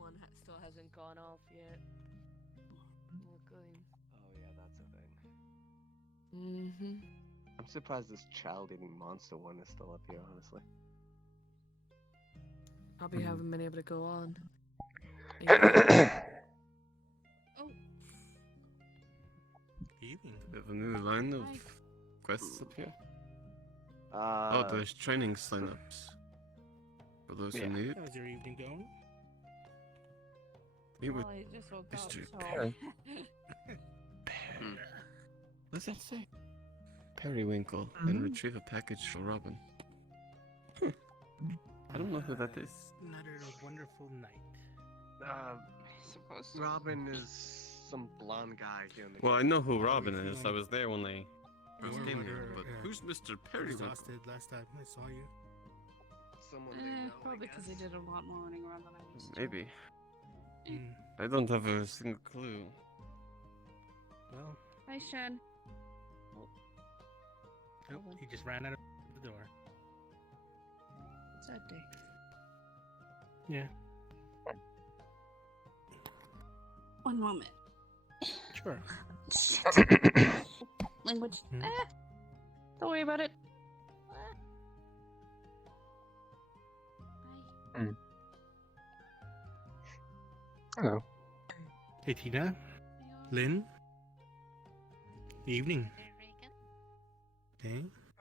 one still hasn't gone off yet. Luckily. Oh yeah, that's a thing. Mm-hmm. I'm surprised this child-eating monster one is still up here, honestly. Probably haven't been able to go on. Oh. Evening. We have a new line of quests up here. Uh, There's training signups. For those who need it. How's your evening going? We would. Well, I just woke up, Mr. so... Perry. What's that say? Periwinkle and retrieve a package for Robin. I don't know who that is. Another wonderful night. Supposed to. Robin is some blonde guy here in the Well, I know who How are Robin you is. I feeling? was there when they first You came were here. But rather, who's Mr. Periwinkle? Exhausted last time I saw you. Someone they know, Probably I because I guess. did a lot more running around than I used to. Maybe. Mm. I don't have a single clue. Well, Hi, Shen. oh, he just ran out of the door. What's that day? Yeah. One moment. Sure. Language. Hmm. Don't worry about it. Bye. Hello. Hey, Tina. Lynn. Evening. Okay.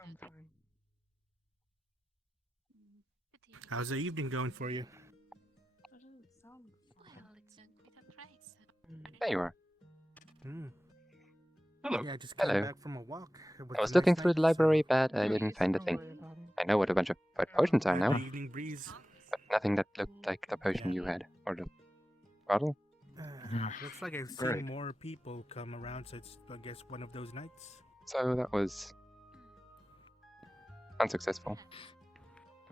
I'm fine. How's the evening going for you? That doesn't sound fun. There you are. Hmm. Hello. Yeah, I just came Hello. back from a walk. It I was a looking nice through night, the so- library, but I didn't find a Don't thing. worry about it. I know what a bunch of potions are Had now, the evening breeze. but nothing that looked like the potion you had. Or the bottle. Looks like I've Great. seen more people come around, so it's, I guess, one of those nights. So that was unsuccessful.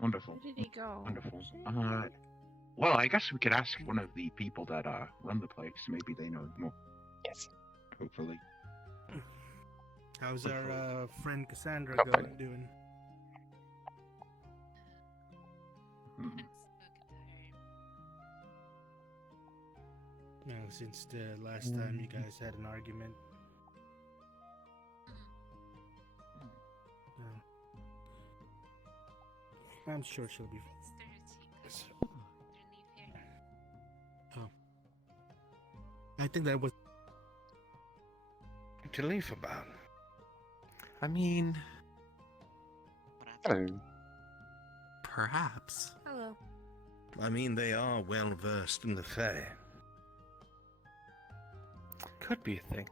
Wonderful. Where did he go? Wonderful. Well, I guess we could ask one of the people that run the place. Maybe they know more. Yes. Hopefully. How's our friend Cassandra Hopefully. doing? Hmm. No, since the last time you guys had an argument. No. I'm sure she'll be. Oh. I think that was to leave about. I mean, Hello. perhaps. Hello. I mean, they are well versed in the Fae. Could be a thing.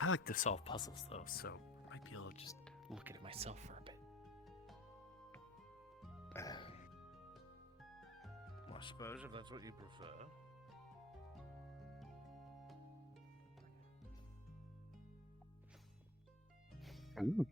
I like to solve puzzles, though, so I might be able to just look at it myself for a bit. I suppose if that's what you prefer. Ooh.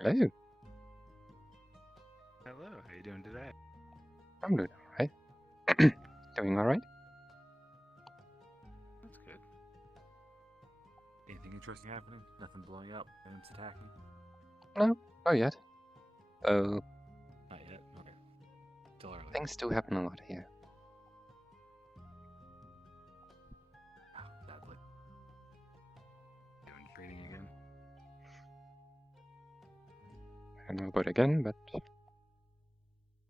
Hello. Hello, how you doing today? I'm doing alright. Doing alright? That's good. Anything interesting happening? Nothing blowing up? No one's attacking? No, not yet. Oh, Not yet. Okay. Still early. things do happen a lot here. Oh, sadly. Doing trading again? I don't know about again, but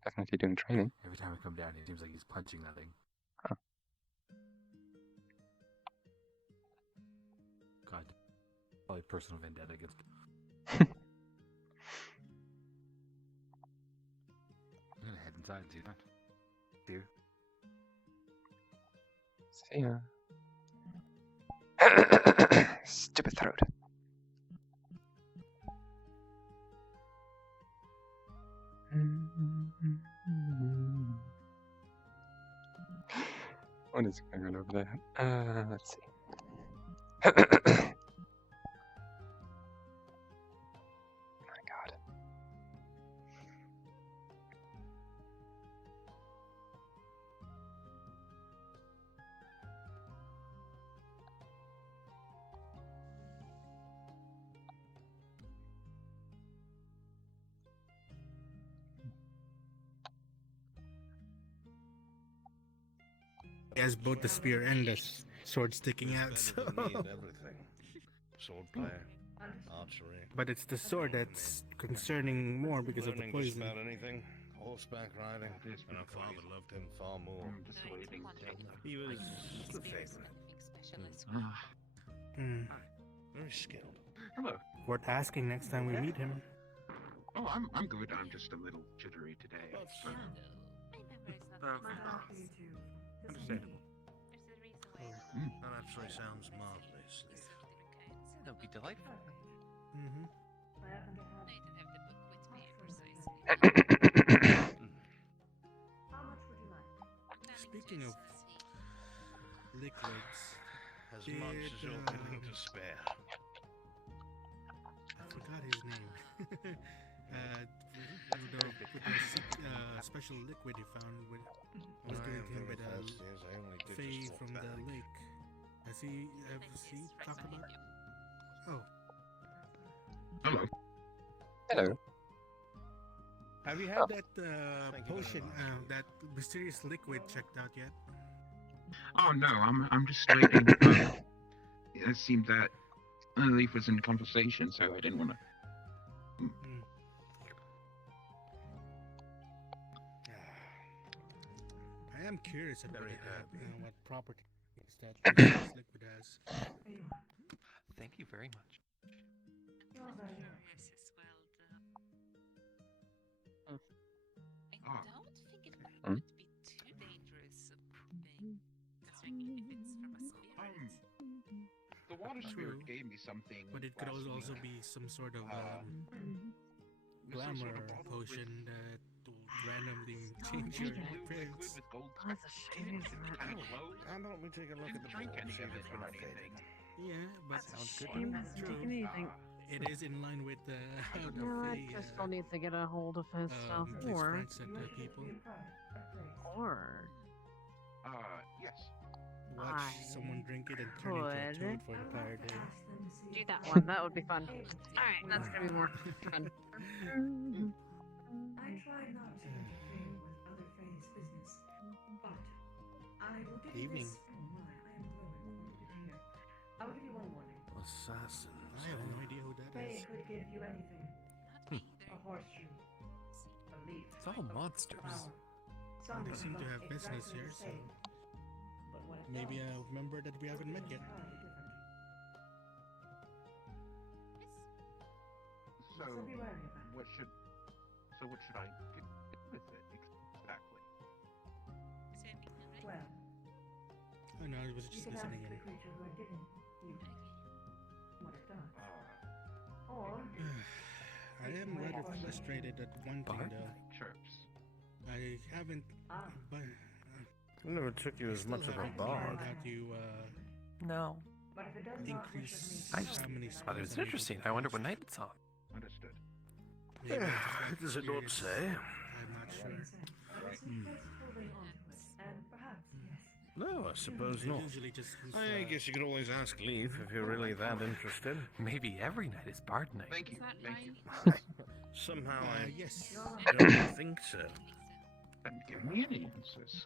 a definitely doing training. Every time I come down, it seems like he's punching that thing. Huh. God. Probably personal vendetta against. I'm gonna head inside and do that. Here. See ya. Stupid throat. What is going on over there? Let's see. My God. He has both the spear and the sword sticking out. So. Everything. Swordplay, archery. But it's the sword that's concerning more because of the Learning just poison. about anything. Horseback riding. And our father loved him far more. He was the favorite. Hmm. Very skilled. Hello. Worth asking next time we meet him. Oh, I'm good. I'm just a little jittery today. Understandable. That actually sounds marvelous. That would be delightful. Mm-hmm. Speaking of liquids, As much as you're Did, willing to spare. I forgot his name. With the special liquid he found when I was doing him with Faye from the lake. Has he talked about? Oh, Hello. Hello. have you had that potion, that mysterious liquid checked out yet? Oh no, I'm just waiting. It seemed that Leaf was in conversation, so I didn't want to. I am curious about Very what properties that mysterious liquid has. Thank you very much. Hmm? The water True. spirit gave me something. But it could last also week. be some sort of Some glamour sort of bottle with- potion that will randomly change Blue your liquid appearance. with gold Oh, that's a shame. kind of clothes. How about we take a look at the Drink board, see if anything it's been or anything. updated. Yeah, but Sounds good. Shame hasn't True. taken anything. It is in line with how the No, Fae Driscoll needs to get a hold of his stuff. his Or, friends said to people. Yes. Watch I someone drink it and turn into a could toad for an entire day. do that one. That would be fun. Alright, that's gonna be more fun. I try not to interfere with other Fae's business, but I will give you Evening. this. Oh my, I am growing cold here. I will give you one warning. Assassins. I have no idea who that Fae is. could give you anything. A horseshoe, a leaf, It's all monsters. flower. They Something seem to not have business exactly here, the so same, but when it maybe does, a member that we haven't met yet. entirely different. So So be wary of that. what should I do with it exactly? Well, Oh no, I was you just can ask listening the in. creature who had given you what it does. Or I am rather frustrated at one thing Bard? though. Chirps. I haven't, but I never took you as still much of a haven't bard. learned how to No. but if it does not wish with me increase to I just how many thought it was spells I'm able interesting. to I wonder what cast. night it's on. Understood. Maybe I just lack Does it not experience. say? I'm not sure. There is a case holding on to it, and perhaps, yes. No, I suppose not. Usually just use, I guess you could always ask Leaf if you're really that interested. Maybe every night is Bard night. Thank you. Is that Thank you. nice? Somehow I yes. don't think so. Didn't give me any answers.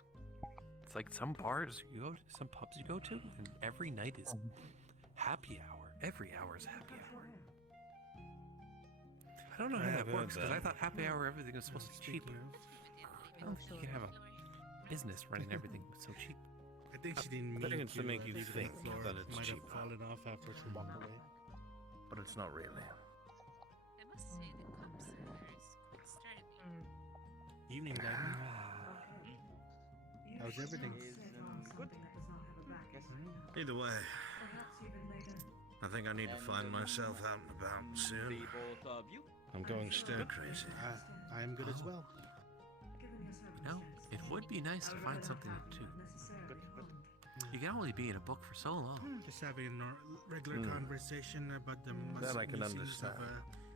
It's like some bars you go to, some pubs you go to, and every night is happy hour. Every hour is happy hour. I don't know I how have that heard works because I that. thought happy hour everything was supposed to be cheap. Speaking of, I don't think you can have a business running everything so cheap. I think she didn't I think mean it's to make you leave it on think the floor. that it's Might cheaper. have fallen off after she walked away. But it's not really. I must say the cup server is quite sturdy. Evening, Diamond. How's everything? Good. Either way, Perhaps even later. I think I need to find myself out and about soon. I'm going stir crazy. I am good as well. You know, it would be nice to find something to do. You can only be in a book for so long. Just having a regular conversation about the That I can misuse understand. of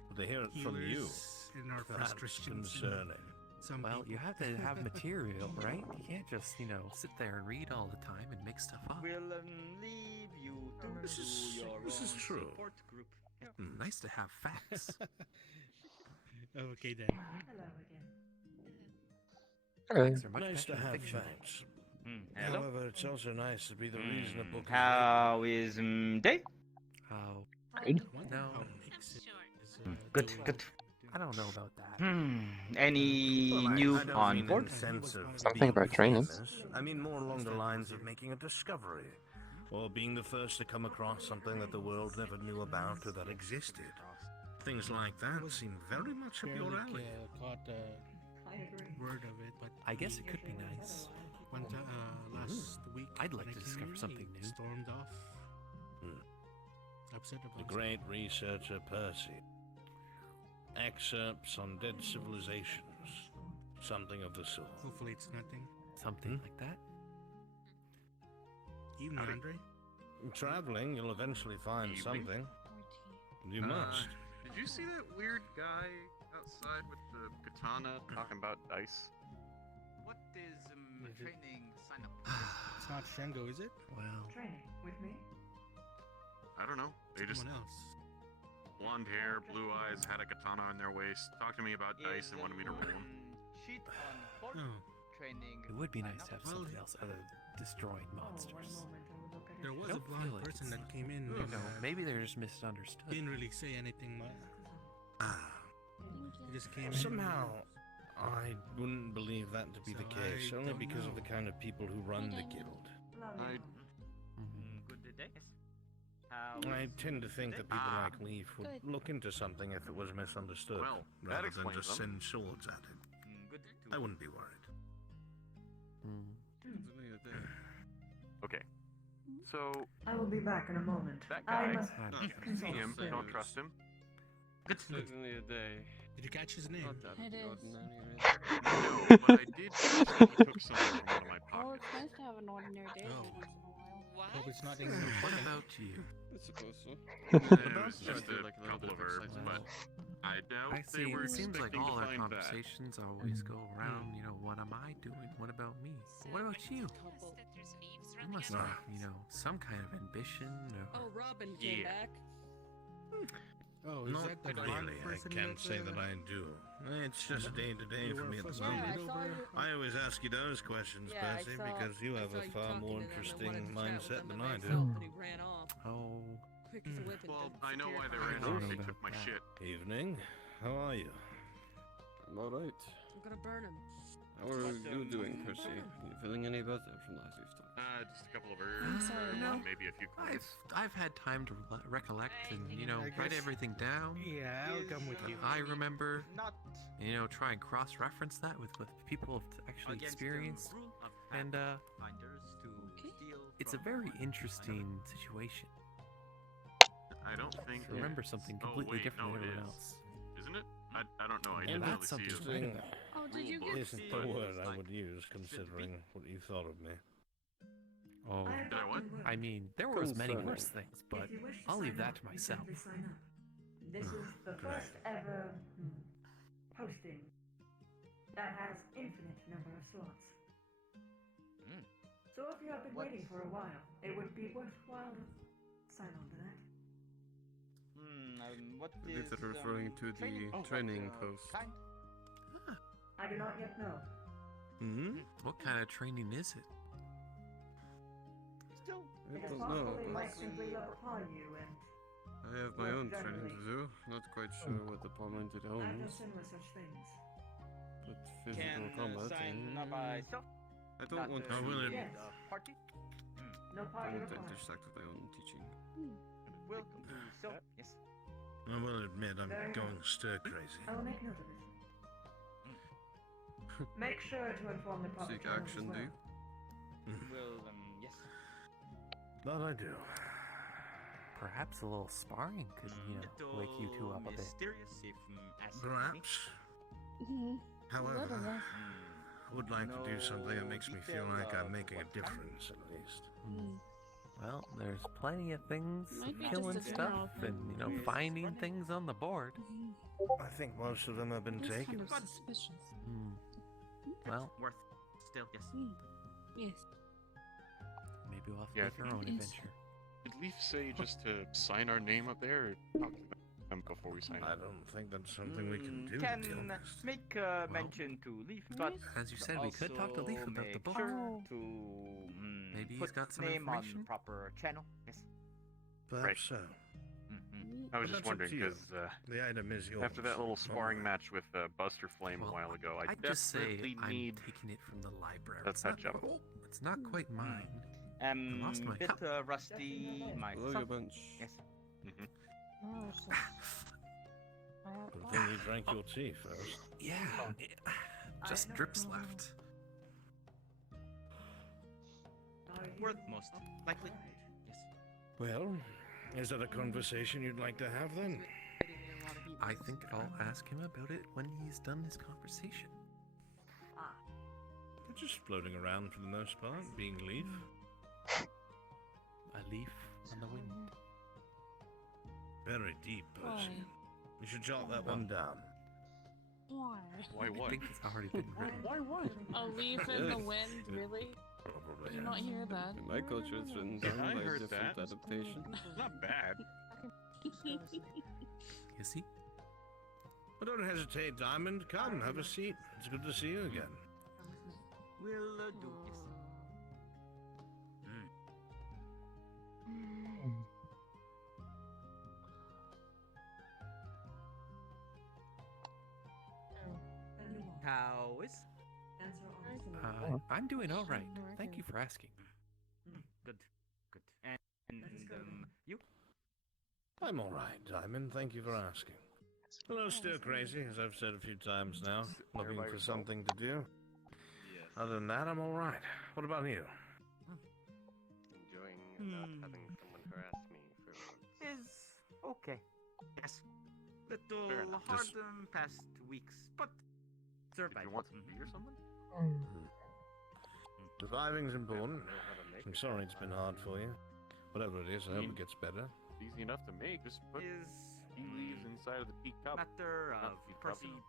But to hear it from you, healers in our that's frustrations. concerning. Some Well, people. you have to have material, right? You can't just, sit there and read all the time and make stuff up. We'll leave you to This is own true. support group. Nice to have facts. Okay then. Hello again. Things are much Nice to better than have fiction. facts. Hello. However, it's also nice to be the reason a book is How is day? How? Good. No, How makes it is, Good, doing- good. I don't know about that. Any Well, new I don't on mean board? in the sense of Something being about training. famous. I mean more along the lines of making a discovery, or being the first to come across something that the world never knew about or that existed. Things like that seem very much up your Barely, alley. caught I agree. word of it, but I guess it could be nice. one time last week I'd like when I to came discover here, something he new. Stormed off. Hmm. Upset The about great researcher Percy. Excerpts on dead civilizations. Something of the sort. something. Hopefully it's nothing. Something like that. Evening, Andre. Traveling, you'll eventually find something. You must. Did you see that weird guy outside with the katana talking about dice? What is Is it- training sign up? It's not Shengo, is it? Well, Training with me. I don't know. They just Someone else. blonde hair, blue eyes, had a katana on their waist, talked to me about dice and wanted me to roll them. Cheat on board Oh, training. it would be sign nice to up. have something else other than destroying Oh, one monsters. moment. I will look ahead. there was a don't feel blonde like person it's- that came in. You and, know, maybe they're just misunderstood. didn't really say anything much. Ah. He just came in. Somehow, I wouldn't believe that to be the So case, I only don't because of the know. kind of people who run the guild. Allow me a I- moment. Mhm. Good day. How I is tend to think that people Ah. like Leaf would look into something if it was misunderstood, Well, that rather than explains just them. send swords at it. good I wouldn't be worried. Mm. Okay. So, I will be back in a moment. that I guy, must see consult him, the don't trust him. Certainly a day. Did you catch his name? Not out of It the is. ordinary, really. No, but I did notice that he took something from one of my Oh, it's pockets. nice to have an ordinary day Oh. every once in a while. Hope it's not What English. about you? I suppose so. It was just I feel a like a little couple bit of of herbs, excitement. but I doubt I they see. were It seems like expecting all to our find that. conversations always go around, what am I doing? What about me? What about you? You must have, some kind of ambition or... Oh, Robin came Yeah. back. Oh, is Not that the blonde really, I person can't say that I do. It's just day to day you for were me at the frustrated moment. Yeah, I saw over? you. I always ask you those questions, Yeah, I Percy, saw- because you I have saw a you far talking more to them. I interesting wanted to chat with mindset them than by I myself, do. but he ran off. Oh, Quick as a whip. and Well, the I know why they security ran guard. off. They about took my that. shit. Evening. How are you? I'm alright. I'm gonna burn him. How are you doing, Percy? You feeling any better from last week's talk? Just a couple of herbs, sorry, and no. maybe a few coins. I've had time to recollect and, I write guess- everything down. Yeah, I'll come with you. I remember, not try and cross-reference that with people have actually against experienced. the rule of And, Pathfinders to steal it's a from very others. interesting situation. I don't think. To remember something Oh, completely wait, different no, from it everyone is. else. Isn't it? I don't know. I Yeah, didn't really that's see something his to write Interesting about. Oh, did you rule get? book, isn't but- the word I would use, considering what you thought of me. Oh, I have Did I what? gotten word. I mean, there was many Concerning. worse things, but If you wish to I'll leave sign that up, to you myself. simply sign up. This is the Great. first ever posting that has infinite number of slots. So if you have been waiting for a while, it would be worthwhile to sign on to that. What Maybe is, they're referring to the training post. kind? I do not yet know. Hmm? What kind of training is it? Still, I It is don't possible know. they might simply look upon you and I have my own training to do. Not quite sure what the Parliament I've done owns. similar such things. with physical Can combat. sign myself. I don't want to. I will Yes. Party. No I party want to required. intersect with my own teaching. Will do so. Yes. I will admit I'm Very going well. stir crazy. I will make note of it. Make sure to inform the proper Seek channels action, as well. do you? Will yes. That I do. Perhaps a little sparring could, wake you two up a bit. Mysterious if asking me. Perhaps. However, Nevertheless. I would like to do something that makes me feel like I'm making a What kind? difference, at least. Well, there's plenty of things, Might be killing just a stuff, general and finding things on the board. I think most of them have been That's taken. kind of suspicious. Well, Worth still yes. Yes. maybe we'll have to Yeah, make our own Yes. adventure. Did Leaf say just to sign our name up there, or talk to them before we sign I it? don't think that's something we can do, to be Can honest. make mention to Leaf, but As you said, we could talk to Leaf also about the make book. Sure to Maybe he's put got some name information. on proper channel. Yes. Perhaps Right. so. I was But just that's up wondering to you. because The item is yours. after that little not sparring mine. match with Buster Flame a Well, while ago, I I'd just say definitely I'm need taking it from the library. That's that job. It's not quite mine. lost my Bit cup. rusty Below your myself. bench. Yes. Oh, shit. Good thing you drank your tea first. Yeah, just drips left. Worth most likely. Yes. Well, is that a conversation you'd like to have then? I think I'll ask him about it when he's done his conversation. They're just floating around for the most part, being Leaf. A leaf on the wind. Very deep, Percy. Why? You should jot that one down. Why? Why I what? think it's already been written. A leaf in the wind, really? Probably. Did you not hear that? In my culture, it's written down I by a heard different that. adaptation. It's not bad. Is he? Well, don't hesitate, Diamond. Come, have a seat. It's good to see you again. Will do. Yes. How is? I'm doing all right. Thank you for asking. Good. Good. And you? I'm all right, Diamond. Thank you for asking. Hello, Stir Crazy, as I've said a few times now. Looking by for yourself? something to do. Other than that, I'm all right. What about you? Enjoying not having someone harass me for Is okay. Yes. Fair Little enough. hard Just- past weeks, but Did survive. you want some tea or something? Surviving's important. know how to make I'm it. sorry it's been hard for you. Whatever it is, I hope it gets better. It's easy enough to make. Just put Is tea leaves inside of the teacup. matter Not of tea cup. proceed.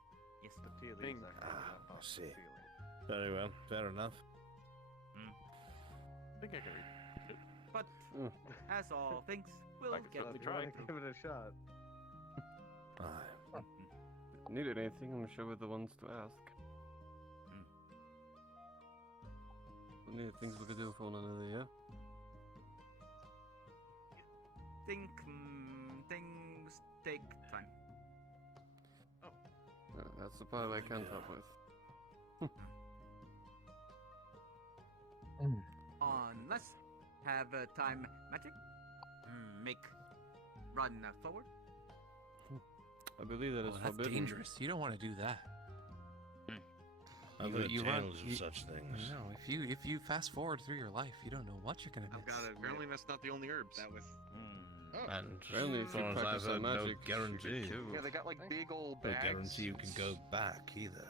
Yes. The tea Thing. leaves are Ah, I see. Very well, fair enough. I think I can read it. But as all things will I could get certainly try. Give it a shot. Aye. Needed anything, I'm sure we're the ones to ask. Plenty of things we could do for one another, yeah? think things take time. That's the part I can't help with. Unless have time magic, make run forward. I believe that is that's forbidden. dangerous. You don't want to do that. I've heard tales of such things. No, if you fast forward through your life, you don't know what you're gonna miss. Apparently, that's not the only herbs. That was. And Apparently, if as you far as I've practice that heard, no magic, guarantee. you get killed. Yeah, they got like big old No bags. guarantee you can go back either.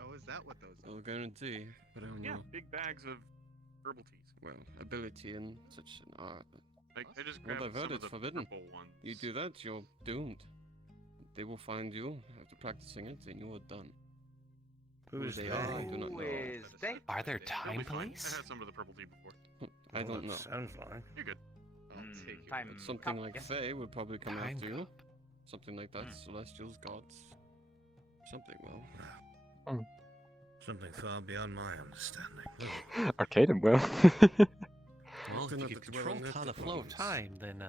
Oh, is that what those are? I'll guarantee, but I don't Yeah, know. big bags of herbal teas. Well, ability in such an art. Like, I just What grabbed I've heard, some of it's the forbidden. purple ones. You do that, you're doomed. They will find you after practicing it, and you are done. Who is they they? are, I do not know. Are there You'll time be fine. police? I had some of the purple tea before. I don't know. Sounds like. You're good. Time. But something like Fae would probably come Time after you. cup. Something like that. Celestials, gods. Something, well. Something far beyond my understanding. Arcade will. Well, if Don't you have could to dwell control on their the flow of problems. time, then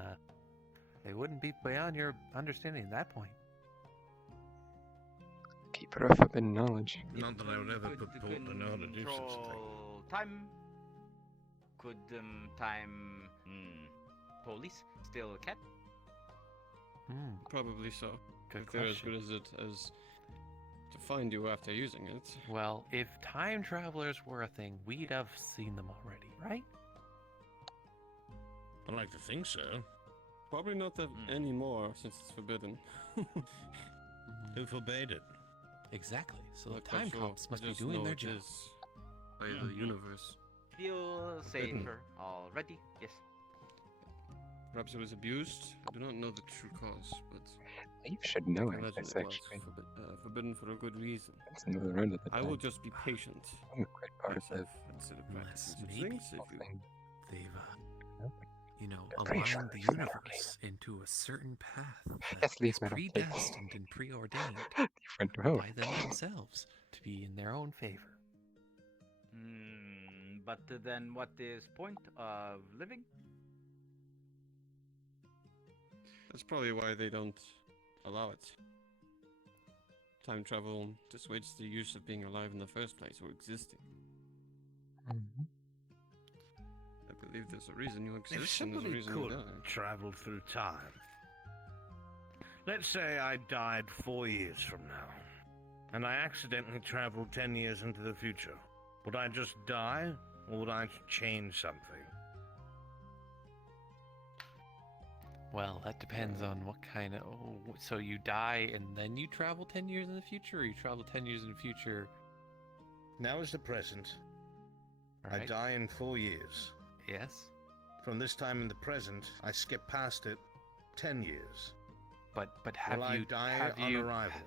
they wouldn't be beyond your understanding at that point. Keep keeper of forbidden knowledge. Not that I would ever purport to know how to do such a thing. Control time. Could time police still catch? Probably so. Good if they're as question. good as to find you after using it. Well, if time travelers were a thing, we'd have seen them already, right? I like to think so. Probably not that anymore since it's forbidden. Who forbade it? Exactly. So Not the quite time sure. cops must I be just doing know their it job. is by the universe. Feel Forbidden. safer already? Yes. Perhaps it was abused. I do not know the true cause, but You should know I it. imagine That's it was actually forbidden for a good reason. that's another round of the I will time. just be patient. I'm quite part of myself the instead of Unless practicing such maybe things. If you they've, Pretty aligned sure the it's gonna universe into a certain path Yes, leave that's me alone. predestined and preordained Different road. by them themselves to be in their own favor. But then what is point of living? That's probably why they don't allow it. Time travel dissuades the use of being alive in the first place or existing. I believe there's a reason you If exist and there's a somebody reason you could die. travel through time, let's say I died 4 years from now, and I accidentally traveled 10 years into the future, would I just die, or would I change something? Well, that depends on what kind of. So you die and then you travel 10 years in the future, or you travel 10 years in the future? Now is the present. I Alright. die in 4 years. Yes. From this time in the present, I skip past it 10 years. But have Will you I die have on you arrival?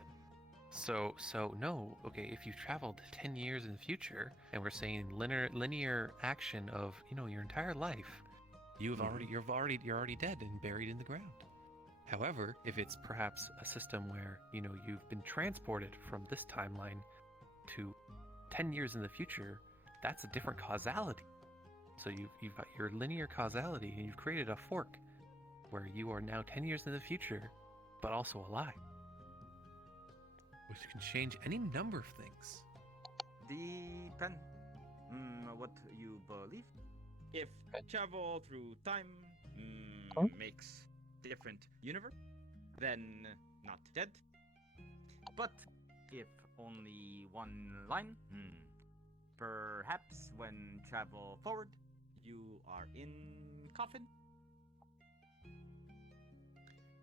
So no. Okay, if you've traveled 10 years in the future, and we're saying linear action of your entire life, you're already dead and buried in the ground. However, if it's perhaps a system where you've been transported from this timeline to 10 years in the future, that's a different causality. So you've got your linear causality, and you've created a fork where you are now 10 years in the future, but also alive, which can change any number of things. Depend. What you believe? If travel through time makes different universe, then not dead. But if only one line, perhaps when travel forward, you are in coffin.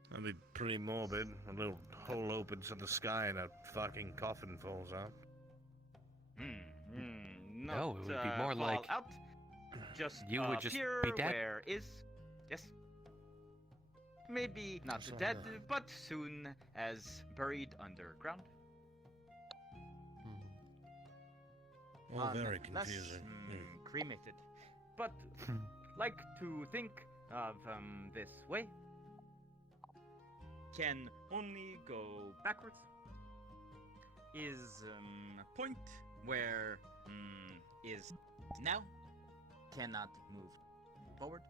That'd be pretty morbid. A little hole opens in the sky and a fucking coffin falls out. No, it would be more fall like out. Just you would just appear be dead. where is. Yes. Maybe not So, dead, but soon as buried underground. All very Unless, confusing. cremated. But like to think of this way. Can only go backwards. Is point where is now. Cannot move forward.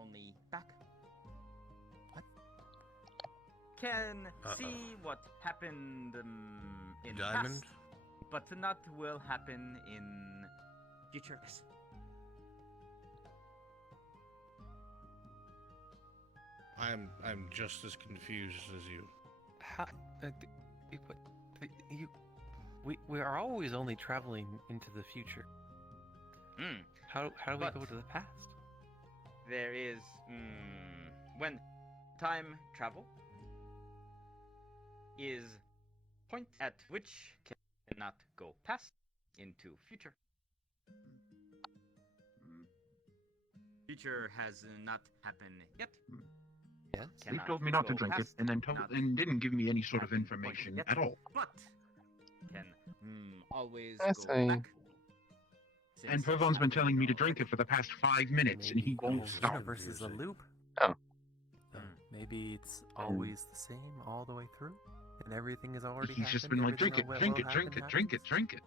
Only back. What? Can see what happened in Diamond? past, but not will happen in future. Yes. I'm just as confused as you. How? We are always only traveling into the future. How do we But- go to the past? There is when time travel is point at which cannot go past into future. Future has not happened yet. Yes. He told me not to drink it, and then didn't give me any sort of information at all. But can always That's go a- back. And Since Provon's been telling me to drink it for the past 5 minutes, and he Maybe won't the stop. universe is a loop. Oh. Maybe it's always the same all the way through, and everything is already. He's just been happened, like, drink it, everything that drink will it, drink happen it, drink it, drink it.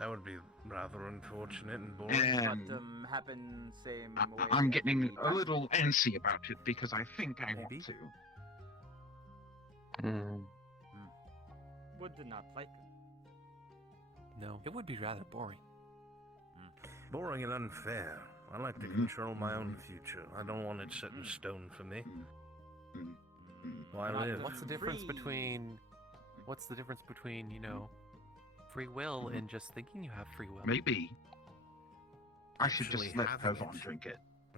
That would be rather unfortunate and boring. And But happen same way. I'm as getting the a past. little antsy about it because I think I want to. Would would not like it. No, it would be rather boring. Boring and unfair. I like to control my own future. I don't want it set in stone for me. Why live? What's the difference between? What's the difference between free will and just thinking you have free will? Maybe I should just Actually let having Pevon it. drink it.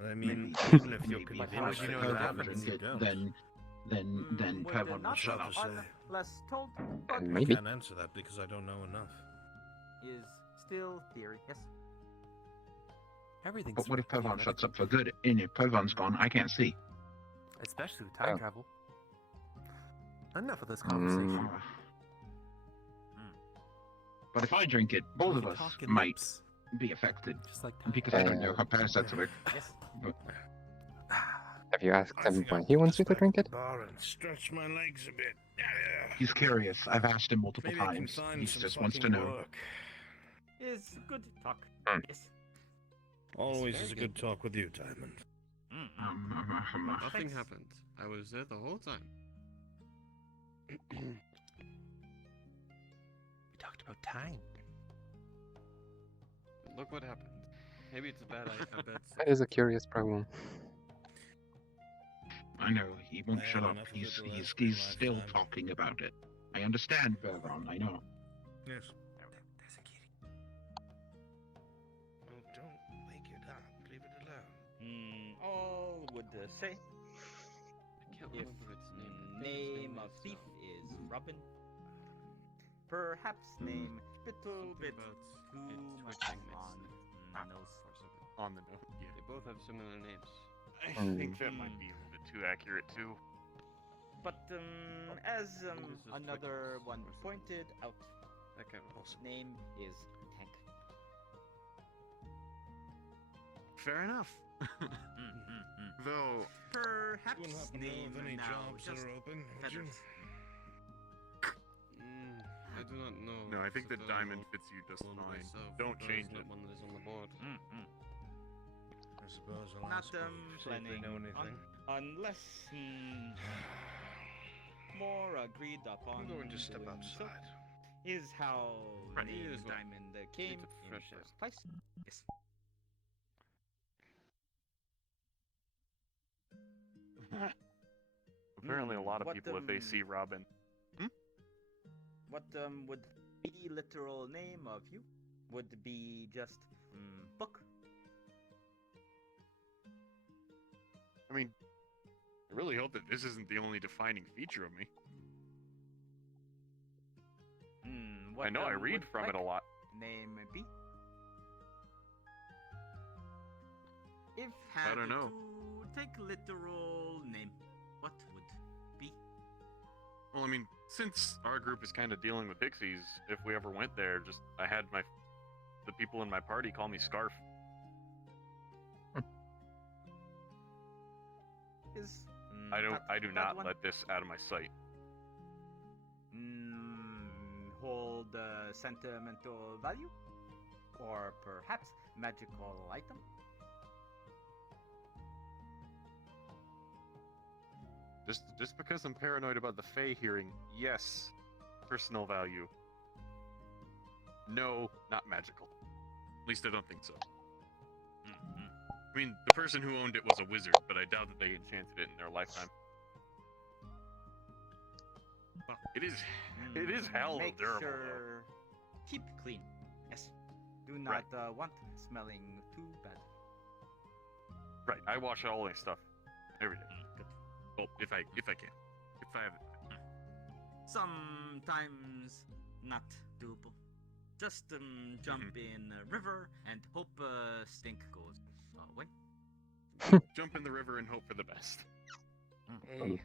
I mean, Maybe, even if you're maybe if convinced I that let you Pevon have it drink and you it, don't. then Would Pevon will not shut be up. Shut up. unless told, And but I maybe. can't answer that because I don't know enough. is still theory. Yes. Everything's But what if Pevon theoretical, shuts up for good? And if Pevon's gone, I can't see. especially with time Oh. travel. Enough of this conversation. But if I drink it, both We of can us talk in might lips, be affected. just like time. Because I don't know how parasites work. Yes. But Have you asked I him think why I'll he put wants this you to back drink at it? the bar and stretch my legs a bit. he's curious. I've asked him multiple Maybe I can times. find He some just wants to fucking know. work. Is good talk. Hmm. Yes. Always very is a good. good talk with you, Diamond. Nothing Thanks. happened. I was there the whole time. We talked about time. Look what happened. Maybe it's a bad idea. That is a curious problem. I know, he won't I shut had up. enough of He's it the last still lifetime. talking about it. I understand, Pevon, I know. Yes. There's a kitty. Oh, don't wake it up. Leave it alone. All would say I can't if remember its name. I think its name of is, thief is Robin, perhaps name little something bit about too it much twitching on nose. On the note. Yeah. They both have similar names. I Hmm. think that might be a little bit too accurate too. But as This is another Twix one or something. pointed out, That kind of awesome. name is Tank. Fair enough. Though Perhaps You wouldn't happen to know name of any now jobs that just are open, would you? feathers. I do not know. no, I think the It's diamond available fits you just one fine. myself, Don't but change it's not it. one that is on the board. I suppose I'll Not ask them, see if they planning know on, anything. unless more agreed upon. I'm going to step doing so outside. is how Right. name As well. Diamond came Need to in fresh first place. Yes. Apparently, a lot of What, people, if they see Robin, What would the literal name of you would be just book? I mean, I really hope that this isn't the only defining feature of me. What, I know I would read from it a like lot. Name be? If I had don't know. to take literal name, what would be? Well, I mean, since our group is kind of dealing with pixies, if we ever went there, I had the people in my party call me Scarf. Is I do that not one? let this out of my sight. Hold sentimental value, or perhaps magical item. Just because I'm paranoid about the Fae hearing, yes, personal value. No, not magical. At least I don't think so. I mean, the person who owned it was a wizard, but I doubt that they enchanted it in their lifetime. Well, it is hell Make of durable, sure keep clean. Yes. Do not want smelling too bad. though. Right, I wash all my stuff every day. Good. Well, if I can. If I have it. Sometimes not doable. Just jump in a river and hope stink goes away. Jump in the river and hope for the best. Hey.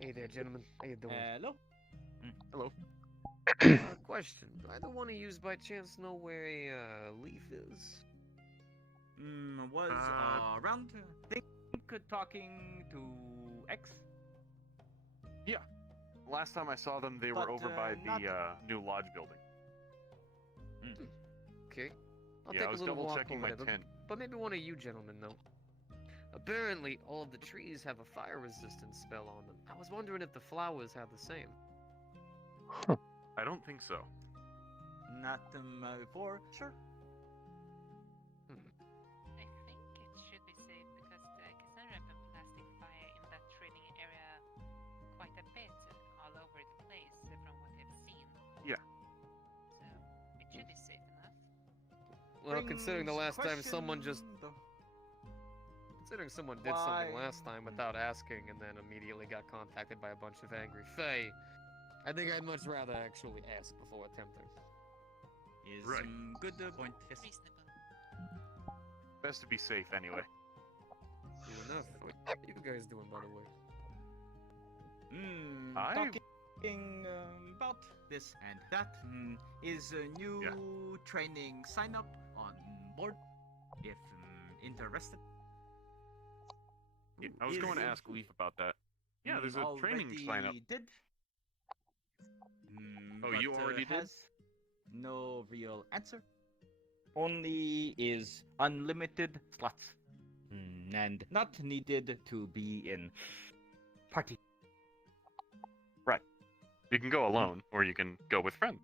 Hey there, gentlemen. How you doing? Hello. Hello. Question. Do either one of you by chance know where a leaf is? Was around think talking to X. Yeah. Last time I saw them, they were But, over by not- the new lodge building. Okay. I'll Yeah, take I was a little double walk checking over my there, but- tent. But maybe one of you gentlemen know. Apparently, all of the trees have a fire resistance spell on them. I was wondering if the flowers have the same. I don't think so. Not before, sure. I think it should be safe because Cassandra have been blasting fire in that training area quite a bit, all over the place from what I've seen. Yeah. So it should be safe enough. Well, considering the last time someone just... though. Considering someone did something last time without asking and then immediately got contacted by a bunch of angry Fae, I think I'd much rather actually ask before attempting. Is Right. Good point. Yes. Reasonable. Best to be safe anyway. True enough. What are you guys doing, by the way? Talking about this and that is a new training sign up on board if interested. Yeah, I was going to ask Leaf about that. Yeah, there's a training sign up. Did. Oh, you already did? Has no real answer. Only is unlimited slots. And not needed to be in party. Right. You can go alone, or you can go with friends.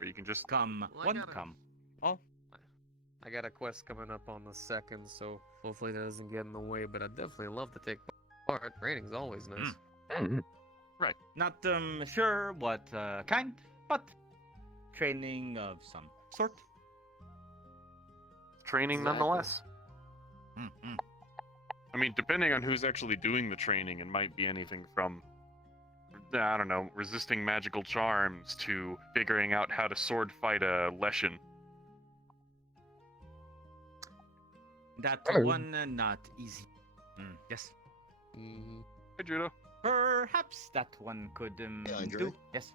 Or you can just come. Well, One come. Oh. I got a quest coming up on the 2nd, so hopefully that doesn't get in the way, but I'd definitely love to take part. Training's always nice. Right. Not sure what kind, but training of some sort. Training nonetheless. Mm-hmm. I mean, depending on who's actually doing the training, it might be anything from, I don't know, resisting magical charms to figuring out how to sword fight a Leshen. That one not easy. Yes. Hey, Judo. Perhaps that one could do. Yes.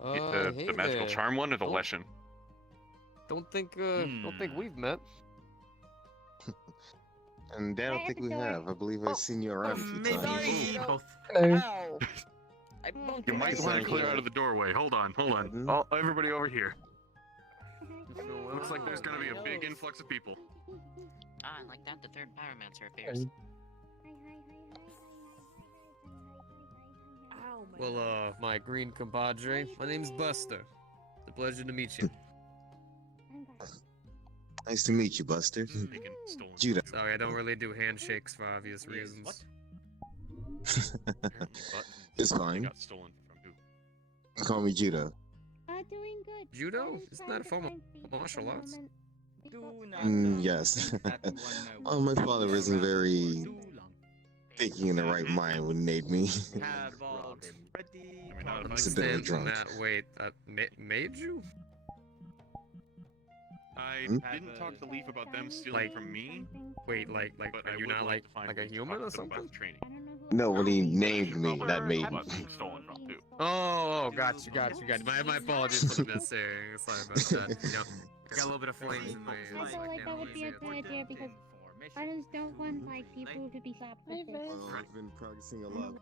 The magical charm one or the Leshen? Don't think we've met. And I don't think we have. I believe I've seen you around a few times. Both. Ow. You might want to clear out of the doorway. Hold on. Oh, everybody over here. Looks like there's gonna be a big influx of people. Ah, like that, the third pyromancer appears. Ow, my Well, my green compadre, my name's Buster. It's a pleasure to meet you. Nice to meet you, Buster. Judah. Sorry, I don't really do handshakes for obvious reasons. It's fine. Got stolen from who? Call me Judah. Doing good. Judo? Isn't that a form of martial arts? Yes. Oh, my father wasn't very thinking in the right mind when he made me. Accidentally drunk. Wait, made you? I didn't talk to Leaf about them stealing from me. Wait, like, but are you not like a human or something? No, when he named me, that made me. Stolen from too. Oh, got you. My apologies for the missing. Sorry about that. You know, I got a little bit of flames in my ears. I feel like that would be a good idea because I just don't want like people to be slapped with this. I've been practicing a lot.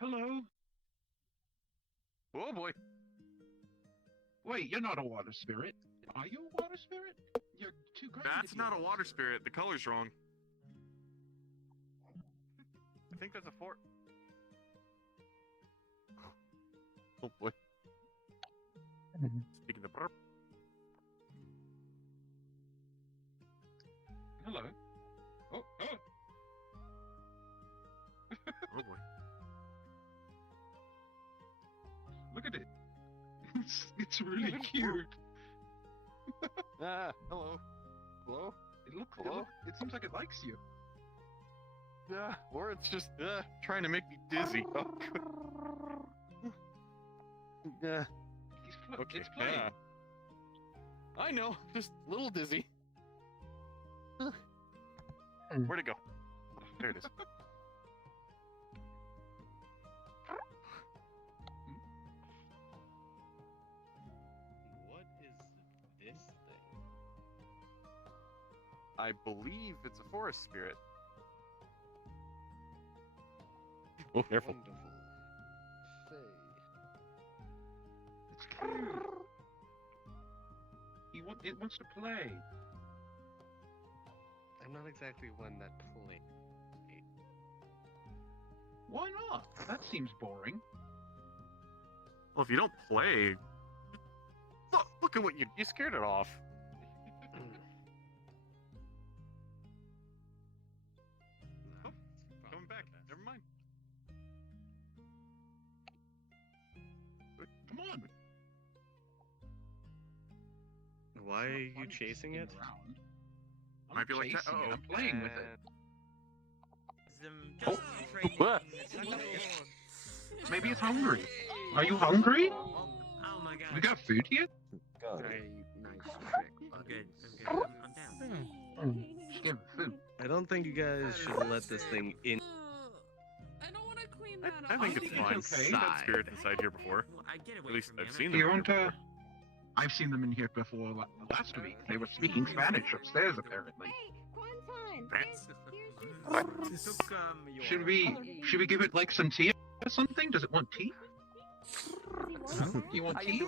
Hello? Oh boy. Wait, you're not a water spirit. Are you a water spirit? You're too great. That's not a water spirit. The color's wrong. I think that's a fort. Oh boy. Speaking of burp. Hello. Oh. Oh boy. Look at it. It's really cute. Hello. Hello? It seems like it likes you. or it's just trying to make me dizzy. Oh, yeah. Okay. It's playing. Yeah. I know, just a little dizzy. Where'd it go? Oh, there it is. What is this thing? I believe it's a forest spirit. Oh, careful. Wonderful. Faye. It's cute. It wants to play. I'm not exactly one that play. Why not? That seems boring. Well, if you don't play, look at what you scared it off. Oh, coming back. Never mind. Come on. Why are you chasing it? Might be like that. Chasing it, Uh-oh. I'm playing with it. Just training. What? Maybe it's hungry. Are you hungry? Oh my god. We got food here? Nice I'm good. I'm down. Give it food. I don't think you guys should let this thing in. I don't want to clean that I up. think it's fine. okay. I've had spirits inside here before. I get away At least from I've him. seen Do you them. want to... I've seen them in here before last week. They were speaking Spanish upstairs, apparently. Should we give it like some tea or something? Does it want tea? Do you want tea?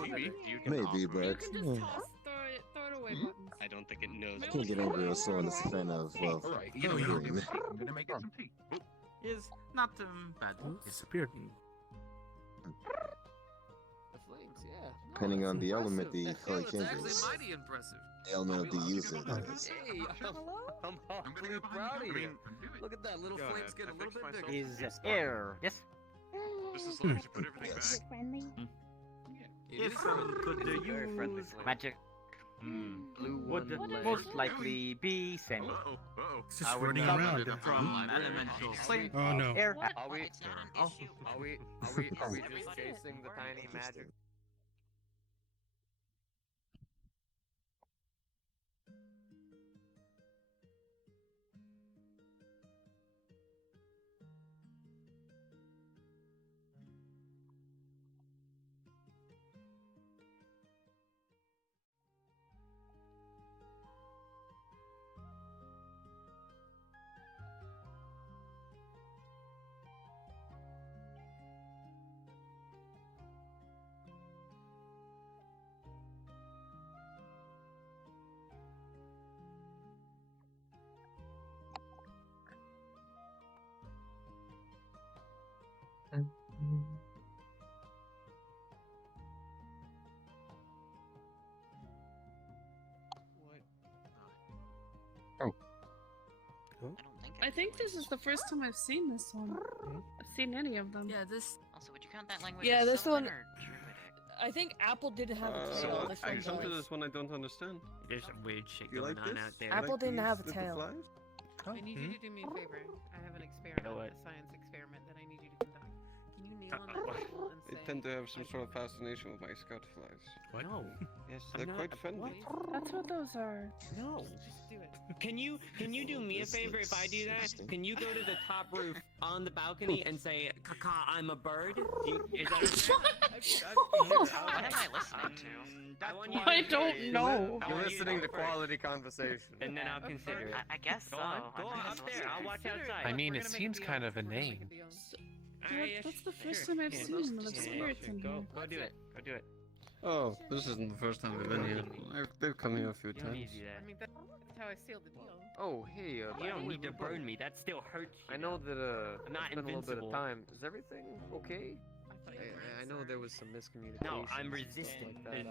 Maybe, but You can just toss, throw it away buttons. I don't think it knows. I can't get angry or so on this fan of, well, Alright, you know you're green. I'm gonna make it some tea. Is not bad. Disappeared. The flames, yeah. Depending on the element the color It's actually changes. mighty impressive. The element of the user, that is. Hey, I'm awfully proud of you. Look at that, little Go flames ahead. get I a little fixed bit myself. bigger. Is air. Yes. Just as long as you put everything Yes. back. Friendly. If could Very friendly. use Magic blue would one most likely be sent. Uh-oh, uh-oh. It's just I would running love around. from elemental plane. Oh no. Air. What? Are we- It's not an issue. Are we just chasing the tiny magic? I think this is the first time I've seen this one. I've seen any of them. Yeah, this. Also, would you count that language? Yeah, as this Sylvan one. or I think Apple didn't have a tail. This I one come to does. this one I don't understand. There's some weird shit You going like on this? out there. Apple didn't these have a little tail. flies? Oh, I need you to do me a favor. I have an experiment, what? a science experiment that I need you to conduct. Can you kneel on that table and I say? tend to have some sort of fascination with my scout flies. What? No. Yes, I'm they're not- quite friendly. That's what those are. No. Just do it. Can you do me a This favor if I do that? interesting. Can you go to the top roof on the balcony and say, "Kaka, I'm a bird"? Is that okay? What am I listening to? I want you I to- don't know. I You're want you listening to go quality conversation. first, and then I'll consider it. I guess so. Go on, I go might on as up well there. see I'll it. watch outside. I mean, We're it gonna make seems deal. kind of a We're gonna make name. deal. That's the first time I've seen one of the spirits in here. Go do it. Go do it. Oh, this isn't the first time we've been here. They've come here a few You don't need times. to do I that. mean, that's how I sealed the deal. Oh, hey, You don't need to burn me. That still hurts. I know that I'm not it's been a little bit of invincible. time. Is everything okay? I know there was some miscommunication. No, I'm and stuff resistant. Like that.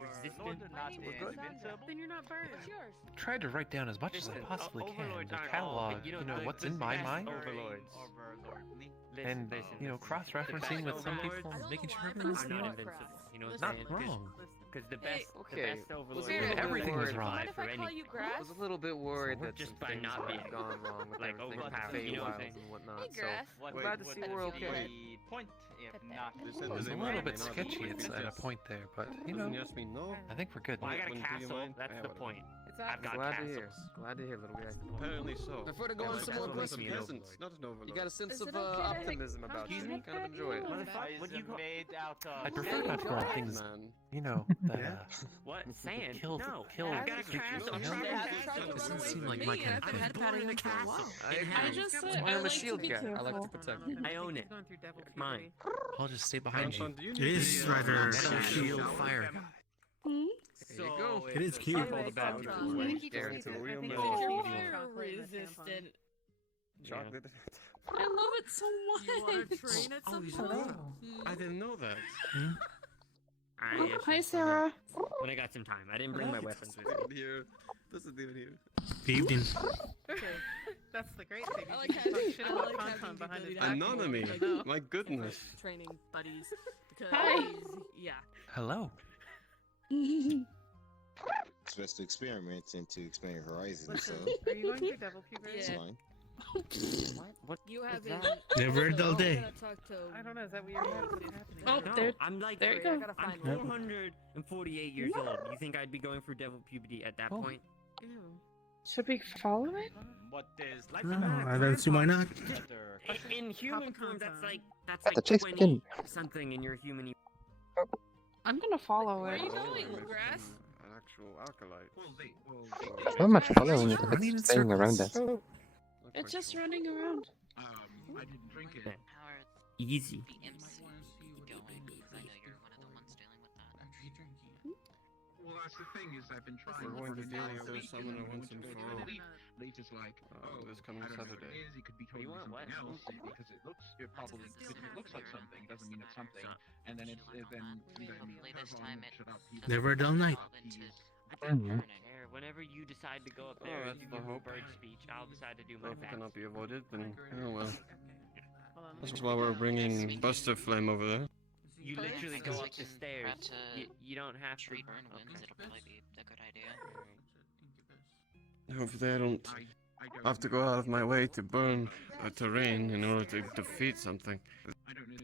Resistant? My name is Matt. Then you're not burned. What's yours? Tried to write down as much as I Listen, possibly can overlords to aren't catalog, all- you know, the- what's the in my best mind, Overlords. and Listen, you know, listen. cross-referencing with some people, I don't making know sure why, but everything's I'm this not is not invincible. You know what Listen, I'm not saying? wrong. Listen. Because the best, Okay, the best overlord Spirit, everything was wrong. Mind if I call you Grass? I was a little bit worried that just some by things not might being have gone wrong with like everything over with the the face, you know what I'm Feywilds saying? and whatnot. Hey, Grass. So glad to see we're okay. Point, if not, It's a little bit sketchy at a point there, but you know, I think we're good. Well, I got a Wouldn't do you castle. mind? That's Yeah, the whatever. point. Exactly. I've got Glad to castles. hear. Glad to hear, little guy. Apparently so. Prefer to go Yeah, on but some that's more what quests, makes me an peasants. overlord. Not an overlord. You got a sense Is of it okay to- optimism about Excuse you. me? Kind of enjoy it. Motherfucker, what do you call? made out of? I prefer not to let things, Man. you know, What? Sand? kill no. kill I've got a creatures. castle. You know? Doesn't seem like me, and I've been headpatting him for a while. I just said That's why I I'm a like shield to be guy. careful. I like to protect you. I own it. Going through devil It's mine. I'll just stay behind you. It is rather Metal shield cute. fire guy. There you go. It is cute. All the bad guys I away. think he just Guarantee needs it. to- I Real think milk. he Oh, needs to fire chocolate and a resistant. Chocolate. I love it so much. You want to train at some point? I didn't know that. Oh, hi, Sarah. When I got some time, I didn't bring my weapons with me. Here. Doesn't even here. Good evening. Okay. That's the great thing. I like having- shit I about like Concon having behind his the back. Anonymity. I know. My goodness. Training buddies. Because, Hi. yeah. Hello. It's best to experiment and to expand your horizons. Listen, So are you going through devil puberty? it's Yeah. fine. What? You was haven't. that? Never a dull day. I don't know. Is that what you're happening? Oh, No, there. I'm like, there you Sorry, I go. gotta I'm find one. 448 years old. You think I'd be going through devil puberty at that Oh. point? Ew. Should we follow it? What is life? I don't see why not. In human form, that's Concon. like Let the chase 20 begin. something in your human. I'm gonna follow Where are it. you going, Grass? An actual alkalite. Not much following it. Running in It's staying around circles. us. Not It's quite just sure. running around. I didn't drink it. How are Easy. the imps going? Because I know you're one of the ones dealing with that. Well, that's the thing is I've been trying. We're going to for deal an with entire the week, summoner and then once and when for we all. went to sleep, they just like, this coming I don't know what Saturday. it is. It could be What do you totally want? something What? else because it probably still it looks like have something doesn't mean it's something, So, and then it's should work on that. Hopefully this time it shut up. doesn't Never a dull night. evolve into I burning. don't care. Whenever you decide to go up there Oh, and that's you the give hope. bird speech, I'll decide to do my Well, if it best. cannot be avoided, then oh well. Hold on, That's let me why we're look. bringing Buster Flame over there. You First, literally because go we up the can stairs. prep to You don't have to. tree burn winds. Okay. It'll probably be a good idea. Hopefully I don't have to go out of my way to burn a terrain in order to defeat something.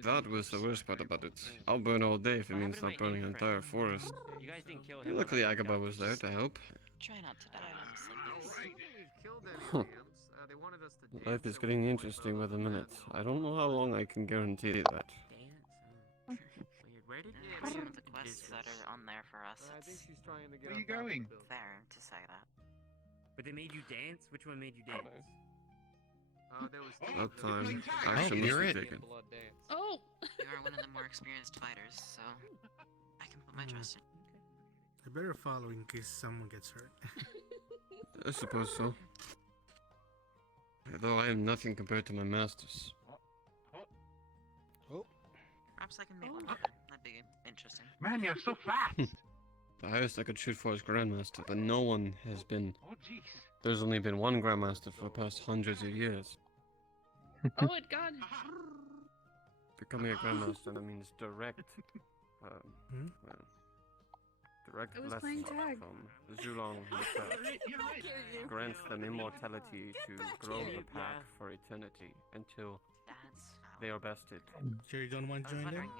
That was the worst part about it. I'll burn all day if it means not burning an entire forest. You guys didn't kill him. Luckily Agaba was there to help. Try not to die, honestly. Huh. Life is getting interesting by the minute. I don't know how long I can guarantee that. Where did Some of the quests that are on there for us, it's Where are you going? fair to say that. But they made you dance? Which one made you dance? That time, Oh, action you're must be it. taken. Oh. You are one of the more experienced fighters, so I can put my trust in. I better follow in case someone gets hurt. I suppose so. Though I am nothing compared to my masters. Perhaps I can make one better. That'd be interesting. Man, you're so fast. The highest I could shoot for is Grandmaster, but no one has been. Oh jeez. There's only been one Grandmaster for the past hundreds of years. Oh, it got. Becoming a Grandmaster, that means direct. Well, direct I was blessing playing tag. from Zulong himself. Grants them immortality to grow the pack for eternity until That's they are bested. Sure you don't want I to was join them? wondering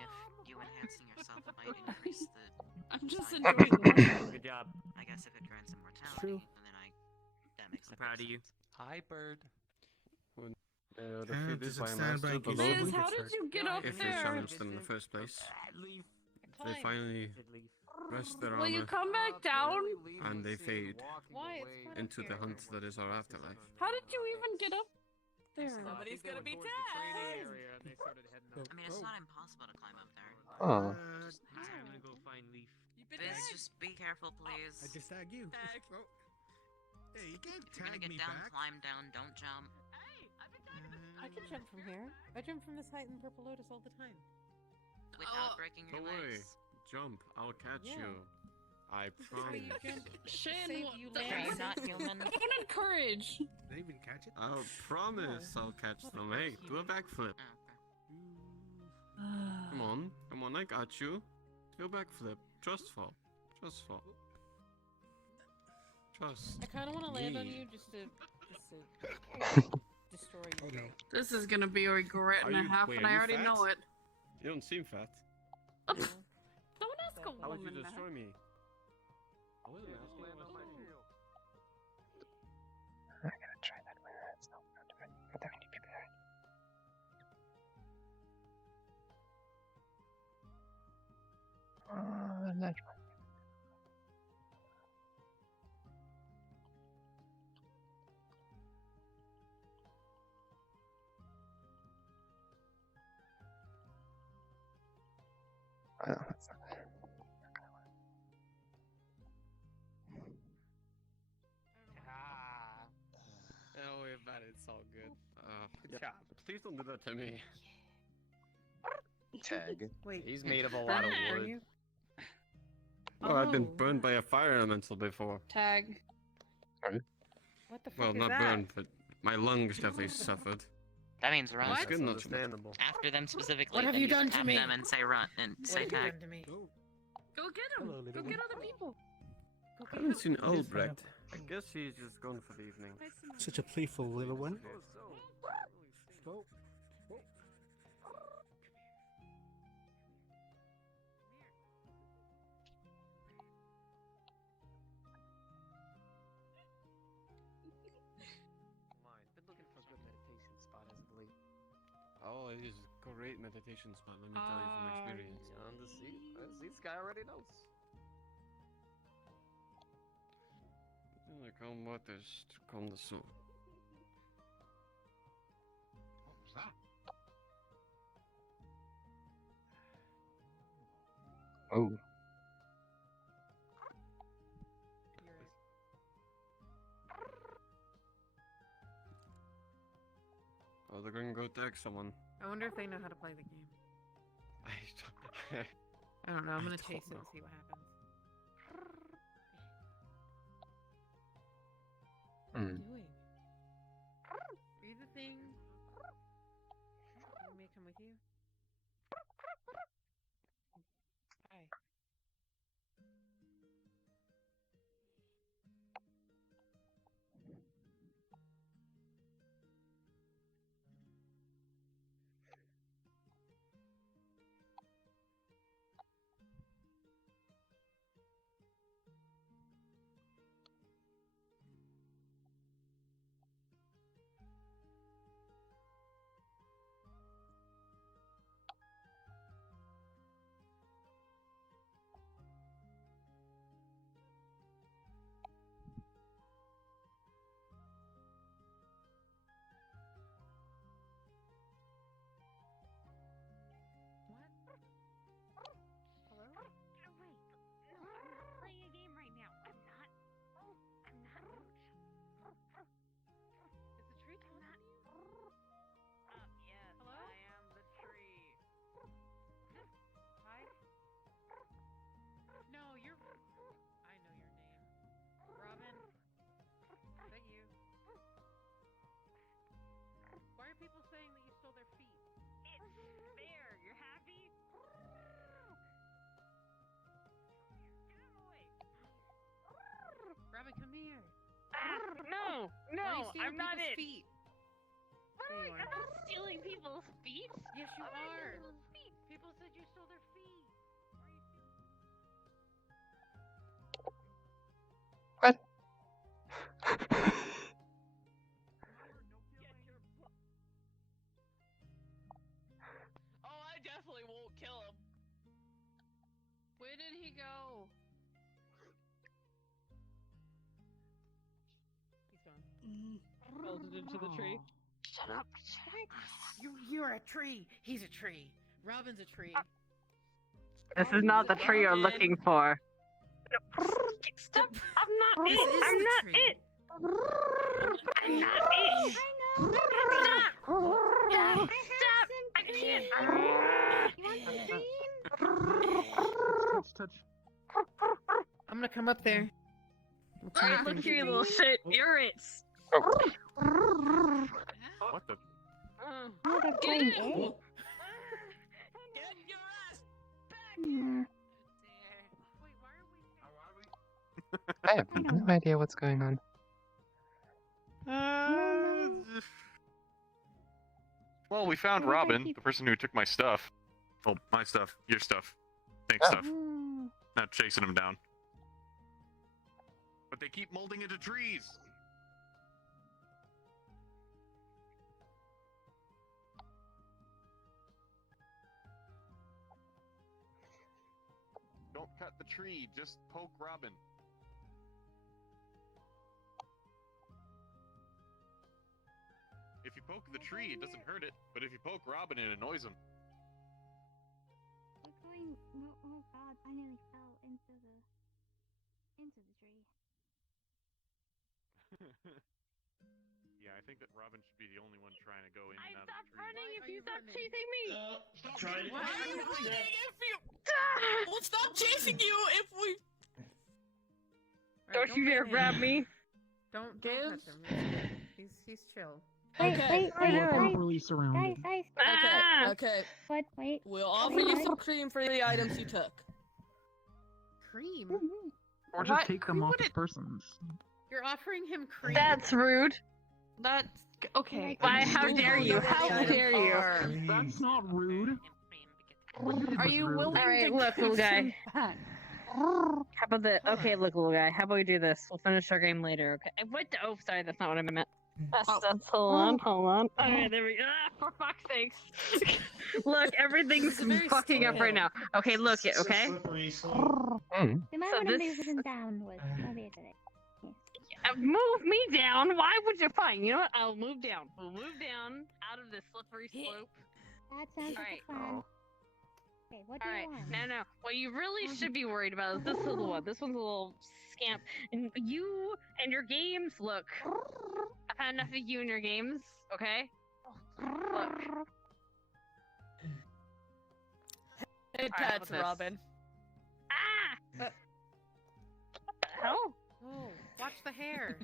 if you enhancing yourself might increase the. I'm just time. enjoying life. Good job. I guess if it grants immortality, true. then that makes I'm proud of you. Hi, bird. When they are defeated does by it a stand by master in case below Liz, someone them, how gets did hurt? you get up if they there? challenged them in the first place, Leave. they finally rest their Will you armor come back down? and they fade Why? It's fun up into the here. hunt that is our afterlife. How did you even get up there? Somebody's gonna be dead. I mean, it's not impossible to climb up there. Oh. Just makes I'm it- gonna go find Leaf. Biz, just be careful, please. I just tagged you. Oh. Hey, you can't If you're gonna tag get me down, back. climb down, don't jump. I can jump from here. I jump from this height in Purple Lotus all the time. Without breaking your Don't worry. legs. Jump, I'll catch Yeah. you. I how you promise. jump. Shin, Save what you the Are you legs. not human? I want encourage. Did I even catch it? I'll promise I'll catch them. Hey, do a backflip. Oh, Come on, I got you. Do a backflip. Trust fall. Trustful. Trust. I kind of want to land on me. you just to destroy you. Oh no. This is gonna be a regret and a half, wait, and are I you already fat? know it. You don't seem fat. Don't ask a How would you woman that. destroy me? I wasn't asking you. I'm gonna try that with that. So, but there many people there. That's right. That's not gonna Don't worry about it, it's all good. Good job. Please don't do that to me. Tag. Wait. He's made of a lot of Are wood. you? Oh, I've been Oh. burned by a fire elemental before. Tag. Sorry? What the fuck Well, is not that? burned, but my lungs definitely suffered. That means My run. skin not Understandable. After them specifically. What have then you done to tap me? them and say run and What say have you tag. done to me? Go get him. Go get other people. I haven't seen Albrecht. I guess he's just gone for the evening. Such a playful little one. Go. Been looking for a good meditation spot as of late. Oh, it is a great meditation spot, let me tell you from experience. On the seat. This guy already knows. The calm waters to calm the soul. What was that? Oh. Oh, they're gonna go attack someone. I wonder if they know how to play the game. I I don't know. I'm gonna don't chase it know. and see what happens. What are you doing? Do the thing. You may come with you. Hi. Hello? Oh, wait. No, I'm not playing a game right now. I'm not. I'm not. Is the tree talking to you? Yes, Hello? I am the tree. Hi? No, you're... I know your name. Robin? Is that you? Why are people saying that you stole their feet? It's fair. You're happy? Get out of the way. Robin, come here. No, Why are you stealing I'm not people's it. feet? Wait, There you I'm are. not stealing people's feet. Yes, you I'm not are. stealing people's feet. People said you stole their feet. What? Oh, I definitely won't kill him. Where did he go? He's gone. Bolted into the tree. Shut up. You're a tree. He's a tree. Robin's a tree. This is not the tree you're looking for. Stop! I'm not This it! is I'm the not tree. it! I'm not it! Stop! Stop! I can't! Touch. I'm gonna come up there. Ah, look here, you little shit! You're it! What the? Get him! Get your ass back! Wait, why are we? I have no idea what's going on. Well, we found Robin, the person who took my stuff. Well, my stuff, your stuff, Tank's stuff. Not chasing him down. But they keep molding into trees. Don't cut the tree, just poke Robin. If you poke the tree, it doesn't hurt it, but if you poke Robin, it annoys him. We're going. Oh God! I nearly fell into the tree. Yeah, I think that Robin should be the only one trying to go in and out Stop of the tree. running if you stop chasing me! Why are you running if you... We'll stop chasing you if we... Don't you dare grab me! Don't Give. touch him. He's chill. Okay. Wait, properly surrounded. Guys. Okay. What? Wait. We'll offer you some cream for the items you took. Cream? Or just take them off the persons. You're offering him cream. That's rude. That's okay. Why? How dare you? How dare you? That's not rude. Are you willing All right, to look, little give guy. some back? How about the? Okay, look, little guy. How about we do this? We'll finish our game later. Okay. What? Oh, sorry, that's not what I meant. That's hold on. Okay, there we go. For fuck's sakes. Look, everything's fucking up right now. Okay, look it. Okay. You might want to move him downwards. Move me down. Why would you? Fine. You know what? I'll move down. We'll move down out of this slippery slope. That sounds like a plan. Okay, what do you want? No. What you really should be worried about is this little one. This one's a little scamp. And you and your games, look. I've had enough of you and your games, okay? Look. Hey, pets, Robin. Ah! What the hell? Oh, watch the hair.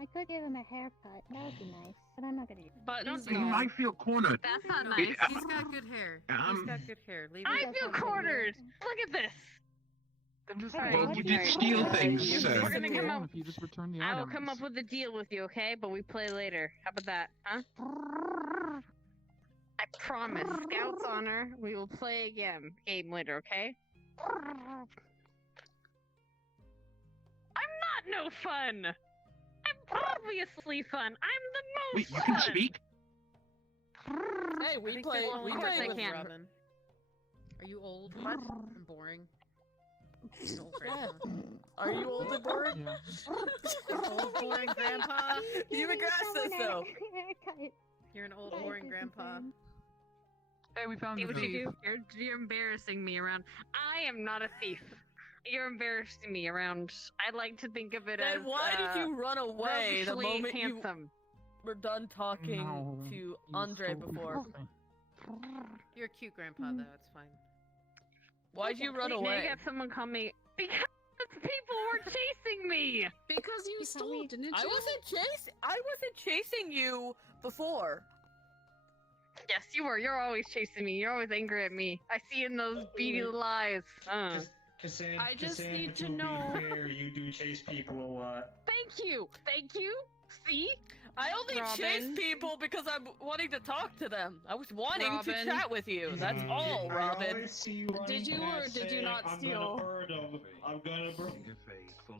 I could give him a haircut. That would be nice, but I'm not gonna do it. Buttons. You might feel cornered. That's not It- nice. He's got good hair. He's got good hair. Leave I it. feel cornered. Look at this. Well, you did steal things, so... We're gonna come up. If you just return the I will items. come up with a deal with you, okay? But we play later. How about that, huh? I promise. Scout's honor. We will play again. Game later, okay? I'm not no fun. I'm obviously fun. I'm the most Wait, you fun. can speak? Hey, we play. Well, We of play course I with can. Robin. Are you old and boring? You're an old grandpa. Are you old and boring? Old boring grandpa. You aggressed us though. You're an old boring grandpa. Hey, we found See the what you thief. do? You're embarrassing me around. I am not a thief. You're embarrassing me around. I like to think of it as. Then why did you run away the roguishly moment handsome. you were done talking to Andre before? You're a cute grandpa, though. It's fine. Why'd you run Now away? you got someone call me because people were chasing me. Because you stole, didn't you? I wasn't chasing you before. Yes, you were. You're always chasing me. You're always angry at me. I see in those beady little eyes. I just need to know. You do chase people a lot. Thank you. Thank you. See? I only chase Robin. people because I'm wanting to talk to them. I was wanting Robin. to chat with you. That's all, Robin. Did you or did you not steal? I'm gonna burn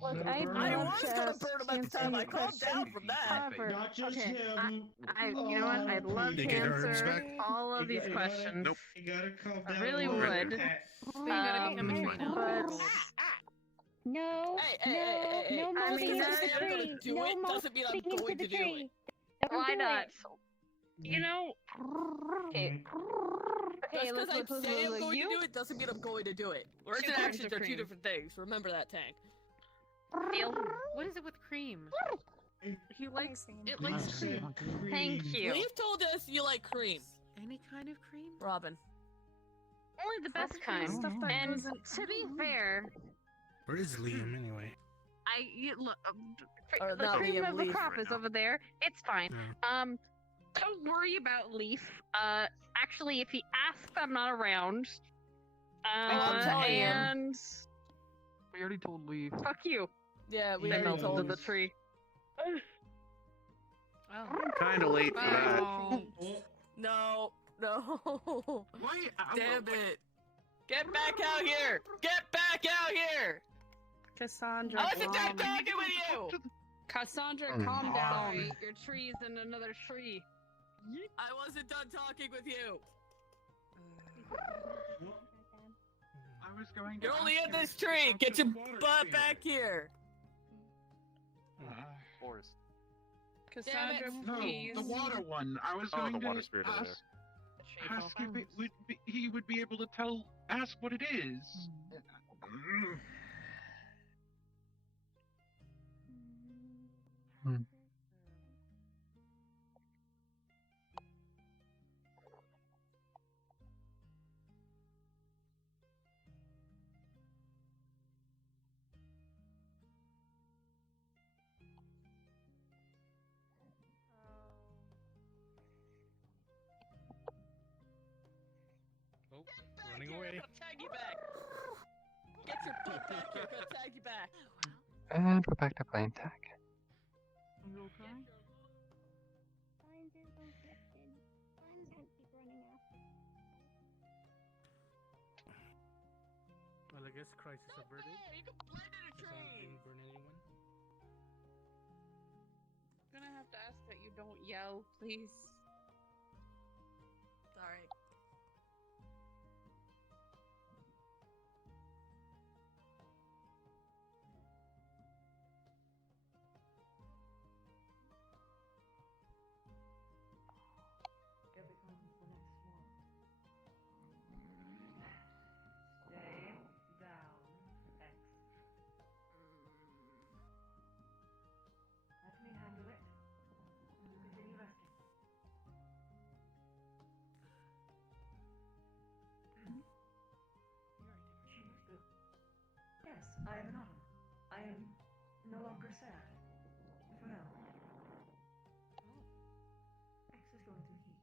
Look, I was gonna burn him at the time. I calmed down from that. Not just Okay, him. you know what? I'd love They to get her arms answer back? all of these questions. Nope. You gotta calm I down. really a little would. bit. So you gotta become a tree now. But No, no I more mean, speaking that's to the I'm gonna tree. do No it more doesn't mean I'm speaking to going the to do tree. it. Don't why do not? it. You know. Okay. Just because I look, say I'm look, going you- to do it doesn't mean I'm going to do it. Words Two and kinds actions of are two cream. different things. Remember that, Tank. Deal. What is it with cream? He likes it likes cream. Thank you. Leaf told us you like cream. Any kind of cream? Robin. Only the best Probably kind. stuff that And goes in- to be fair, Where is Liam anyway? look. Or The not cream Liam, of the Leaf. crop is over there. It's fine. Don't worry about Leaf. Actually, if he asks, I'm not around. I'm telling him. And We already told Leaf. Fuck you. Yeah, we I already melted told the him. tree. Kind of late for that. No, no. Wait, Damn it. Get back out here! Get back out here! Cassandra, I wasn't done calm. talking with you! Cassandra, Mm. calm down. Sorry, your tree's in another tree. I wasn't done talking with you! I was going to You're only ask in you this if tree! after Get the your water butt back spirit- here! Forest. Cassandra, No, please. the water one. I was Oh, going the water to spirit over there. ask if it would be, he would be able to ask what it is. Oh, running away. Tag you back! Get your butt back here, gonna tag you back! And we're back to playing tag. You okay? Find your location. I'm gonna keep running after. Well, I guess crisis averted. You can blend in a tree! Didn't burn anyone. I'm gonna have to ask that you don't yell, please. Sorry. Here becomes the next one. Stay down, X. Let me handle it. You continue resting. Choose the. Yes, I am an autumn. I am no longer sad. For now. X is going through heat.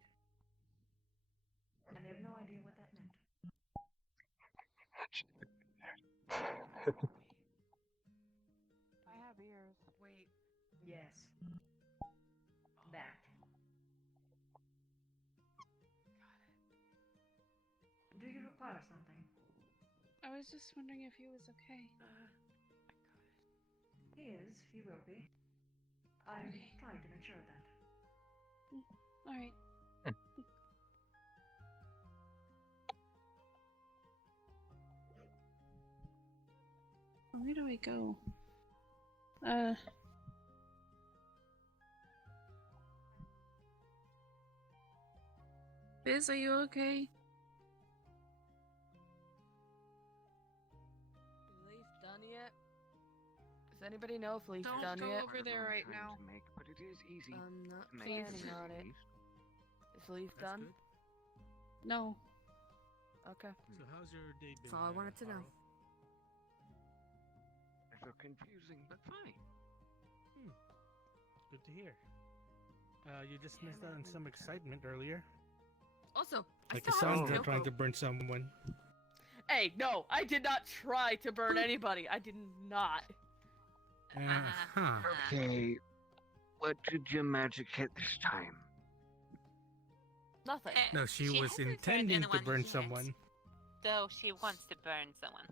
And I have no idea what that meant. I have ears. Wait. Yes. That. Do you require something? I was just wondering if he was okay. He is, he will be. I'm trying to make sure of that. Alright. Where do we go? Biz, are you okay? Is Leaf done yet? Does anybody know if Leaf's Don't done go yet? over there right now. But it is easy. I'm not to make planning decisions. on it. Is Leaf done? No. Okay. So how's your day been? That's all I wanted to know. So confusing, but fine. Good to hear. You just missed out on some excitement earlier. Also, I Like still have Cassandra a trying to burn someone. Hey, no, I did not try to burn anybody. I did not. Huh. Okay, what did your magic hit this time? Nothing. No, she was hasn't burned intending to anyone burn yet. someone. Though she wants to burn someone.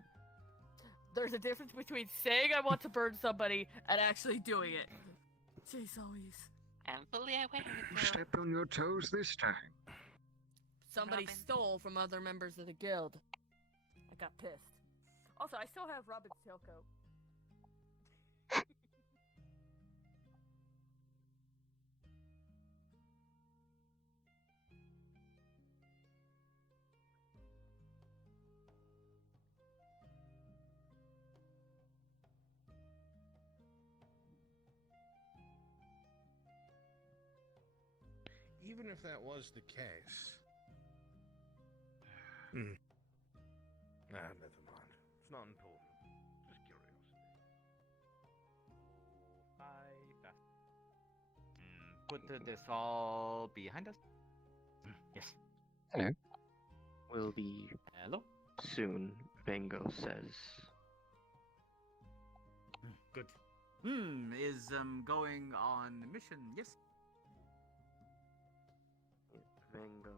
There's a difference between saying I want to burn somebody and actually doing it. Jeez Louise. I'm fully aware of You it. stepped on your toes this time. Somebody Robin. stole from other members of the guild. I got pissed. Also, I still have Robin's tailcoat. Even if that was the case. Never mind. It's not important. Just curiosity. Put this all behind us. Yes. Good. Is going on mission, yes? Mango.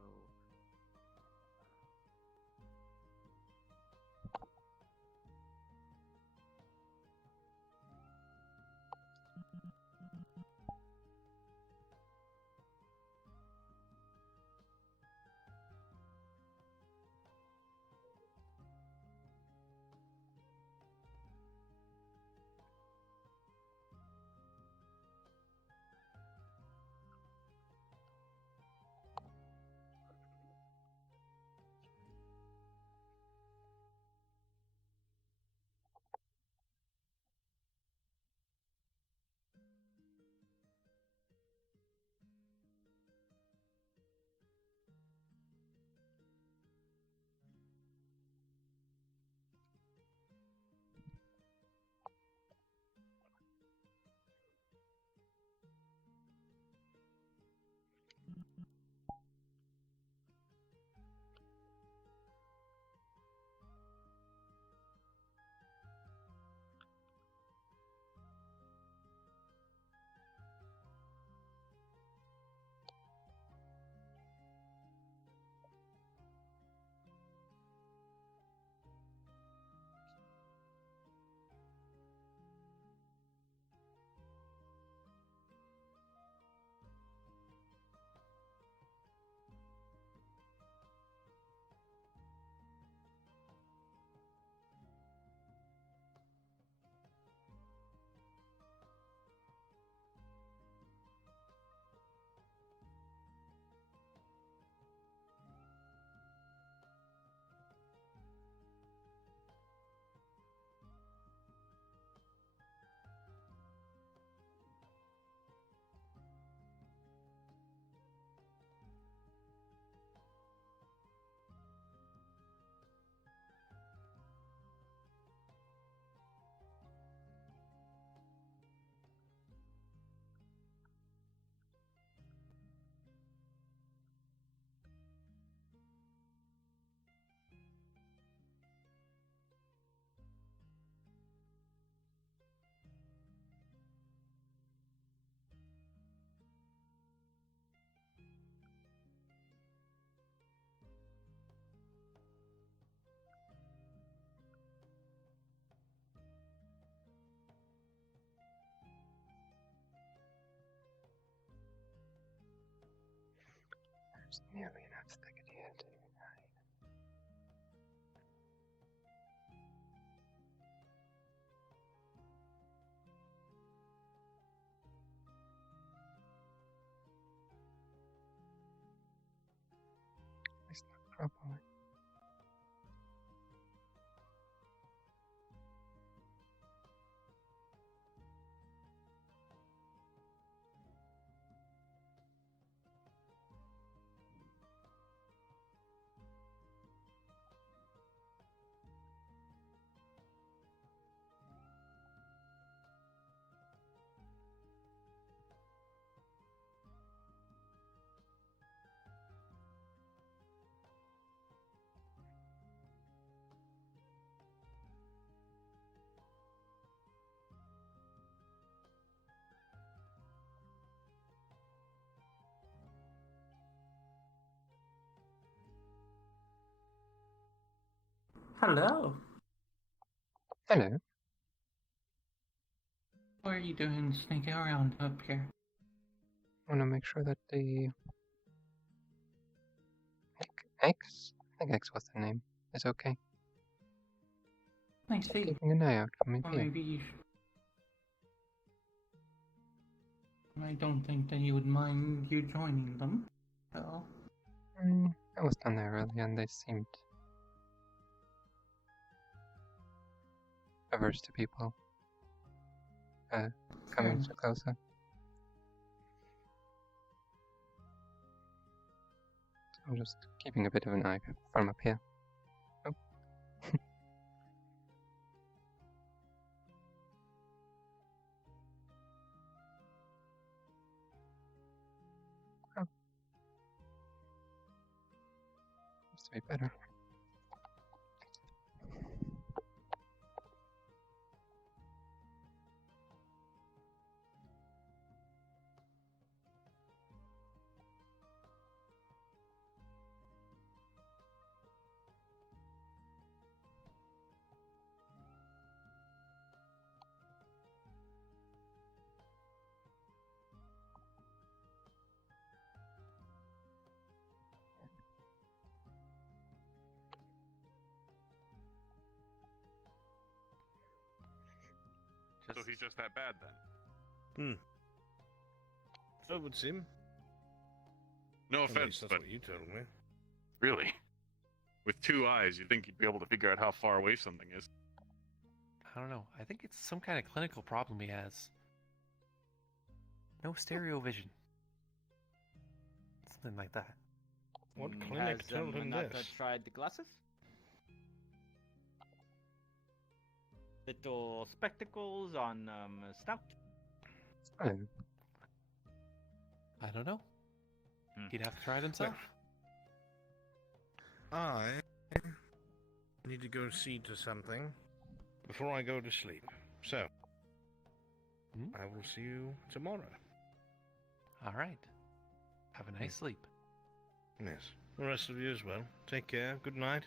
There's nearly enough stick here to hide. At least not properly. Hello. Hello. What are you doing sneaking around up here? I want to make sure that the X, I think X was the name, is okay. I Just see. keeping an eye out for me Or here. maybe you I don't think that you would mind you joining them. So, I was down there earlier and they seemed averse to people coming so closer. So I'm just keeping a bit of an eye from up here. Oh. Oh. Seems to be better. So he's just that bad then. So it would seem. No At least offense, that's but what you told me. really, with 2 eyes, you'd think you'd be able to figure out how far away something is. I don't know. I think it's some kind of clinical problem he has. No stereo vision. Something like that. What clinic told him Manata this? tried the glasses? Little spectacles on snout. Oh, I don't know. He'd have to try it himself. I need to go see to something before I go to sleep. So, I will see you tomorrow. All right. Have a nice sleep. Yes. The rest of you as well. Take care. Good night.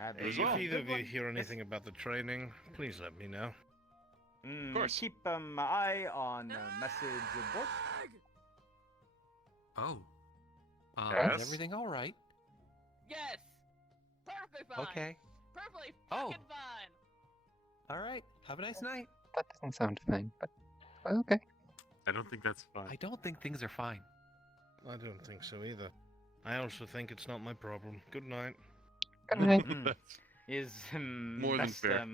As If well. either of Good you one. hear anything about the training, please let me know. Of course. Keep my eye on message board. Oh. Is everything all right? Yes. Perfectly fine. Okay. Perfectly Oh. fucking fine. All right. Have a nice night. that doesn't sound fine, but okay. I don't think that's fine. I don't think things are fine. I don't think so either. I also think it's not my problem. Good night. Good night. Is More than best fair.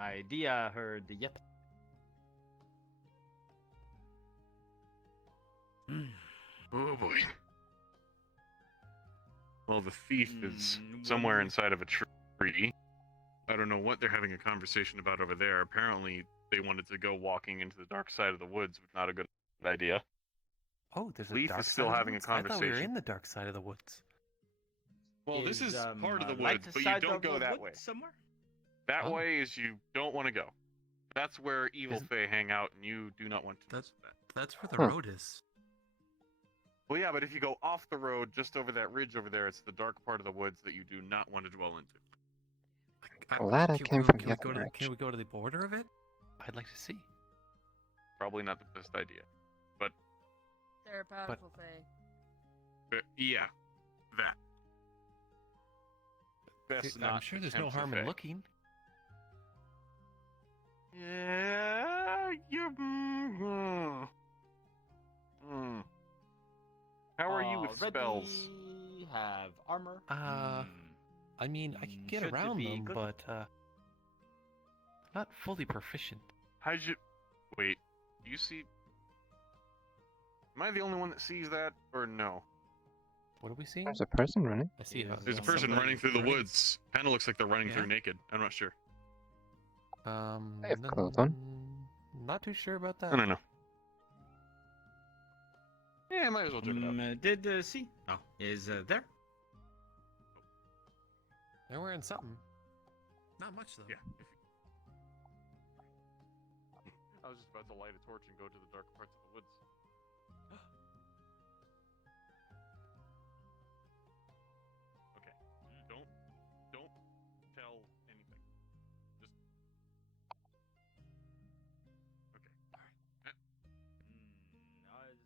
idea heard yet? Oh boy. Well, the thief is somewhere inside of a tree. I don't know what they're having a conversation about over there. Apparently, they wanted to go walking into the dark side of the woods, which is not a good idea. Oh, there's a Leaf dark is still side of the having a woods? I thought we were conversation. in the dark side of the woods. Well, this is part of the light woods, but you side don't of go the that wood way. somewhere? That Oh. way is you don't want to go. That's where evil fae hang out, and you do not want to. That's where the Huh. road is. Well, yeah, but if you go off the road, just over that ridge over there, it's the dark part of the woods that you do not want to dwell into. Glad I Can came we- from can the we go other to Can direction. we go to the border of it? I'd like to see. Probably not the best idea. But, They're powerful fae. yeah, that. Best I'm not sure there's no attempt to harm in fae. looking. Yeah, you. How are you with spells? Already have armor. I mean, I can get Should around be them, good. but not fully proficient. How'd you? Wait, do you see? Am I the only one that sees that, or no? What are we seeing? There's a person running. I see. There's a person running through the woods. Kind of looks like they're running through Yeah? naked. I'm not sure. They have clothes on. Not too sure about that. I don't know. Yeah, might as well check it out. Did see? Oh, is there? They're wearing something. Not much though. Yeah. I was just about to light a torch and go to the dark parts of the woods. Okay. Don't tell anything. Just. Okay. All right.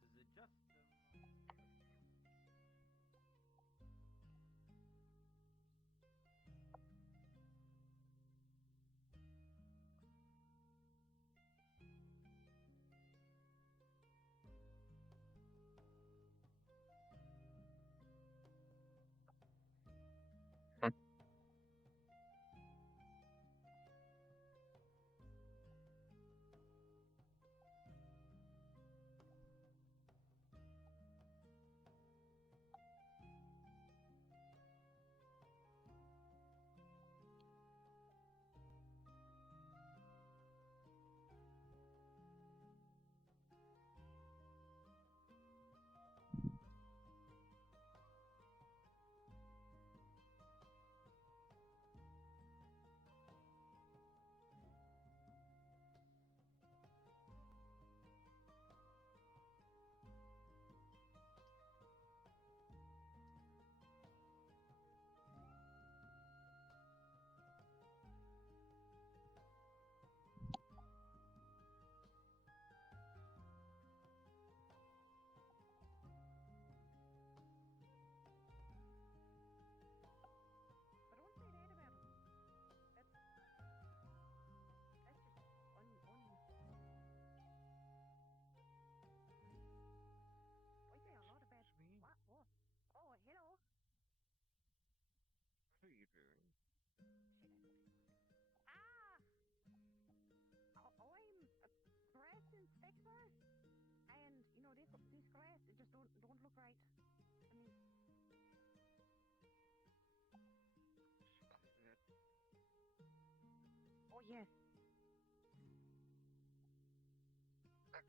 Yes.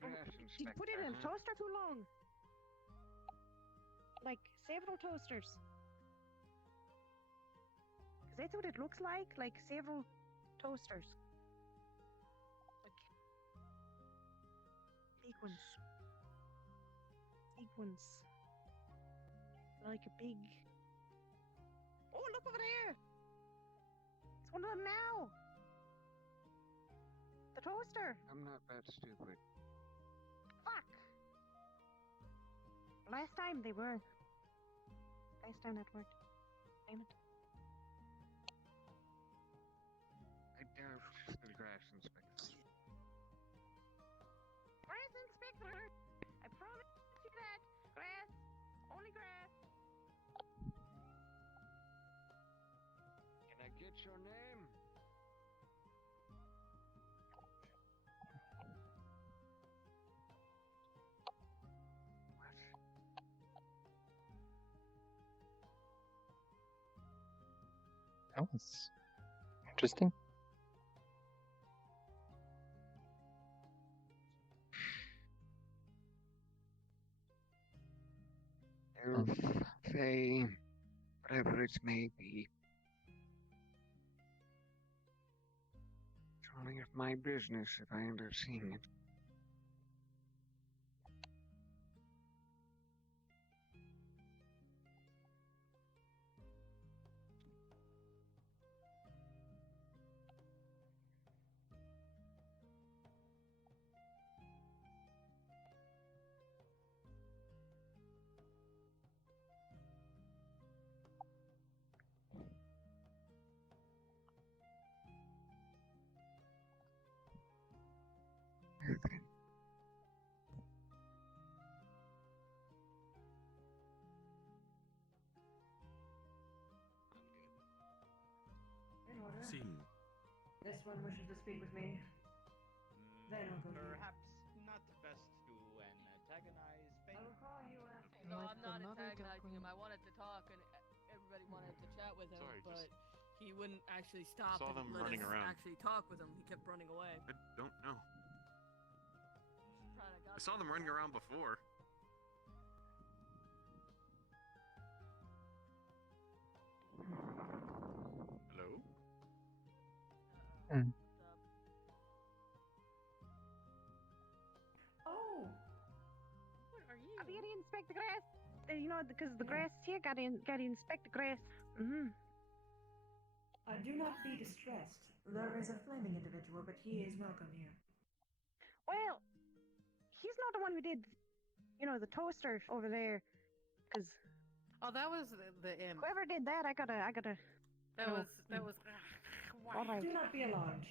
Yes, Did you put it in a Inspector. toaster too long? Like several toasters. Cause that's what it looks like several toasters. Like sequence. Sequence. Like a big. Oh, look over there! It's one of them now! The toaster! I'm not that stupid. Fuck! Last time they were. Last time that worked. Damn it. I doubt the grass inspector. Grass inspector! I promise you that! Grass! Only grass! Can I get your name? That was interesting. Elf, Fae, whatever it may be. It's none of my business if I end up seeing it. In order. See. This one wishes to speak with me. Then I'll go to you. Perhaps not best to antagonize Faye. I will call you after. No, I'm not antagonizing him. I wanted to talk and everybody wanted to chat with him, Sorry, but just he wouldn't actually stop saw and them let running us around. actually talk with him. He kept running away. I don't know. Trying to I saw them running around before. Hello? Oh! What are you? I'm here to inspect the grass. You know, because the grass here got to inspect the grass. Mm-hmm. Do not be distressed. There is a flaming individual, but he is welcome here. Well, he's not the one who did, you know, the toaster over there. Cause Oh, that was the imp. whoever did that, I gotta. That you know, was. All right. Do not be alarmed.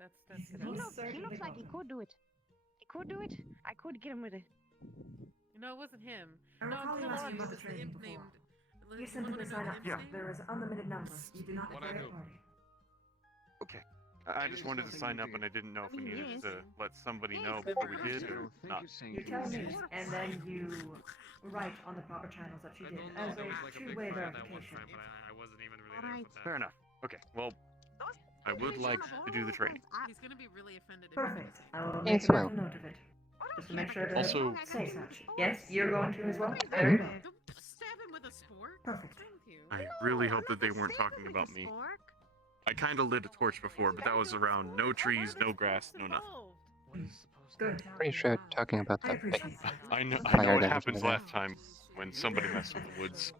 That's He most certainly looks like he welcome. could do it. He could do it. I could get him with it. No, it wasn't him. I No, recall I'm you telling asking you, about it the was the training imp before. named. You simply sign up. Yeah. There is unlimited numbers. You do not What I declare a do. party. Okay. I just wanted to sign up and I didn't know if we needed to let somebody know before we did or not. You tell me, and then you write on the proper channels that you did as a two-way verification. I wasn't even really All right. Fair enough. Okay, well, I would like to do the training. He's gonna be really offended. Perfect. I will Yes, make a well. mental note of it. Just to make sure to Also- say such. Yes, you're going to as well? Very well. Don't stab him with a spork. Perfect. What's wrong with you? I really hope that they weren't talking about me. I kind of lit a torch before, but that was around no trees, no grass, no nothing. Good. Pretty sure talking about I that big appreciate that. I know fire what that happens was there. last time when somebody messed with the woods.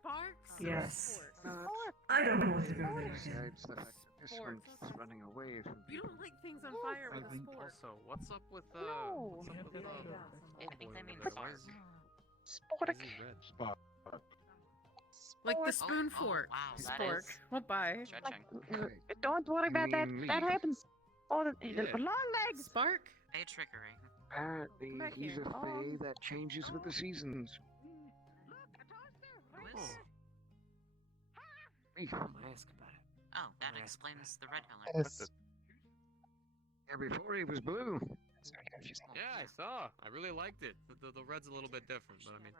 Sparks. Yes. Spork. I don't want to go there again. Besides the fact that this one keeps running away from You people. don't light things on fire with a spork. Also, what's up with No. what's up with I think they mean Why is Spork. Spot. Like the Spork. spoon Oh, fork. wow, that Spork. is What by? stretching. Don't worry about that. That happens. Oh, the long legs. Spark. A trickery. Apparently, Come back he's here. a fae that changes with the seasons. Who is? Me. ask about it? Oh, that explains the red color. Yes. Yeah, before he was blue. It's very confusing. Yeah, I saw. I really liked it. The red's a little bit different, but I mean.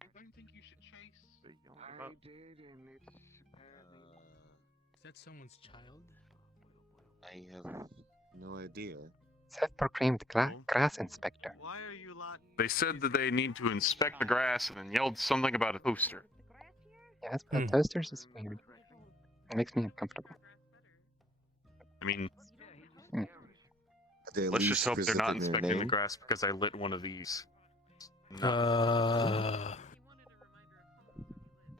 I don't think you should chase. I did, and it's apparently Is that someone's child? I have no idea. Self-proclaimed grass inspector. Why are you lot? They said that they need to inspect the grass and then yelled something about a toaster. Yes, but toasters is weird. It makes me uncomfortable. I mean, They at let's least just hope they're not specific in their inspecting the name? grass because I lit one of these. I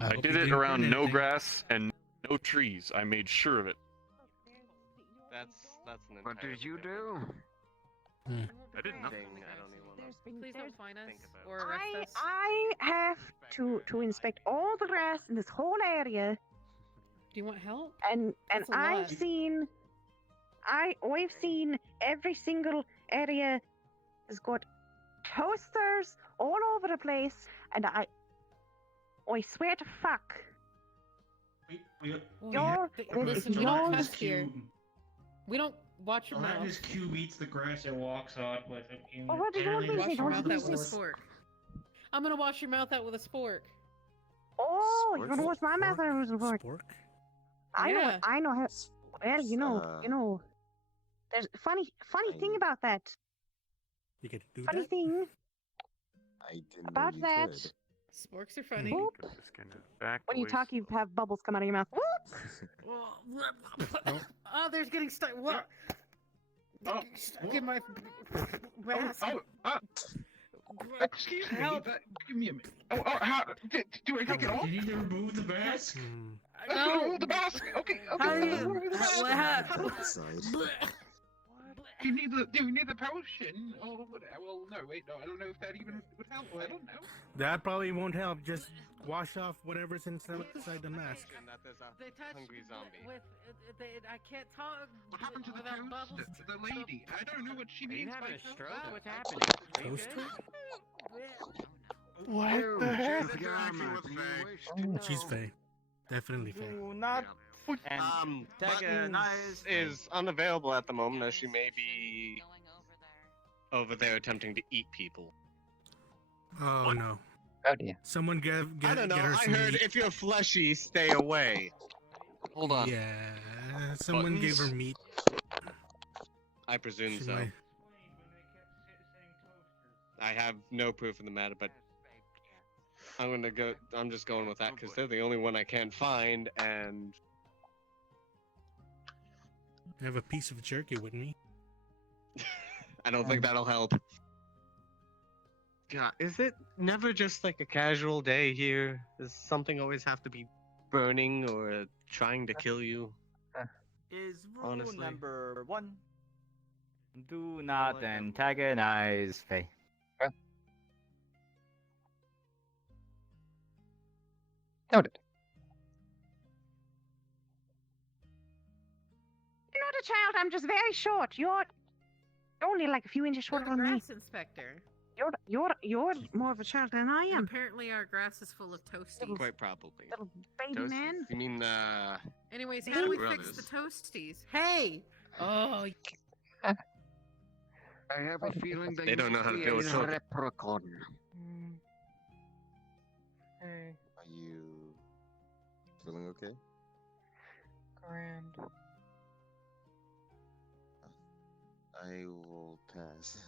hope did you it didn't around burn no anything. grass and no trees. I made sure of it. That's an What did you do? I did nothing. I don't even want to Please don't fine us or I arrest us. I have to inspect all the grass in this whole area, Do you want help? and That's a I've lot. seen every single area has got toasters all over the place, and I swear to fuck. Listen, we don't cuss here. We don't watch your mouth. This cube eats the grass and walks on with it. Oh, what do you want me to Wash say? your Don't mouth you out with a say- spork. I'm gonna wash your mouth out with a spork. Oh, you wanna watch my mouth out with a fork? Spork? I know. Yeah. I know how. Well, you know. There's a funny thing about that. You could do Funny that? thing I didn't about know you that. could. Sporks are funny. Whoop. Just kind of back When you away talk, you have bubbles come out of your mouth. Oh, there's getting stuck. What? Stuck in my mask. Excuse me. Give me a minute. How do I take it off? You need to remove the mask. Remove the mask. Okay. How do you? Do you need the potion? Oh, well, no, wait, no, I don't know if that even would help. I don't know. That probably won't help. Just wash off whatever's inside the mask. They touched hungry zombie. with. I can't talk. What happened to the without toast? bubbles. The lady. I don't know what she Are you means having by a toast. stroke? What's happening? Toaster? What the heck? She's Faye. Definitely Faye. Do not. And Tegan is unavailable at the moment, as she may be over there attempting to eat people. Oh no. Oh dear. Someone get I don't know. get her I some heard meat. if you're fleshy, stay away. Hold on. Yeah. Someone gave her Buttons? meat. I presume She so. might- I have no proof of the matter, but I'm just going with that because they're the only one I can't find, and I have a piece of jerky with me. I don't think that'll help. God, is it never just like a casual day here? Does something always have to be burning or trying to kill you? Is rule Honestly. number 1. Do not antagonize Faye. Noted. You're not a child. I'm just very short. You're only like a few inches shorter You're than the me. grass inspector. You're more of a child than I And am. apparently our grass is full of toasties. Quite probably. Little baby man. You mean Anyways, how do we fix the toasties? Hey! Oh, I have a feeling They don't know how to deal with a children. leprechaun. Hey, Are you feeling okay? grand. I will pass.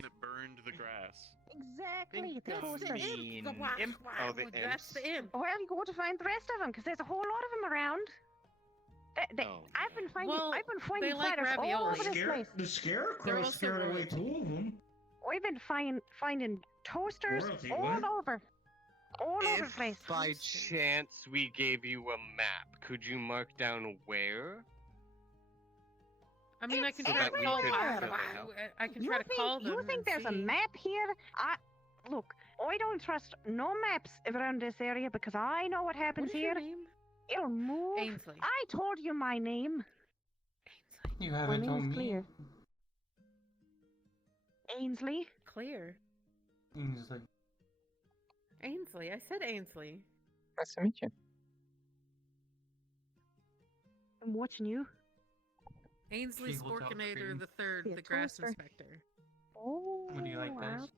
that burned the grass. Exactly. The that's toaster. the imp. Oh, the That's the imp. Well, you go to find the rest of them because there's a whole lot of them around. I've been finding. Well, I've been finding they like spiders all ravioli. over this place. The scarecrow They're also scared away ruined. 2 of them. We've been finding toasters Royalty, all what? over the If place. by chance we gave you a map, could you mark down where? I mean, I can So try that to we call could them. really help. I can try to call them. You think and there's a see. map here? Look. I don't trust no maps around this area because I know what happens What is here. your name? It'll move. Ainsley. I told you my name. You My haven't told name's me. Clear. Ainsley. Clear. Ainsley. Ainsley. I said Ainsley. Nice to meet you. I'm watching you. Ainsley She holds out the Sporkinator cream. the Third, Be a the grass toaster. inspector. Would you like this?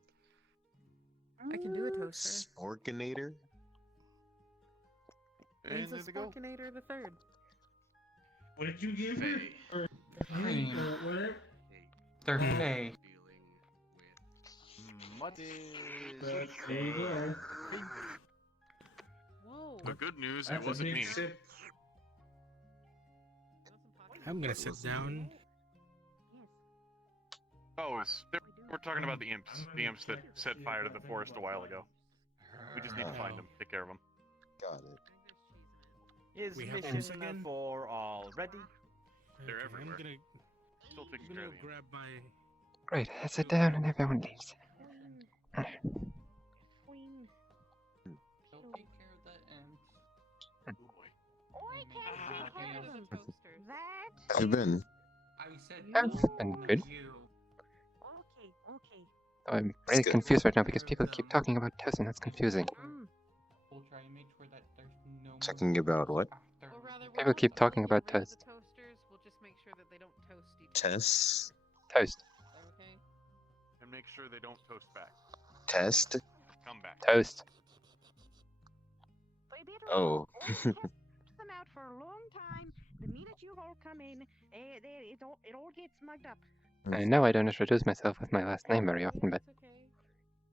I can do a toaster. Sporkinator? He's a there they go. Sporkinator the third. What did you give her? Hey, whatever. They're Faye. What is... There you go. Whoa. The good news, That's it a wasn't big me. sip. I'm gonna sit down. Oh, we're talking about the imps that set fire to the forest a while ago. We just need to find them, take care of them. Got it. Is We have mission those again? for all ready? They're Okay, everywhere. I'm gonna Still taking care of the grab my. Great, I sit down and everyone leaves. Queen. She'll take care of that and... I can't say home. That. Have you been? I said I've been good. you. Okay, okay. Oh, I'm That's really good. confused right now because people keep talking about toast and that's confusing. We'll try and make sure that there's no more Talking about what? after. Or rather, People keep talking about get rid of toast. the toasters. We'll just make sure that they don't toast each other. Test? Toast. Okay. And make sure they don't toast back. Test? Come back. Toast. Oh. Test them out for a long time. The minute you all come in, it all gets mugged up. I know I don't introduce myself with my last name very often, but It's okay.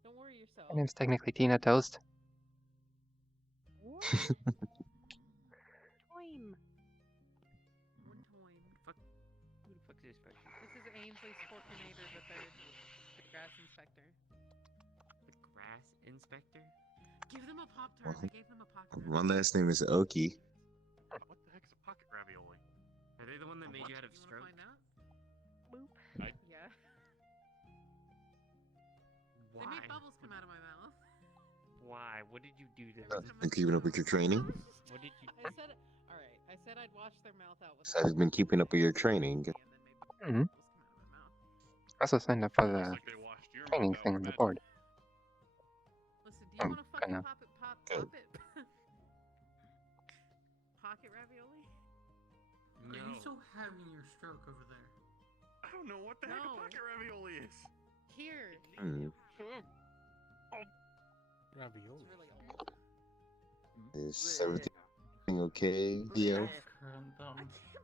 Don't worry yourself. my name's technically Tina Toast. What? Time. One time. Who the fuck's this person? This is Ainsley Sporkinator the third, the grass inspector. The grass inspector? Give them a Pop Tart. I gave them a pocket. My last name is Oki. What the heck's a pocket ravioli? Are they the one that made you have a You stroke? wanna find out? Boop. Yeah. Why? They made bubbles come out of my mouth. Why? What did you do to them? Been keeping up with your training? What did you I said, all right. I said I'd wash their mouth out with. So I've been keeping up with your training. Mm-hmm. Also signed up for the training thing on the board. Listen, do you want to fucking gonna- pop Good. it? Pocket ravioli? Are you still having your stroke over there? I don't know what the heck a pocket ravioli is. Here. Hmm. Ravioli. It's really old. Is everything okay, Theo? I can't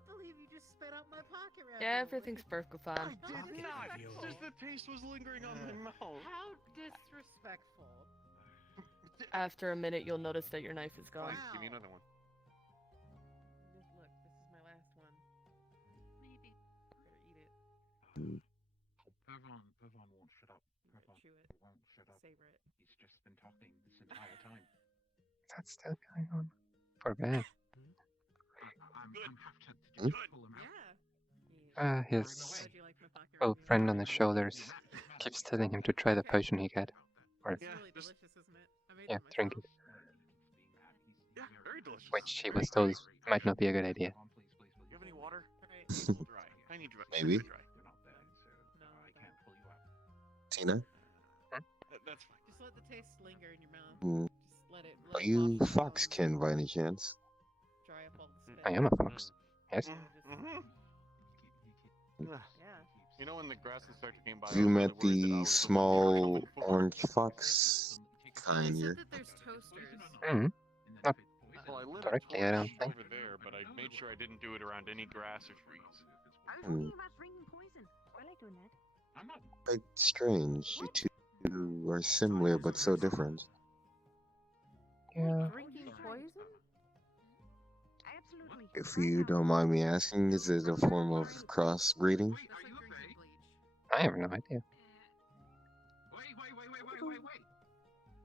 believe you just spit out my pocket ravioli. Yeah, everything's perfectly fine. I did not. Just the taste was lingering on my mouth. How disrespectful. After a minute, you'll notice that your knife is gone. Give me another one. Look, this is my last one. Maybe. Better eat it. Pavon won't shut up. Pavon Chew it. won't shut up. Savor it. He's just been talking this entire time. That's still going on. For bad. I'm have to just pull him out. His How'd you like my pocket old ravioli? friend on his shoulders keeps telling him to try the potion he got. Or, It's really delicious, isn't it? I made yeah, it drink it. Yeah, very delicious. Which he was told might not be a good idea. You have any water? Right. Dry. I need dry. Maybe. Dry. No, I can't pull you out. Tina? That's fine. Just let the taste linger in your mouth. Hmm. Just let it. Are Let it you wash off, Foxkin by any chance? dry up all the spit. I am a fox. Yes? Yeah. You know when the grass inspector came by? Have you met the small orange fox kind They here? said that there's toasters. Mm-hmm. Not Well, I lit a directly, I torch don't think. over there, but I made sure I didn't do it around any grass or trees. I was Hmm. thinking about drinking poison. I like doing that. I'm not. Quite strange. You two are similar but so different. Yeah. Drinking poison? Absolutely. If you don't mind me asking, is it a form of crossbreeding? Just like drinking bleach. I have no idea. Wait.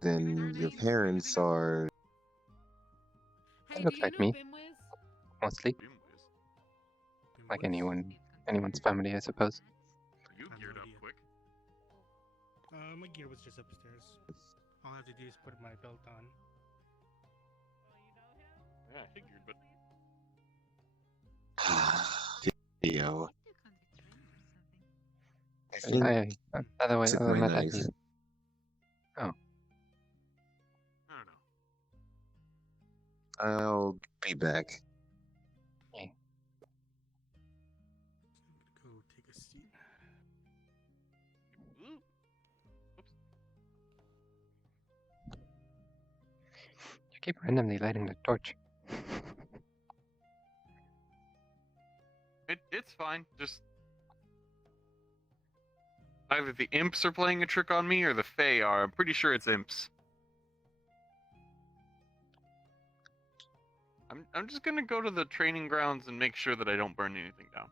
Then your parents are. Hey, They do look you like know me. Bimwiz? Mostly. Like anyone's family, I suppose. You geared up quick. My gear was just upstairs. All I have to do is put my belt on. Yeah, I figured, but Theo. I think Otherwise, took other my than that, knife. Oh. I don't know. I'll be back. Okay. Go take a seat. Ooh. Keep randomly lighting the torch. It's fine. Just either the imps are playing a trick on me or the fae are. I'm pretty sure it's imps. I'm just gonna go to the training grounds and make sure that I don't burn anything down.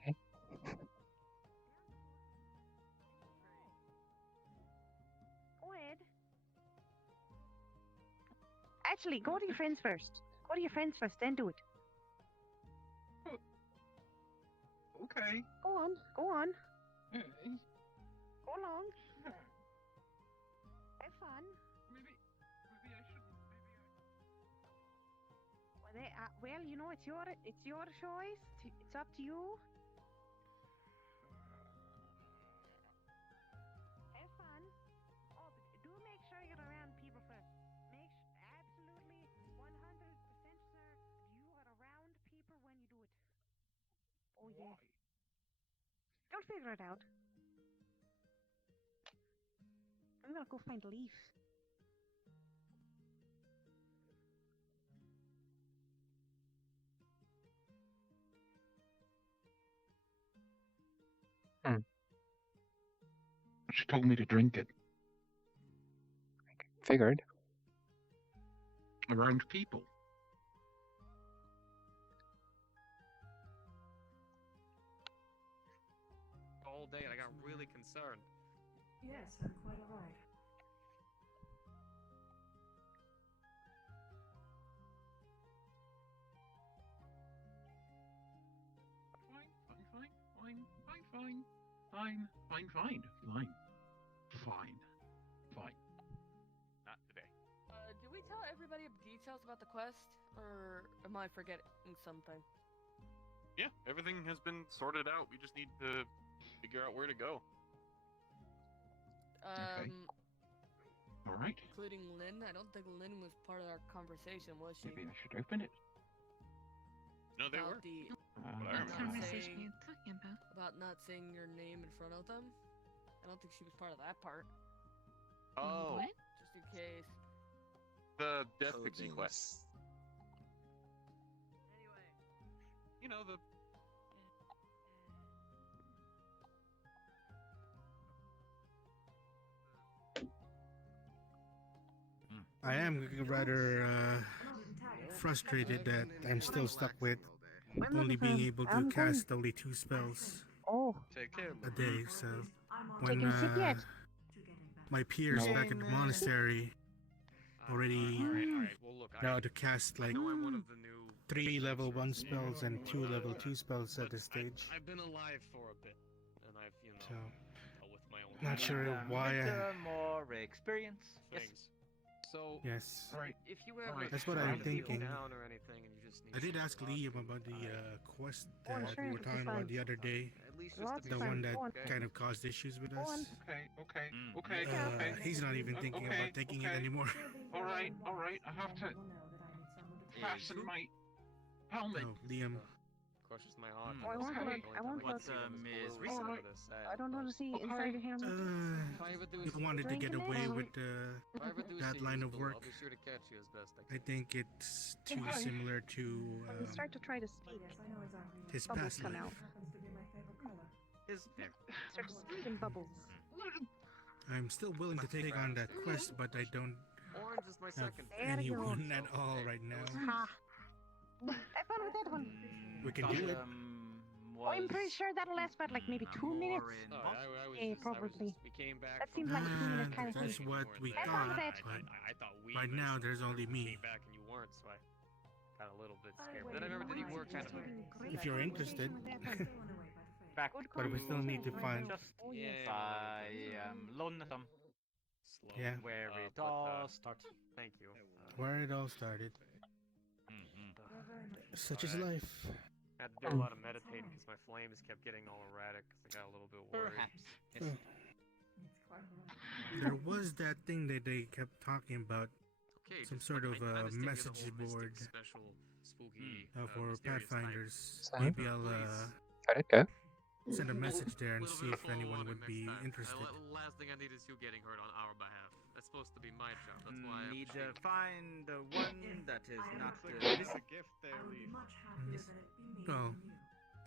Okay. Go ahead. Actually, go to your friends first. Go to your friends first, then do it. Okay. Go on. Go on. Go along. Have fun. Maybe I should. Well, you know, it's your choice. It's up to you. Have fun. Oh, but do make sure you're around people first. Make absolutely 100% sure you are around people when you do it. Oh yeah. You'll figure it out. I'm gonna go find a leaf. She told me to drink it. Figured. Around people. All day, and I got really concerned. Yes, I'm quite alright. Fine. Not today. Did we tell everybody details about the quest, or am I forgetting something? Yeah, everything has been sorted out. We just need to figure out where to go. Okay. All right. Including Lynn. I don't think Lynn was part of our conversation, was she? Maybe I should open it. No, they were. What conversation are you talking about? About not saying your name in front of them. I don't think she was part of that part. Oh. What? Just in case. The Death Pixie quest. Anyway. You know, the... I am rather frustrated that I'm still stuck with only being able to cast only 2 spells a day. So when my peers back at the monastery already know how to cast like 3 level 1 spells and 2 level 2 spells at this stage. I've been alive for a bit, and I've, So dealt with my own. not sure why more experience. Things. So Yes. if you ever That's what I'm thinking. down or anything, and you just need I did to ask talk Liam to about the quest Oh, I'm that sure we were it'll be talking about fine. the other day. at least Well, just to The be one sure. that kind of caused issues with Go on. us. Okay. He's not even thinking about taking it anymore. All right. I have to fasten my helmet. Oh, Liam. Crushes my heart. Oh, I want Okay. blood. I want blood. What's Ms. Oh, Reason I- for this? I don't want to see inside your helmet. You wanted to get away with If I ever do that see line you, of work. I'll be sure to catch you as best I I can. think it's too similar to When you start to try to speak, his bubbles past come life. out. Is there? Start to speak in bubbles. I'm still willing to take on that quest, but I don't Orange is my have second. anyone at all right now. Ha! Have fun with that one. We can do it. Oh, I'm pretty sure that'll last about like maybe 2 minutes. Oh, I was Yeah, just, probably. we came back. That from seems like a 2-minute Ah, kind of thing. that's what we Have fun with thought, it. but I thought we right missed now it. there's only me. Came back and you weren't, so I got a little bit scared. But then I remember that you were kind of If you're interested. Back But we still need to find. just Yeah, I am lonesome. slow. Yeah. Where it but, all starts. Thank you. Where it all started. Such is life. I had to do a lot of meditating because my flames kept getting all erratic because I got a little bit worried. Perhaps. There was that thing that they kept talking about. Okay, Some just sort look, of I understand you're the message whole Mystic board. special spooky. For mysterious Pathfinders. Same. Maybe I'll How'd it go? send a message there and Little see bit if of anyone forewarning would be next time. interested. Last thing I need is you getting hurt on our behalf. That's supposed to be my job. That's why I Need appreciate to find the one that is not It's a gift there, Leaf. Well,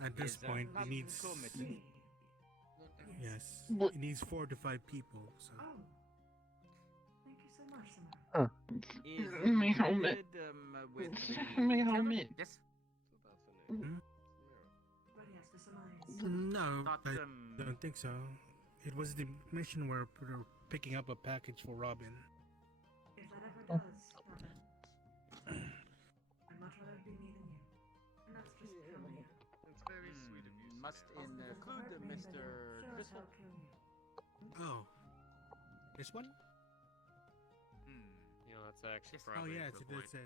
at this Is, point, it needs. committee. Yes, it needs 4 to 5 people. So. Thank you so much, Samara. Huh. Is My helmet. with My helmet. Yes. Hmm? Ready as to surmise. No, Not, I don't think so. It was the mission where we're picking up a package for Robin. If that ever does happen, I'd much rather it be me than you. And that's just purely it. It's very sweet of you. Must include Mr. Crystal. Oh, this one? You know, that's actually Oh probably yes, a it good does point. say.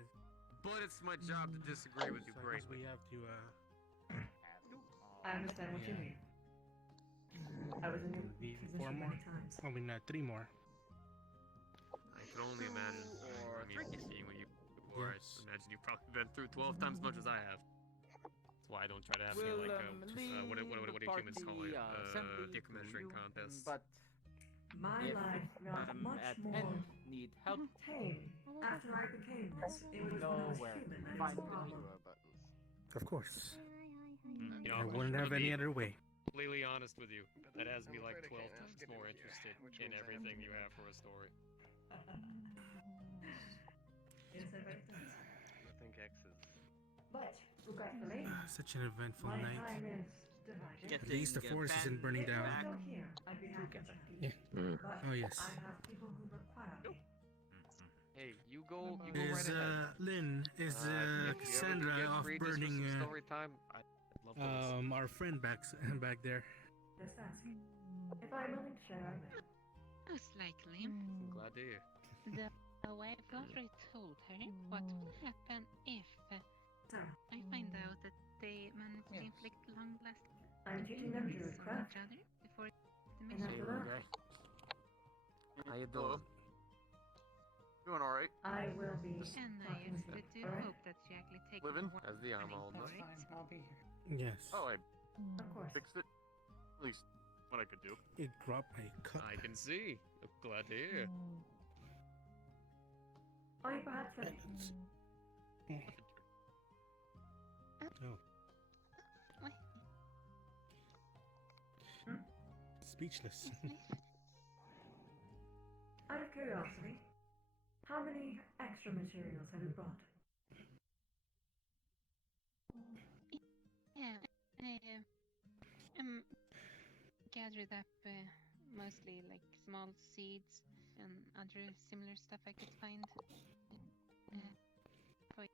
But it's my job to disagree with you So I guess greatly. we have to. I understand what you mean. I was in your position 4 more. many times. I mean, 3 more. I can only imagine. Or seeing what you before, Yes. I imagine you've probably been through 12 times as much as I have. That's why I don't try to have any Will like what do leave humans call it? assembly Dick to measuring you, contests. But My if life got much at more end need help, tame after I became this. It was when I know was where human. to I find was a me. problem. Of course. You know, I I'm wouldn't gonna have be any other way. completely honest with you. That has me like afraid I 12 can't times ask it more in here, interested which in means I have everything to you go. have for a story. Yes, I bet it does. I think X is. But, regretfully, Such an eventful my night. time is divided. At least the forest isn't burning If you're down. still here, I'd be happy to. Yeah. But Oh yes. I have people who require me. Hey, you go right Is ahead. Lynn? Is If you ever do Cassandra get off free just for burning? some story time, I'd love to listen. Our friend back there. Just ask. If I'm willing to share, I will. Most likely. I'm glad to hear. Though I've already told her what will happen if I find out that they manage to inflict long-lasting I'm teaching them injuries druid on craft. each other before the And mission. after that, How you doing? Doing all right. I will be And I talking with actually you. do Alright? hope that she actually takes Living? the As the arm warning holding. for it. I'll be here. Yes. Oh, I Of course. fixed it. At least what I could do. It dropped my cup. I can see. I'm glad to hear. Are you perhaps ready? Oh. Speechless. Out of curiosity, how many extra materials have you brought? Yeah, gathered up mostly like small seeds and other similar stuff I could find. But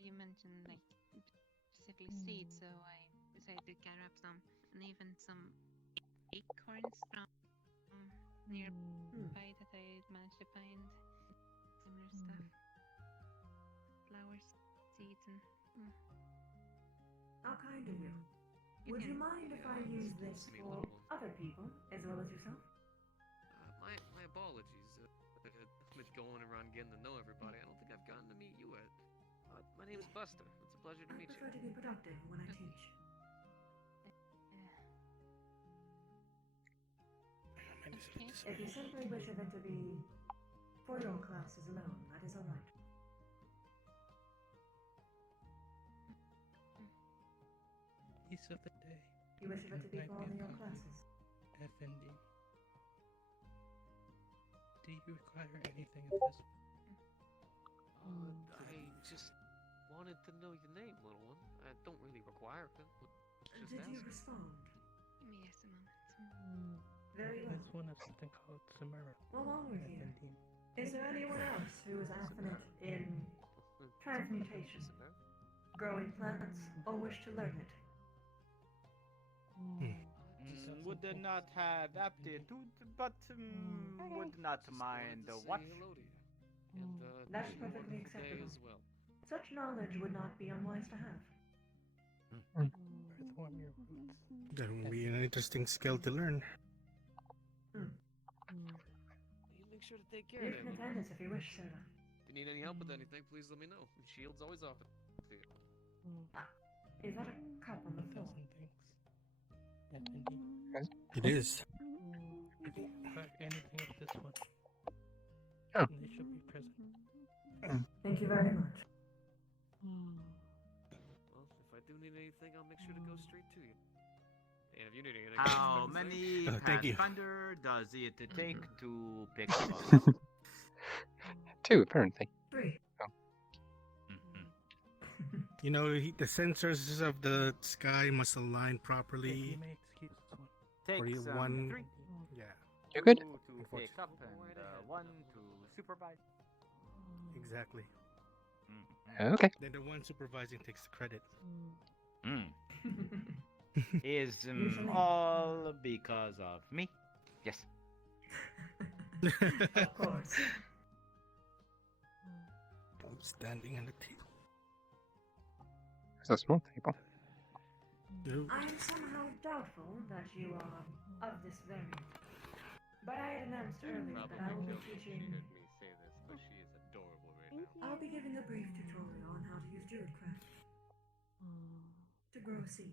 you mentioned like specifically seeds, so I decided to gather up some, and even some acorns from nearby that I managed to find. Similar stuff, flowers, seeds, and. How kind of you. Would you mind if I use this for other people as well as yourself? My apologies. With going around getting to know everybody, I don't think I've gotten to meet you yet. My name is Buster. It's a pleasure to I meet prefer you. to be productive when I teach. If you simply wish it to be for your classes alone, that is alright. Piece of the day. You wish it to be for all your classes. FND. Do you require anything of this? I just wanted to know your name, little one. I don't really require it. Just Did you ask. respond? Give me just a moment. Very well. It's one of something called Samara. Along with you, FND. is there anyone else who is affluent in transmutation, growing plants, or wish to learn it? Would not have aptitude, but would not mind what. And, That's wish you a perfectly wonderful day acceptable. as well. Such knowledge would not be unwise to have. Earthworm your roots. That would be an interesting skill to learn. You make sure to take care You of can that. attend us if you wish, Sarah. If you need any help with anything, please let me know. Shield's always open to you. Is that a cup on the floor? It is. Anything of this one. Oh. They should be present. Thank you very much. Well, if I do need anything, I'll make sure to go straight to you. And if you need anything, How just remember to many say. Thank you. Pathfinder does it take to pick up? 2, apparently. 3. You know, the sensors of the sky must align properly. You may excuse this one. Or Takes you one. 3. Yeah. You good? 2 to pick up and 1 to supervise. Exactly. Okay. Then the one supervising takes the credit. Is all because of me? Yes. Of course. I'm standing on the table. It's a small table. I am somehow doubtful that you are of this variant. But I had announced earlier that I will be teaching. me say this, but she is adorable right now. I'll be giving a brief tutorial on how to use Druidcraft to grow a seed.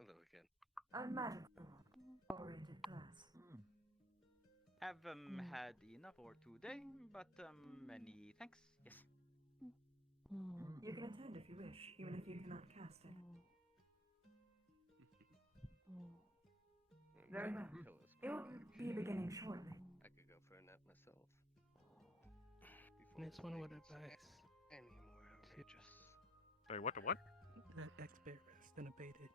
Hello again. A magical-oriented class. Have had enough for today, but many thanks. Yes. You can attend if you wish, even if you cannot cast it. Very well. It will be beginning shortly. I could go for a nap myself. This one would advise to Sorry, what to what? let X-Bear rest and abated.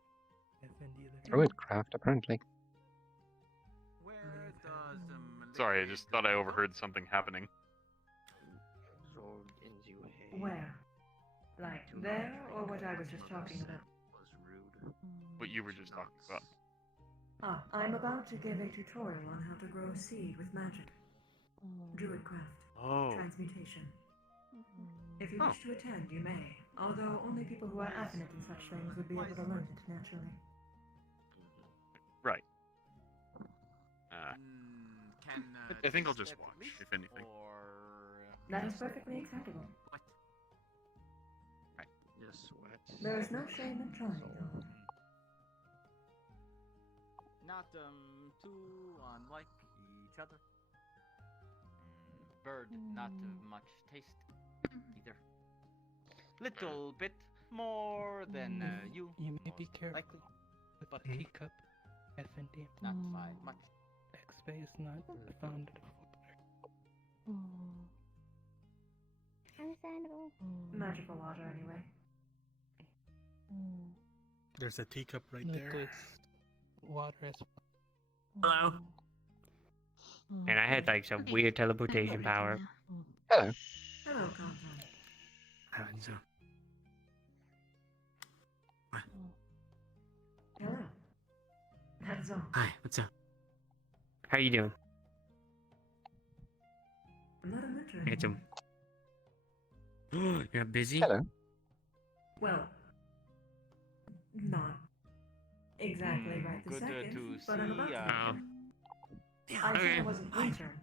Druidcraft, apparently. Where does Sorry, I just thought I overheard something happening. Where? Like there, or what I was just talking about? What you were just talking about. I'm about to give a tutorial on how to grow a seed with magic. Druidcraft. Oh. Transmutation. If you wish to attend, you may, although only people who are affluent in such things would be able to learn it naturally. Right. I think I'll just watch, if anything. That is perfectly acceptable. Right. Yes, what? There is no shame in trying, though. Not too unlike each other. Bird, not much taste either. Little bit more than you. You may be careful likely, with but the teacup, FND. not by much. X-Bay is not founded of water. Understandable. Magical water, anyway. There's a teacup right Liquids, there. water as Hello. And I had like some weird teleportation power. Hello. Hello, Contact. So, Hello. That's all. Hi, what's up? How you doing? I'm not a mentor Handsome. anymore. You're busy? Hello. Well, not exactly right this Good second, to but I'm about see. to. Oh. I said I Okay. wasn't intern.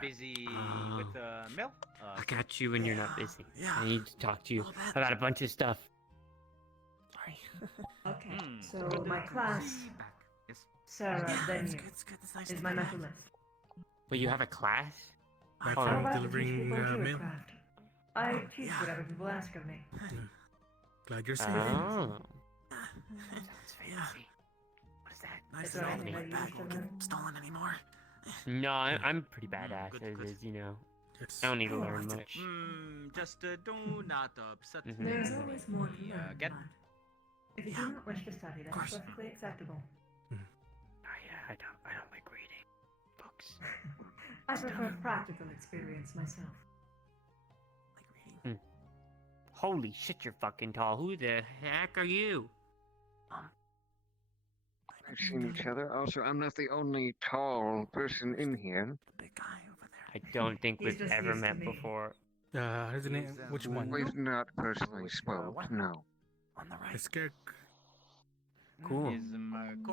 Busy with milk. I got you when you're not busy. I need to talk to you about a bunch of stuff. Okay, so good my to class, see back. Yes. Sarah, then you, It's good. It's nice is to my meet mental list. But you have a class? back Oh, I'm from about to teach delivering people mail. Druidcraft. I teach whatever people ask of me. Glad you're safe. Oh. Sounds fancy. What is that? Is there anything that you wish to learn? stolen anymore? No, I'm pretty badass as is, you know. I don't need to learn much. Just do not upset me. There is always more to learn, Again? but if you do not wish to study, that is perfectly acceptable. Oh yeah, I don't like reading books. I prefer practical experience myself. Holy shit, you're fucking tall. Who the heck are you? We've seen each other. Also, I'm not the only tall person in here. I don't think He's we've just ever used to met me. before. Isn't it? Which one? We've not personally spoke, no. The scare. Cool.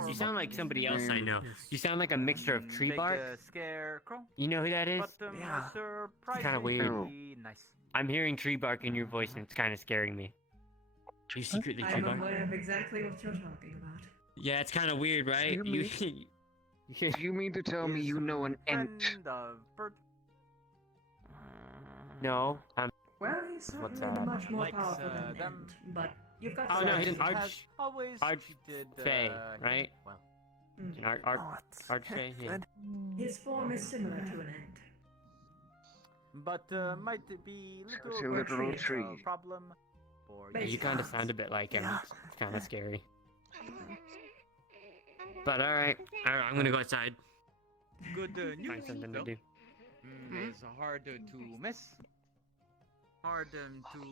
You sound like somebody else I know. You sound like a mixture of tree bark. Scarecrow. You know who that is? But Yeah. surprisingly It's kind of weird. nice. I'm hearing tree bark in your voice, and it's kind of scaring me. You secretly tree I'm bark? aware of exactly what you're talking about. Yeah, it's kind of weird, right? Do you mean to tell me you know an ant? No, Well, he's certainly much more powerful than an ant, but you've got Oh to no, he's an say- archfey, right? Mm. An archfey. Yeah. His form is similar to an ant. But might be It's a literal tree. problem. Yeah, you kind of sound a bit like him. It's kind of scary. But alright, I'm gonna go outside. Good news. Find something to do. It's hard to miss. Hard to.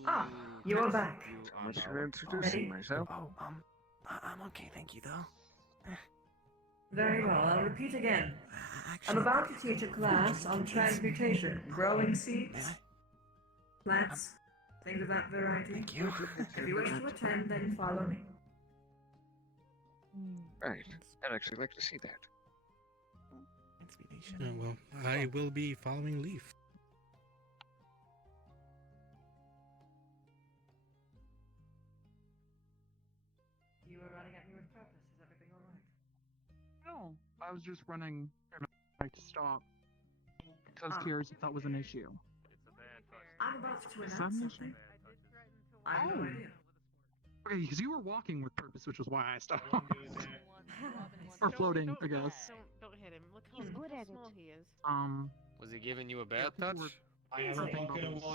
Ah, you're back. Much for introducing myself. I'm okay, thank you, though. Very well, I'll repeat again. I'm about to teach a class on transmutation, growing seeds, plants, things of that variety. Thank you. If you wish to attend, then follow me. Right. I'd actually like to see that. Well, I will be following Leaf. You were running at me with purpose. Is everything alright? No, I was just running right to stop. I was curious if that was an issue. I'm about to Is that announce an something. issue? I have no idea. Okay, because you were walking with purpose, which was why I stopped. Or floating, I guess. Don't hit him. Look how small he is. Was he giving you a bad touch?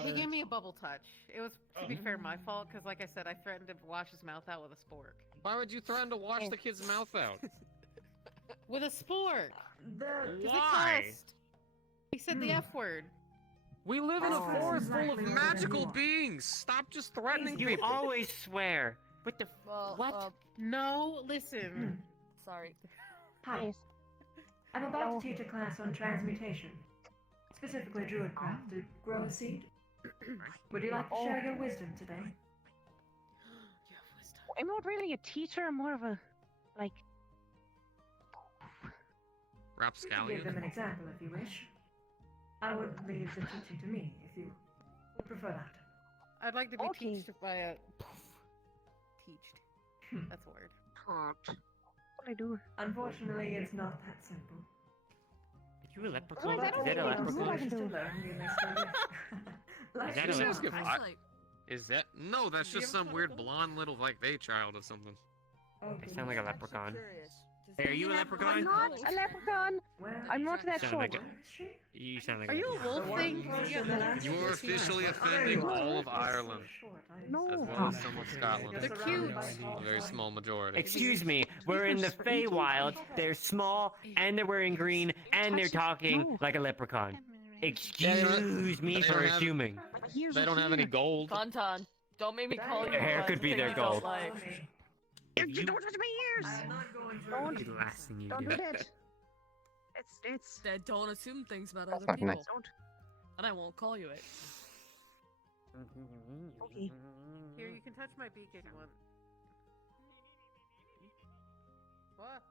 He gave me a bubble touch. It was, to be fair, my fault, because like I said, I threatened to wash his mouth out with a spork. Why would you threaten to wash the kid's mouth out? With a spork! Why? He said the F word. We live in a forest full of magical beings. Stop just threatening You people. always swear. What the? What? No, listen. Sorry. Hi. I'm about to teach a class on transmutation, specifically druidcraft to grow a seed. Would you like to share your wisdom today? I'm not really a teacher, I'm more of a, like... You can Rapscallion. give them an example if you wish. I would leave the teaching to me if you would prefer that. I'd like to be teached by a... Teached. That's a word. What I do? Unfortunately, it's not that simple. Are you a leprechaun? Is that a leprechaun? Is that a leprechaun? Is that? No, that's just some weird blonde little like they child or something. I sound like a leprechaun. Hey, are you a leprechaun? I'm not a leprechaun. I'm not that Sound short. like you sound like Are you a wolf thing? You're officially offending all of Ireland, as well as some of Scotland. They're cute. A very small majority. Excuse me, we're in the Feywild. They're small, and they're wearing green, and they're talking like a leprechaun. Excuse me for assuming. They don't have any gold. Fonton, don't make me call you. Their hair could be their gold. You don't touch my ears! Don't. The last thing you Don't do. do that. It's... Don't assume things about That's other not people. nice. Don't. And I won't call you it. Okay. Here, you can touch my beak if you want. What?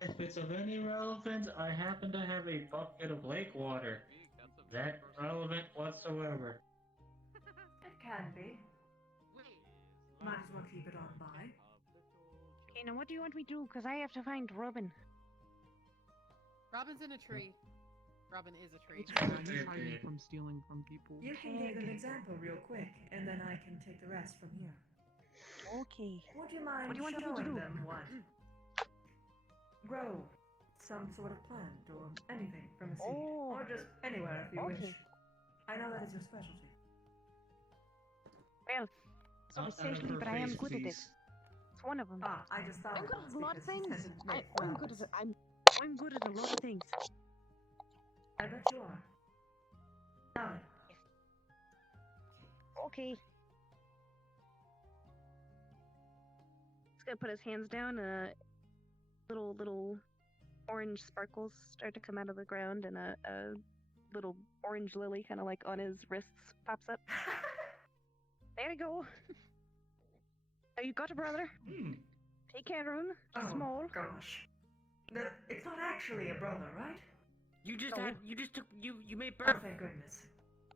If it's of any relevance, I happen to have a bucket of lake water. Is that relevant whatsoever? It can be. Might as well keep it on by. Okay, now what do you want me to do? Because I have to find Robin. Robin's in a tree. Robin is a tree. He's hiding from stealing from people. You can give an example real quick, and then I can take the rest from here. Okay. Would you mind What do you want me to showing do? them what? Grow some sort of plant or anything from a seed. Oh. Or just anywhere if you Okay. wish. I know that is your specialty. Well, it's not essentially, but I am good at it. It's one of them. Ah, I just thought I'm good it at a lot of was things. because you tended to make I'm good flowers. at I'm good at a lot of things. I bet you are. Now then. Okay. He's gonna put his hands down. Little orange sparkles start to come out of the ground, and a little orange lily, kind of like on his wrists, pops up. There we go. Oh, you got a brother? Take care of him. Oh, Small. gosh. It's not actually a brother, right? You just No. had, you just took, you made Oh, birth. thank goodness.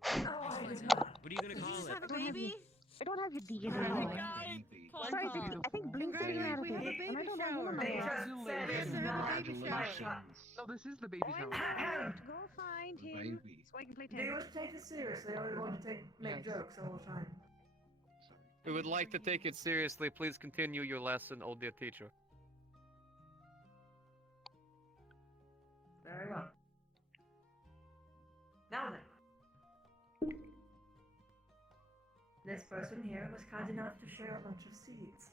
Oh, I did not. What are you gonna call it? I don't have your- I don't have your DNA. Oh, Sorry, Beautiful. I think Blink came out of it, and I don't have one of They my just said it's not my child. No, this is the baby Oh, I shower. know. I have to go find him so I can play Do you tennis. take this seriously, or do you want to make jokes all the time? We would like to take it seriously. Please continue your lesson, old dear teacher. Very well. Now then. This person here was kind enough to share a bunch of seeds.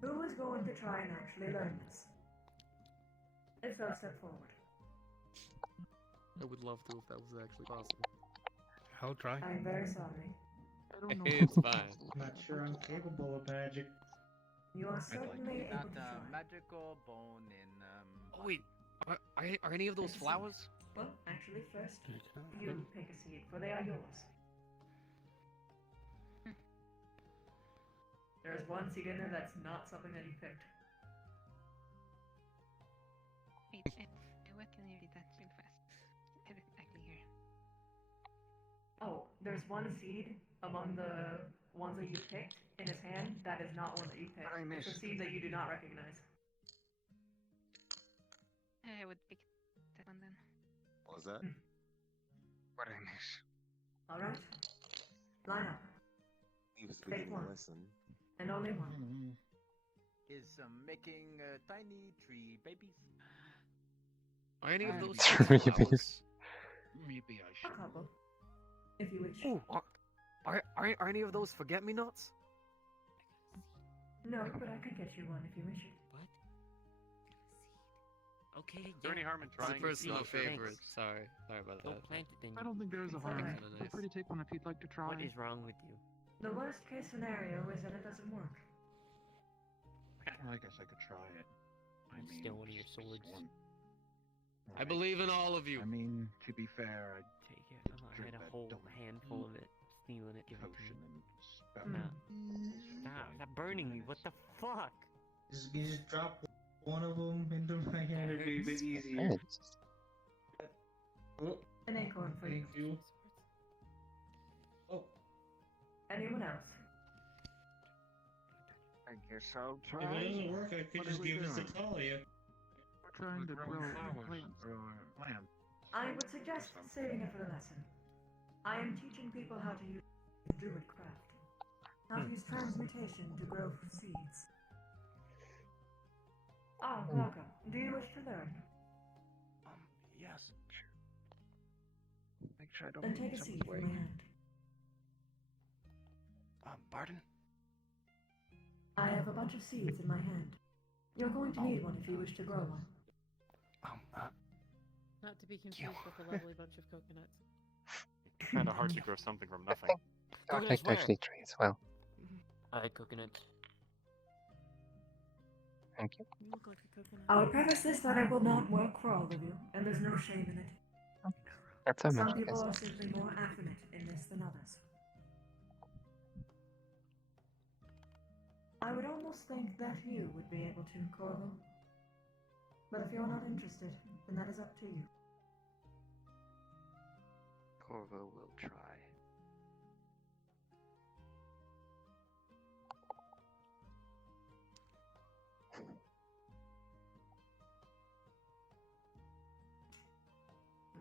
Who is going to try and actually learn this? If so, step forward. I would love to if that was actually possible. I'll try. I'm very sorry. I don't know. It's fine. Not sure I'm capable of magic. You are certainly able to That try. magical bone in Oh wait, are any of those flowers? Well, actually, first, you pick a seed, for they are yours. There's one seed in there that's not something that you picked. Wait, what can you read that real fast? I didn't actually hear. Oh, there's one seed among the ones that you picked in his hand that is not one that you picked. It's a seed that you do not recognize. I would pick that one then. What was that? What I miss? Alright. Line up. He was Pick reading one. a lesson. And only one. is making tiny tree babies. Are any of those Maybe. flowers? Maybe I A should. couple. If you wish. Ooh, are any of those forget-me-nots? No, but I could get you one if you wish it. Okay, Is there any harm in It's a trying? personal Not sure. favorite. Sorry about Don't that. plant it then. I don't think there's a harm. Alright. Feel free to take one if you'd like to try. What is wrong with you? The worst case scenario is that it doesn't work. Well, I guess I could try it. I mean, Steal one of your just swords. one. I believe in all of you. I mean, to be fair, I Take it. Oh, I drink had a that whole dumb handful of it. Stealing it. Give it to potion me. and spell. Stop. Stop burning me. What the fuck? You just drop one of them into my hand, it'd be a bit easier. Thanks. Oh, An acorn for you. thank you. Oh, Anyone else? I guess I'll if try. it doesn't work, I could What just are we give us a doing? call, yeah. We're trying to grow plants. Lamb. I would suggest saving it for the lesson. I am teaching people how to use druid craft. How to use transmutation to grow seeds. Ah, welcome. Do you wish to learn? Yes. Make sure I don't Then get take a in seed someone's from way. my hand. Pardon? I have a bunch of seeds in my hand. You're going to need one if you wish to grow one. Not to be confused with a lovely bunch of coconuts. Kind of hard to grow something from nothing. Architect actually trades well. I had coconut. Thank you. You look like a coconut. I would preface this that it will not work for all of you, and there's no shame in it. That's how much Some I people guess. are simply more affluent in this than others. I would almost think that you would be able to, Corvo. But if you're not interested, then that is up to you. Corvo will try.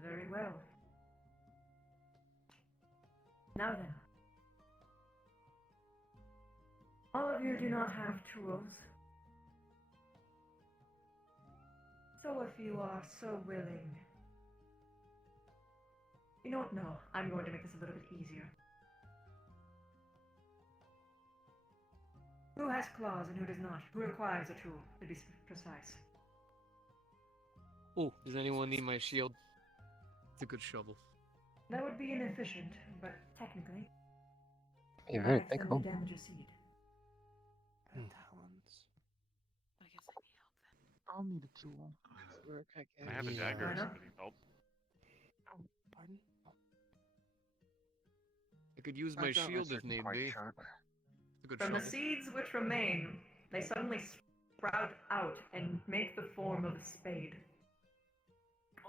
Very well. Now then. All of you do not have tools. So if you are so willing... You know what? No, I'm going to make this a little bit easier. Who has claws and who does not? Who requires a tool, to be precise? Oh, does anyone need my shield? It's a good shovel. That would be inefficient, but technically... You're very Then pickable. we damage a seed. And talons. I guess I need help then. I'll need a tool. Work, I guess. I have a dagger Why if not? somebody help. Pardon? I could use My my javelins shield if are need quite be. sharp. It's Good From the shovel. seeds which remain, they suddenly sprout out and make the form of a spade.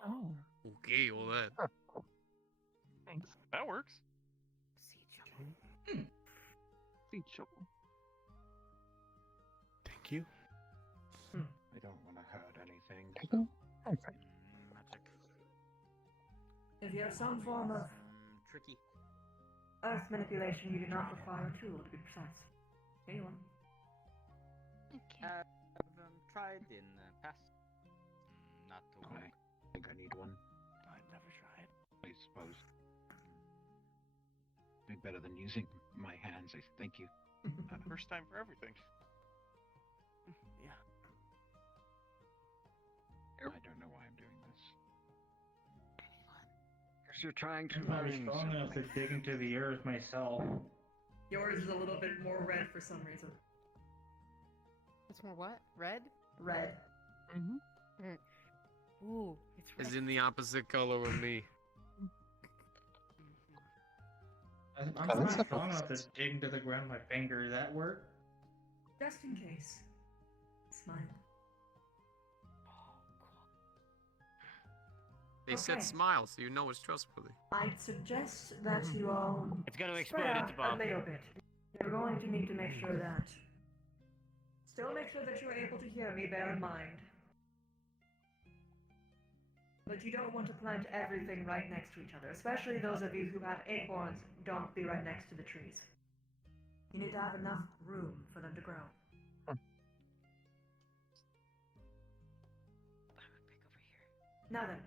Oh, Okay, all that. thanks. That works. Seed shovel. Thank you. I don't want to hurt anything. Magic. If you have some form of Tricky. earth manipulation, you do not require a tool to be precise. Anyone? I've tried in past. Not to I think I need one. I've never tried. I suppose. Be better than using my hands. I thank you. First time for everything. Yeah. I don't know why I'm doing this. Because you're trying to learn. I'm strong enough to dig into the earth myself. Yours is a little bit more red for some reason. It's more what? Red? Red. Mm-hmm. Ooh, it's red. Is in the opposite color of me. I'm not strong enough to dig into the ground with my finger. Does that work? Just in case. Smile. They said smile, so you know it's trustworthy. I'd suggest that you all It's gonna spread explode out its bomb. a little bit. You're going to need to make sure that. Still make sure that you're able to hear me, bear in mind. But you don't want to plant everything right next to each other, especially those of you who have acorns. Don't be right next to the trees. You need to have enough room for them to grow. Now then,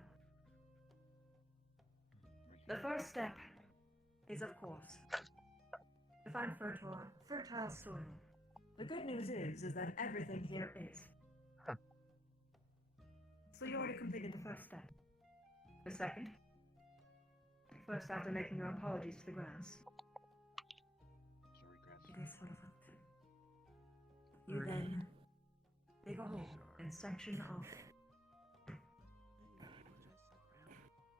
the first step is, of course, to find fertile soil. The good news is that everything here is. So you already completed the first step. The second, first after making your apologies to the grass. It is sort of a... You then dig a hole and section off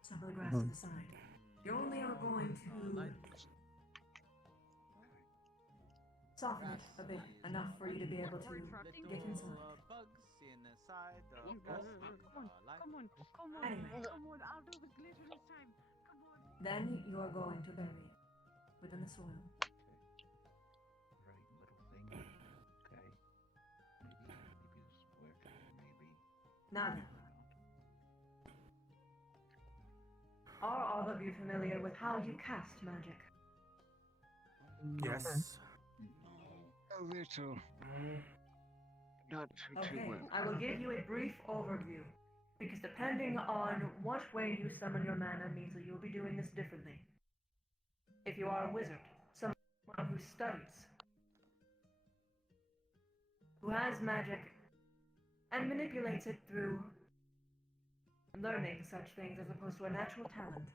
some of the grass to the side. You only are going to soften it a bit, enough for you to be able to get inside. Bugs inside. Come on. Anyway. Come on, I'll do the glitter this time. Come on. Then you are going to bury it within the soil. Right, little thing. Okay. Maybe this works. Maybe. Now then. Are all of you familiar with how you cast magic? Yes. A little. Not too Okay, well. I will give you a brief overview, because depending on what way you summon your mana means that you'll be doing this differently. If you are a wizard, someone who studies, who has magic, and manipulates it through learning such things as opposed to a natural talent,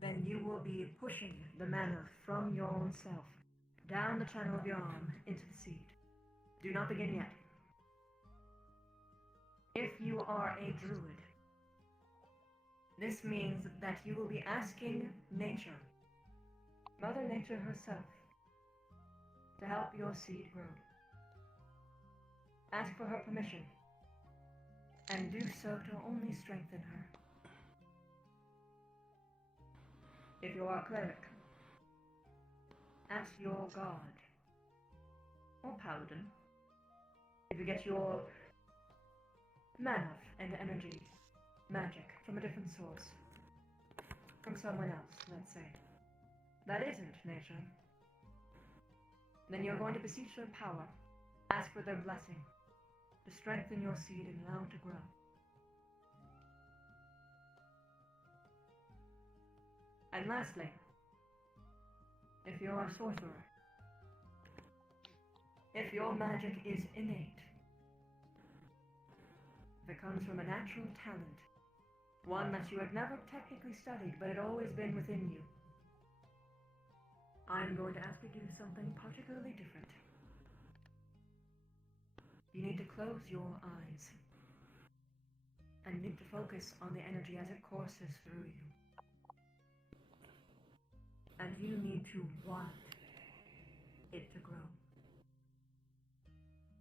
then you will be pushing the mana from your own self down the channel of your arm into the seed. Do not begin yet. If you are a druid, this means that you will be asking nature, Mother Nature herself, to help your seed grow. Ask for her permission, and do so to only strengthen her. If you are a cleric, ask your god, or paladin, if you get your mana and energy, magic, from a different source, from someone else, let's say, that isn't nature, then you're going to beseech their power, ask for their blessing, to strengthen your seed and allow it to grow. And lastly, if you're a sorcerer, if your magic is innate, if it comes from a natural talent, one that you had never technically studied but had always been within you, I'm going to ask you to do something particularly different. You need to close your eyes and need to focus on the energy as it courses through you. And you need to want it to grow.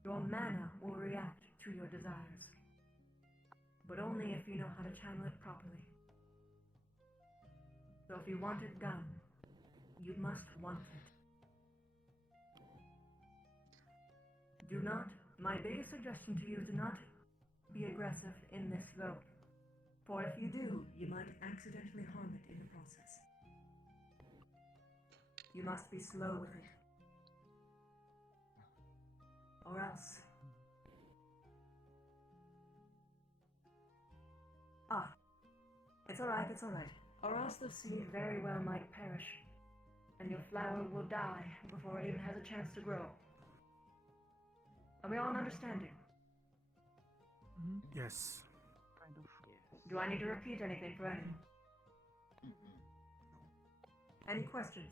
Your mana will react to your desires, but only if you know how to channel it properly. So if you want it done, you must want it. Do not, my biggest suggestion to you is do not be aggressive in this go. For if you do, you might accidentally harm it in the process. You must be slow with it. Or else. Ah. It's alright, it's alright. Or else the seed very well might perish, and your flower will die before it even has a chance to grow. Are we all understanding? Yes. Kind of. Do I need to repeat anything for anyone? Any questions?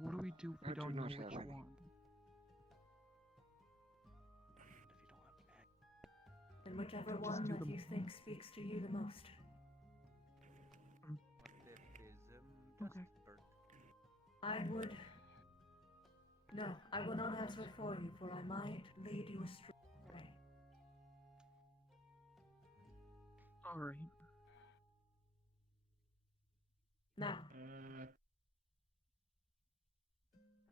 What do we do if we don't know which one? Then whichever one that you think speaks to you the most. Okay. I would... No, I will not answer for you, for I might lead you astray. Alright. Now,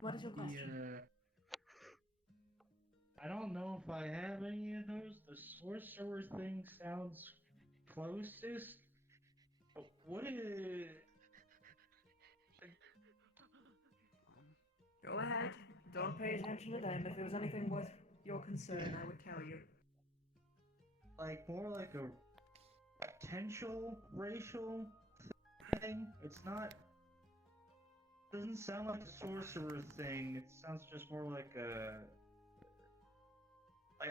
what is your question? I don't know if I have any of those. The sorcerer thing sounds closest. But what is... Go ahead. Don't pay attention to them. If there was anything worth your concern, I would tell you. Like, more like a potential racial thing? It's not... Doesn't sound like a sorcerer thing. It sounds just more like a... Like,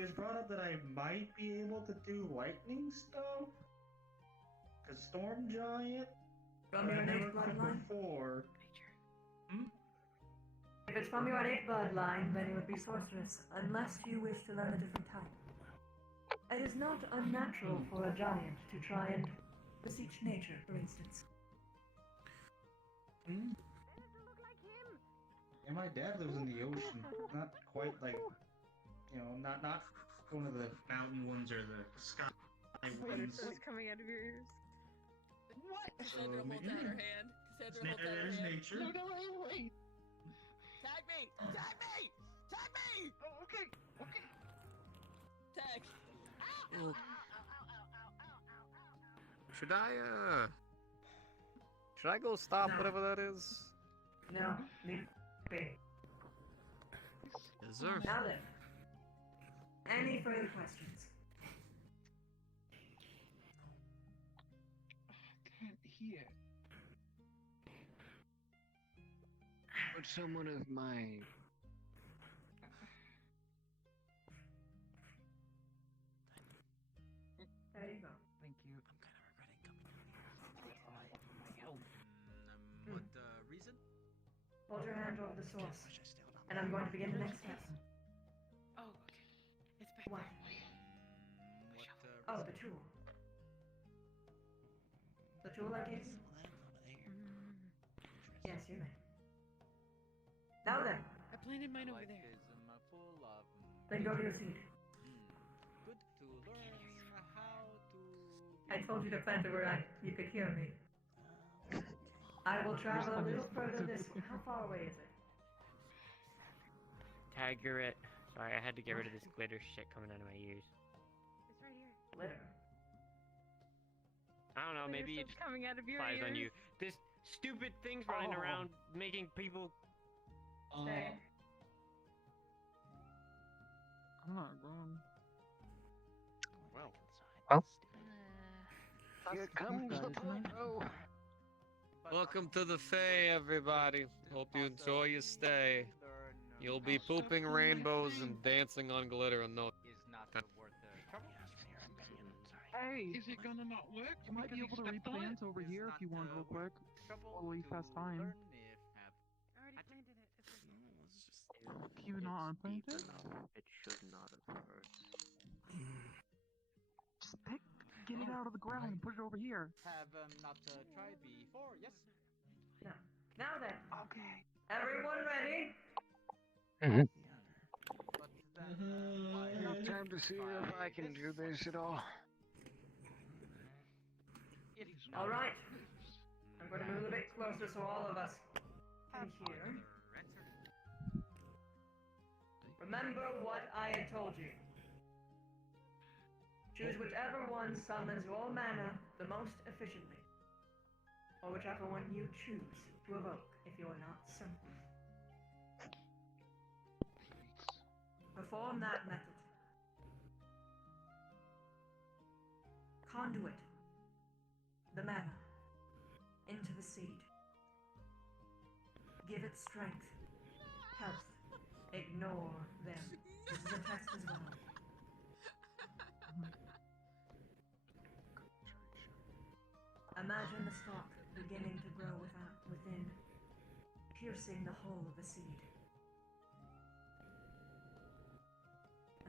it's brought up that I might be able to do lightning stuff? Cause Storm Giant? From your innate bloodline? Before. If it's from your innate bloodline, then it would be sorceress, unless you wish to learn a different type. It is not unnatural for a giant to try and beseech nature, for instance. Yeah, my dad lives in the ocean. Not quite like, you know, not one of the mountain ones or the sky ones. What's coming out of your ears? What? Cassandra So, holds out her hand. Cassandra holds out her There's hand. nature. No, wait. Tag me! Tag me! Tag me! Oh, okay. Okay. Tag. Should I go stop whatever that is? No, leave be. Yes, sir. Now then. Any further questions? Can't hear. Would someone of my... There you go. Thank you. What reason? Hold your hand over the source. And I'm going to begin the next step. Oh, okay. It's back What? What Oh, the tool. The tool I gave you? Yes, you may. Now then. I planted mine over there. Then go to your seat. Good to learn how to... I told you to plant it where you could hear me. I will travel a little further this way. How far away is it? Taggart. Sorry, I had to get rid of this glitter shit coming out of my ears. It's right here. Glitter. I don't know, Glitter maybe it stuff's coming out of your flies ears. on you. This stupid thing's running around making people... Stay. I'm not wrong. Well. Here comes the photo. Welcome to the Fae, everybody. Hope you enjoy your stay. You'll be pooping rainbows and dancing on glitter and no. Hey, is it gonna not work? You might be able to read the fans over here if you want real quick. While we pass time. I already planted it. It's okay. Can you not unplant it? It should not have hurt. Just get it out of the ground and put it over here. Have not tried before, yes? Now then. Okay. Everyone ready? Mhm. Enough time to see if I can do this at all. All right. I'm going to move a bit closer so all of us can hear. Remember what I had told you. Choose whichever one summons your mana the most efficiently, or whichever one you choose to evoke if you are not certain. Perform that method. Conduit the mana into the seed. Give it strength, health. Ignore them. This is a test as well. Imagine the stalk beginning to grow within, piercing the whole of the seed.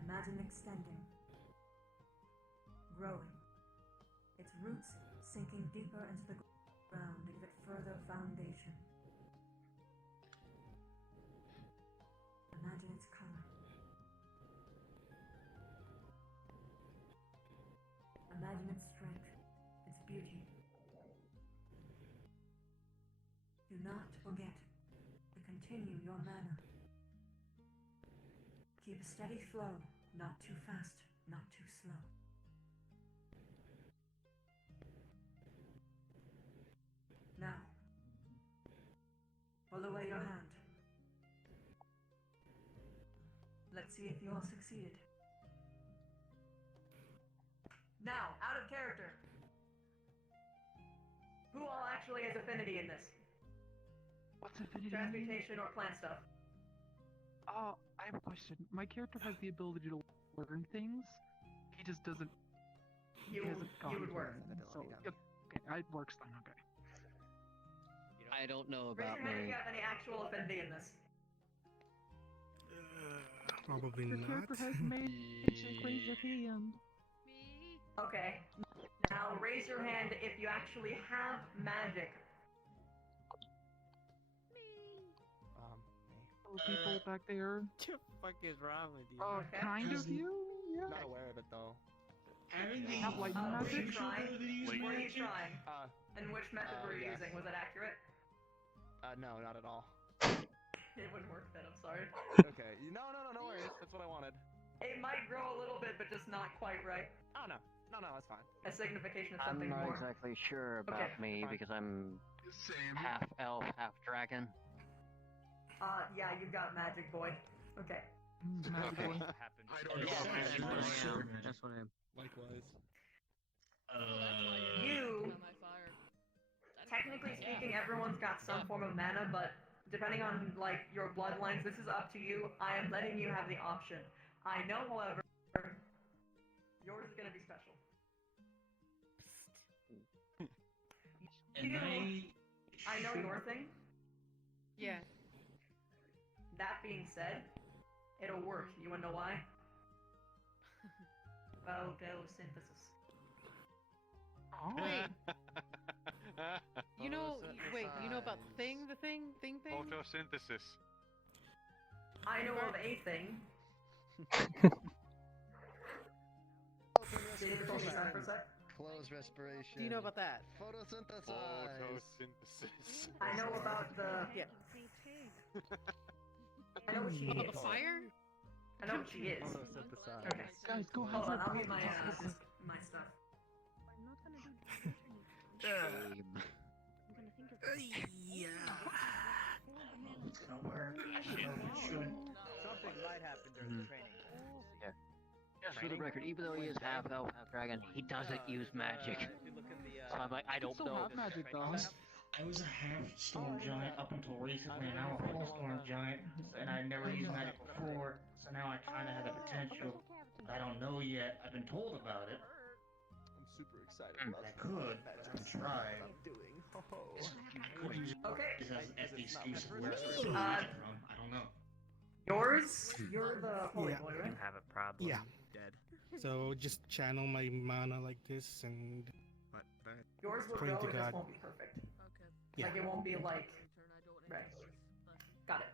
Imagine extending, growing, its roots sinking deeper into the ground to give it further foundation. Imagine its color. Imagine its strength, its beauty. Do not forget to continue your mana. Keep a steady flow, not too fast, not too slow. Now, pull away your hand. Let's see if you all succeeded. Now, out of character. Who all actually has affinity in this? What's affinity? Transmutation or plant stuff? I have a question. My character has the ability to learn things. He just doesn't. You would work. So, okay, it works then. Okay. I don't know Raise about your hand if me. you have any actual affinity in this. Probably Your not. character has magic. Raise your hand. Okay. Now raise your hand if you actually have magic. Oh, people back there. What the fuck is wrong with you? Kind of you? Yeah. Not aware of it though. Having the Have lightning Were you magic? trying? Were you trying? Uh, And which method were you yes. using? Was it accurate? No, not at all. It wouldn't work then, I'm sorry. Okay. No worries. That's what I wanted. It might grow a little bit, but just not quite right. Oh no, that's fine. A signification of I'm something not more. exactly sure about me fine. because I'm Same. half elf, half dragon. Yeah, you've got magic, boy. Okay. Magic Okay. one. I don't know if I am. That's what I am. Likewise. You, technically speaking, everyone's got some form of mana, but depending on, like, your bloodlines, this is up to you. I am letting you have the option. I know, however, yours is gonna be special. I know your thing. Yeah. That being said, it'll work. You wanna know why? Photosynthesis. Wait. You know, wait, you know about the thing? Photosynthesis. I know of a thing. Can you focus on that for a sec? Close respiration. Do you know about that? Photosynthesize. Photosynthesis. I know about the. Yeah. I know what she About is. the fire? I know what she is. Photosynthesize. Okay. Guys, go Hold ahead. on, I'll mute my my stuff. Yeah. It's gonna work. Something might happen during the training. Yeah. Just for the record, even though he is half elf, half dragon, he doesn't use magic. So I'm like, I don't Still know. have magic though. I was a half storm giant up until recently, and now I'm a full storm giant, and I never used magic before, so now I kind of have the potential. But I don't know yet. I've been told about it. I'm super excited I could try. Could use Okay. this as the excuse of where I started magic from. I don't know. Yours? You're the holy Yeah. boy, You right? have a problem. Yeah. Dead. So just channel my mana like this and Yours will Pray go, to it just God. won't be perfect. Yeah. Like it won't be like. Right. Got it.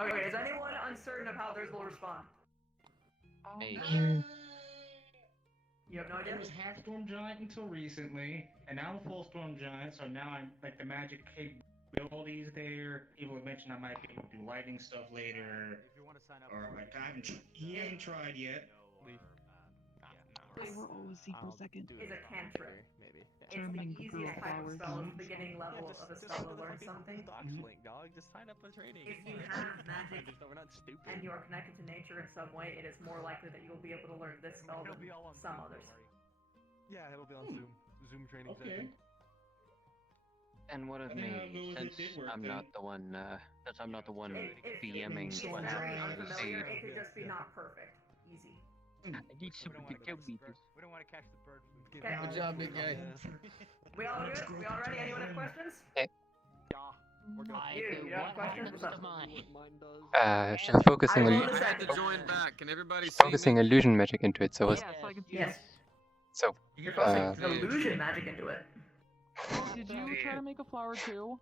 Okay, is anyone uncertain of how theirs will respond? You have no idea? I was half storm giant until recently, and now I'm a full storm giant, so now I'm like the magic capabilities there. People have mentioned I might be able to do lightning stuff later. If you want to sign up Or for like he hasn't tried yet. Wait, we're always equal second. Is a cantrip. Maybe. It's Turning the girl easiest type of flowers spell, on. it's the beginning level of a spell to learn something. Dog, just sign up for training. If you have magic We're not stupid. and you are connected to nature in some way, it is more likely that you'll be able to learn this spell than some others. Yeah, it'll be on Zoom. Zoom training Okay. session. And what of me, since I'm not the one, DMing It's when very I unfamiliar, it could just be not perfect. Easy. I need some We don't want to catch the bird. Okay. Good job, big guy. We all good? We all ready? Anyone have questions? You have questions? What's up? She's focusing I will on in a I had second. to join back. Can everybody see focusing me? illusion magic into it. So it's Yes. so. You're focusing illusion magic into it. Did you try to make a flower too?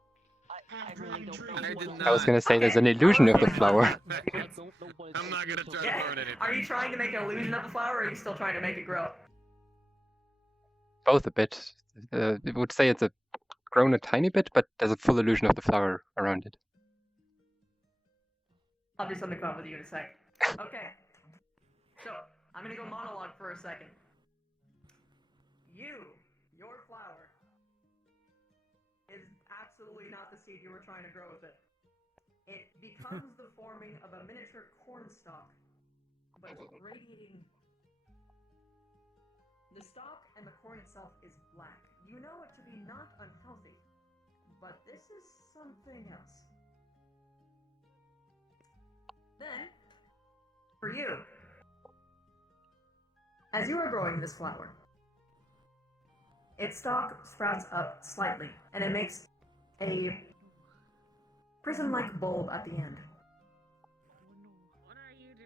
I really don't I did I was not. gonna say there's an illusion of the flower. I'm not gonna try to burn anything. Are you trying to make an illusion of the flower, or are you still trying to make it grow? Both a bit. It would say it's grown a tiny bit, but there's a full illusion of the flower around it. I'll do something fun with you in a sec. Okay. So, I'm gonna go monologue for a second. Your flower, is absolutely not the seed you were trying to grow with it. It becomes the forming of a miniature corn stalk, but it's radiating. The stalk and the corn itself is black. You know it to be not unhealthy, but this is something else. Then, for you, as you are growing this flower, its stalk sprouts up slightly, and it makes a prism-like bulb at the end.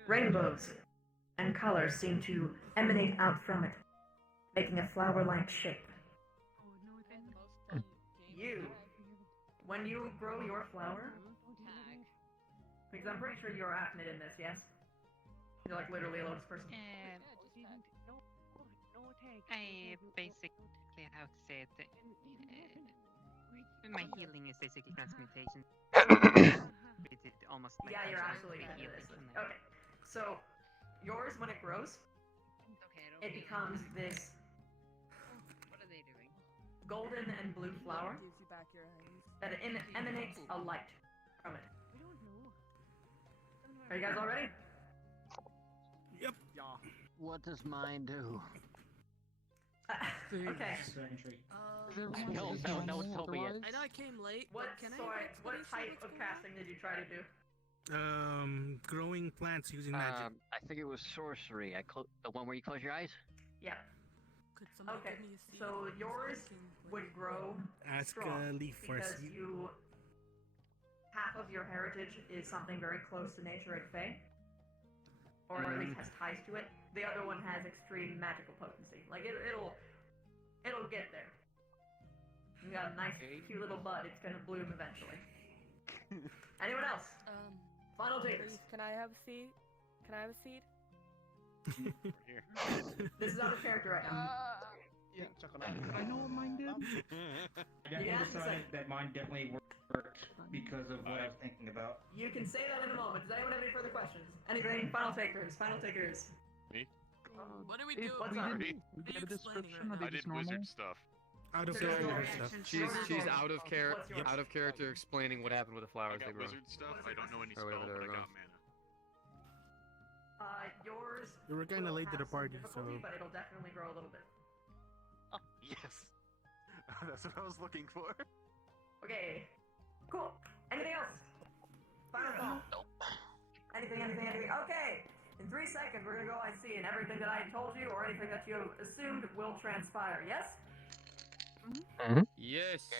Rainbows and colors seem to emanate out from it, making a flower-like shape. When you grow your flower, because I'm pretty sure you're acnid in this, yes? You're like literally a lotus person. I basically, how to say it, my healing is basically transmutation. It almost like Yeah, you're absolutely into this. Okay, so yours, when it grows, it becomes this golden and blue flower that emanates a light from it. Are you guys all ready? Yep. What does mine do? Okay. No, tell me it. I know I came late. What but can what type of casting did you try to do? Growing plants using magic. I think it was sorcery. The one where you close your eyes. Yeah. Could somebody Okay, give me a seed? so yours would grow Ask strong Leaf first. because you half of your heritage is something very close to nature and fae, or at least has ties to it. The other one has extreme magical potency. Like it'll get there. You got a nice, cute little bud. It's gonna bloom eventually. Anyone else? Final takers. Can I have a seed? Can I have a seed? This is out of character right now. Yeah, I know what mine did. I definitely decided that mine definitely worked because of what I was thinking about. You can say that in a moment. Does anyone have any further questions? Anything? Final takers. Final takers. Me? What do we do? What's up? We get a description of I it did just normal. wizard stuff. Out of There's character no stuff. She's out of What's yours? character explaining what happened with the I flowers they got grow. wizard stuff. I don't know any Or spell, whatever but I they're got wrong. mana. Yours. We were kinda will late to have the party, some so. difficulty, but it'll definitely grow a little bit. Yes. That's what I was looking for. Okay. Cool. Anything else? Final thought. Nope. Anything. Okay. In 3 seconds, we're gonna go I see, and everything that I told you or anything that you have assumed will transpire. Yes? Yes.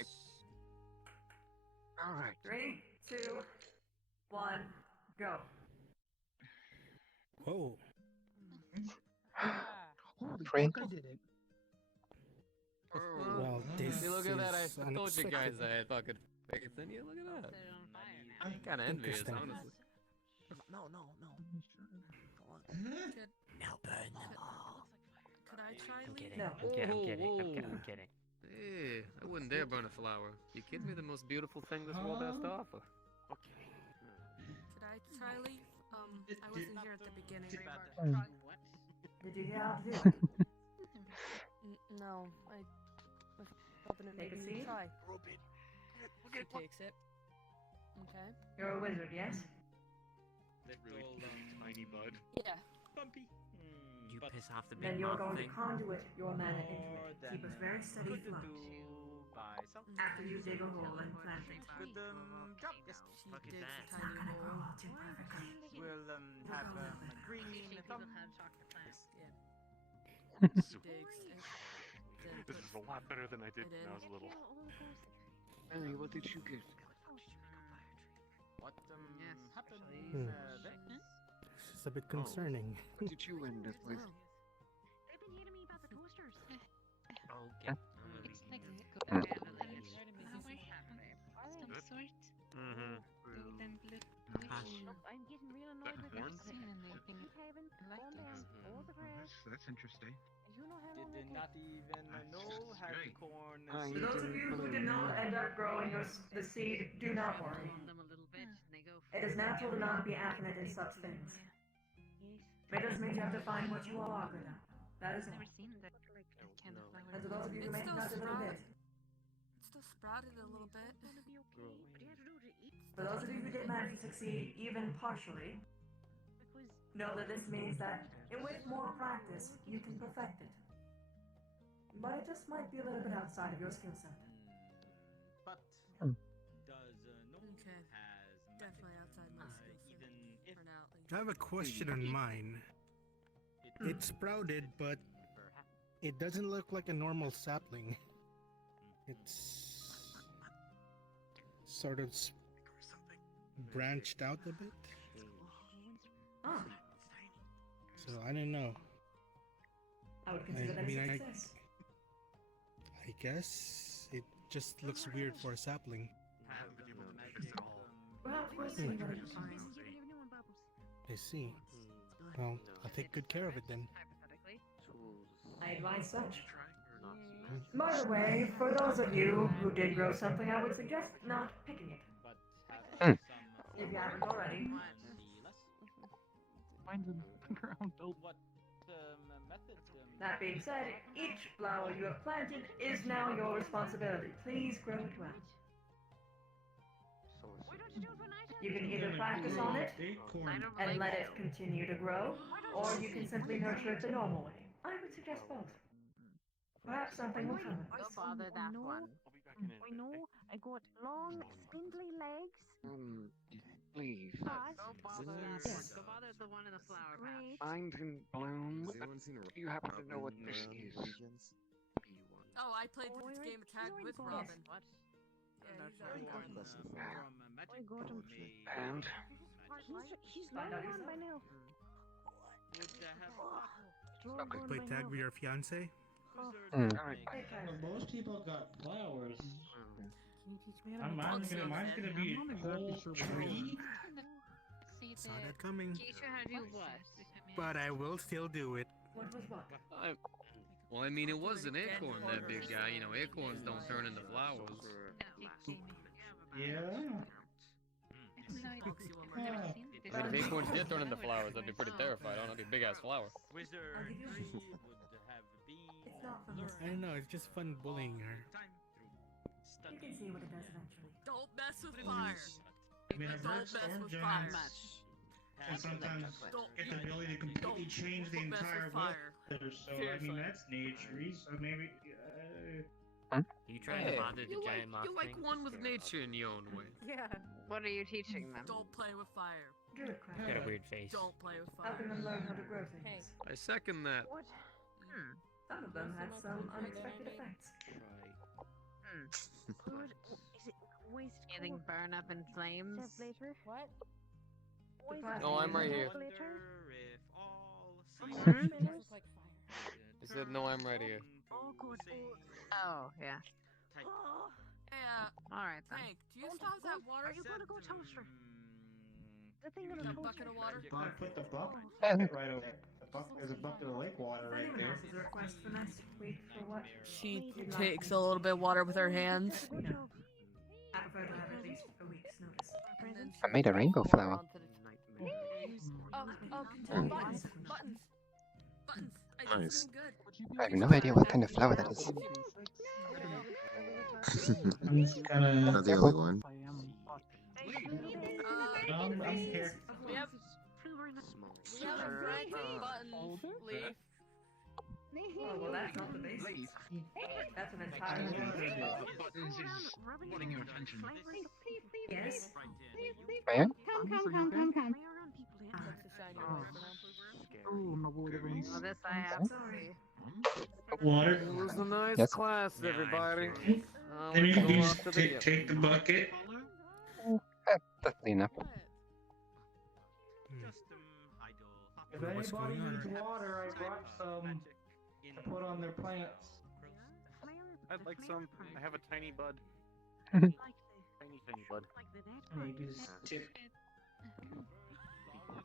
All right. 3, 2, 1, go. Whoa. Holy Frank? fuck, I did it. Well, Well, this See, look at that. I is told you guys unexpected. I had fucking faith in you. Look at that. I'm kind of envious, Interesting. honestly. No. Could, Now burn them all. could I try I'm leaving? kidding. I'm kidding. Hey, I wouldn't dare burn a flower. You kidding me? The most beautiful thing this world has to offer. Could I try leave? I wasn't here at the beginning. Did you hear how to do? No, I was hoping it Take a maybe seat. you'd try. She takes it. Okay. You're a wizard, yes? Really tiny bud. Yeah. Bumpy. You piss off the Then big you're mouth going thing. to conduit your mana into it. Keep a very steady flow. After you dig a hole and plant it. Could drop this. She Fuck is digs that? a tiny hole. We'll have a green thumb. She digs it. Then This is a lot better than I did when I was little. Mary, what did you get? What happened Hmm. there? This is a bit concerning. What did you end up with? They've been hitting me about the toasters. Okay. It's like Hmm. good some sort. Mm-hmm. Golden blue. I'm getting real annoyed with Horn? this. Keep having going down all the grass. That's interesting. You know how long Did that not takes. even know how the great. corn I For those of you who did not end up growing the seed, do not worry. It is natural to not be affluent in such things. It does mean you have to find what you are good at. That is all. Never seen that kind of flower. And to those of you who It's may still not a little bit, It's still sprouted a little bit. for those of you who did manage to succeed even partially, know that this means that with more practice, you can perfect it. But it just might be a little bit outside of your skill set. But Hmm. does no one Okay. has Definitely outside my skill set. even if For now, at least. I have a question on mine. It's sprouted, but it doesn't look like a normal sapling. It's sort of branched out a bit. Ah, So I don't know. I would consider that mean, a success. I guess it just looks weird for a sapling. Well, we'll see what it is. I see. Well, I'll take good care of it then. I advise such. By the way, for those of you who did grow something, I would suggest not picking it. Hmm. If you haven't already. Mine's in the ground. Oh. what method That being said, each flower you have planted is now your responsibility. Please grow it well. You can either practice on it and let it continue to grow, or you can simply nurture it the normal way. I would suggest both. Perhaps something will come of this. Bother that one. I know. I got long, spindly legs. Please. Yes. Go bother the one in the flower patch. Great. Mine's in bloom. Do you happen to know what this is? Oh, I played this game of tag with Robin. What? Yeah, he's already born. I got him. And He's long gone by now. Long gone Play by tag now. with your fiance? Hmm. Most people got flowers. Can you teach me how to Mine's gonna be a whole tree. See Saw that coming. Teach her how to do what? But I will still do it. What was what? Well, I mean, it was an acorn, that big guy. You know, acorns don't turn into flowers. Yeah. I mean, if acorns did turn into flowers, I'd be pretty terrified. I don't know, it'd be a big ass flower. It's not from this. I don't know, it's just fun bullying her. You can see what it does eventually. Don't mess with fire. I mean, I've Don't heard mess storm with fire. giants and sometimes Don't- get the ability to completely change the mess with entire fire. weather. So I Seriously. mean, that's nature. So maybe. You trying to bother the giant moth you're like thing? one with nature in your own way. Yeah. What are you teaching them? Don't play with fire. Druid craft. You got a weird face. Don't play with Helping fire. them learn how to grow things. I second that. What? Some of them had some unexpected effects. Good. Is it waste Getting cold? burned up in flames? Jeff later. What? No, I'm right here. Fire smells like fire. I said, no, I'm right here. Oh, good. Oh, yeah. Tank. Hey, alright then. Tank, do you still have that water? Are you gonna go toaster? The thing gonna That go bucket of water? Gotta put the Oh, bucket right over there. There's a bucket of lake water If right anyone there. else has a request for next week for what She you'd like takes me a little bit of water with her hands. to do, I prefer to have at least a week's notice. I made a rainbow flower. Oh, Hmm. buttons. Buttons. I did Nice. something good. I have no idea what kind of flower that is. Not the only one. I'm here. We have a red button leaf. Oh, well, that's not the basics. That's an entire Buttons is wanting your attention. Yes. Maya? Come. Oh, my boy, the rings. Well, this I have to see. Water. It was a nice Yes. class, everybody. Then you Let's go just off to the take the bucket. That's enough. If What's anybody going on? needs water, I brought some to put on their plants. I'd like some. I have a tiny bud. Mhm. Tiny bud. And you just tip.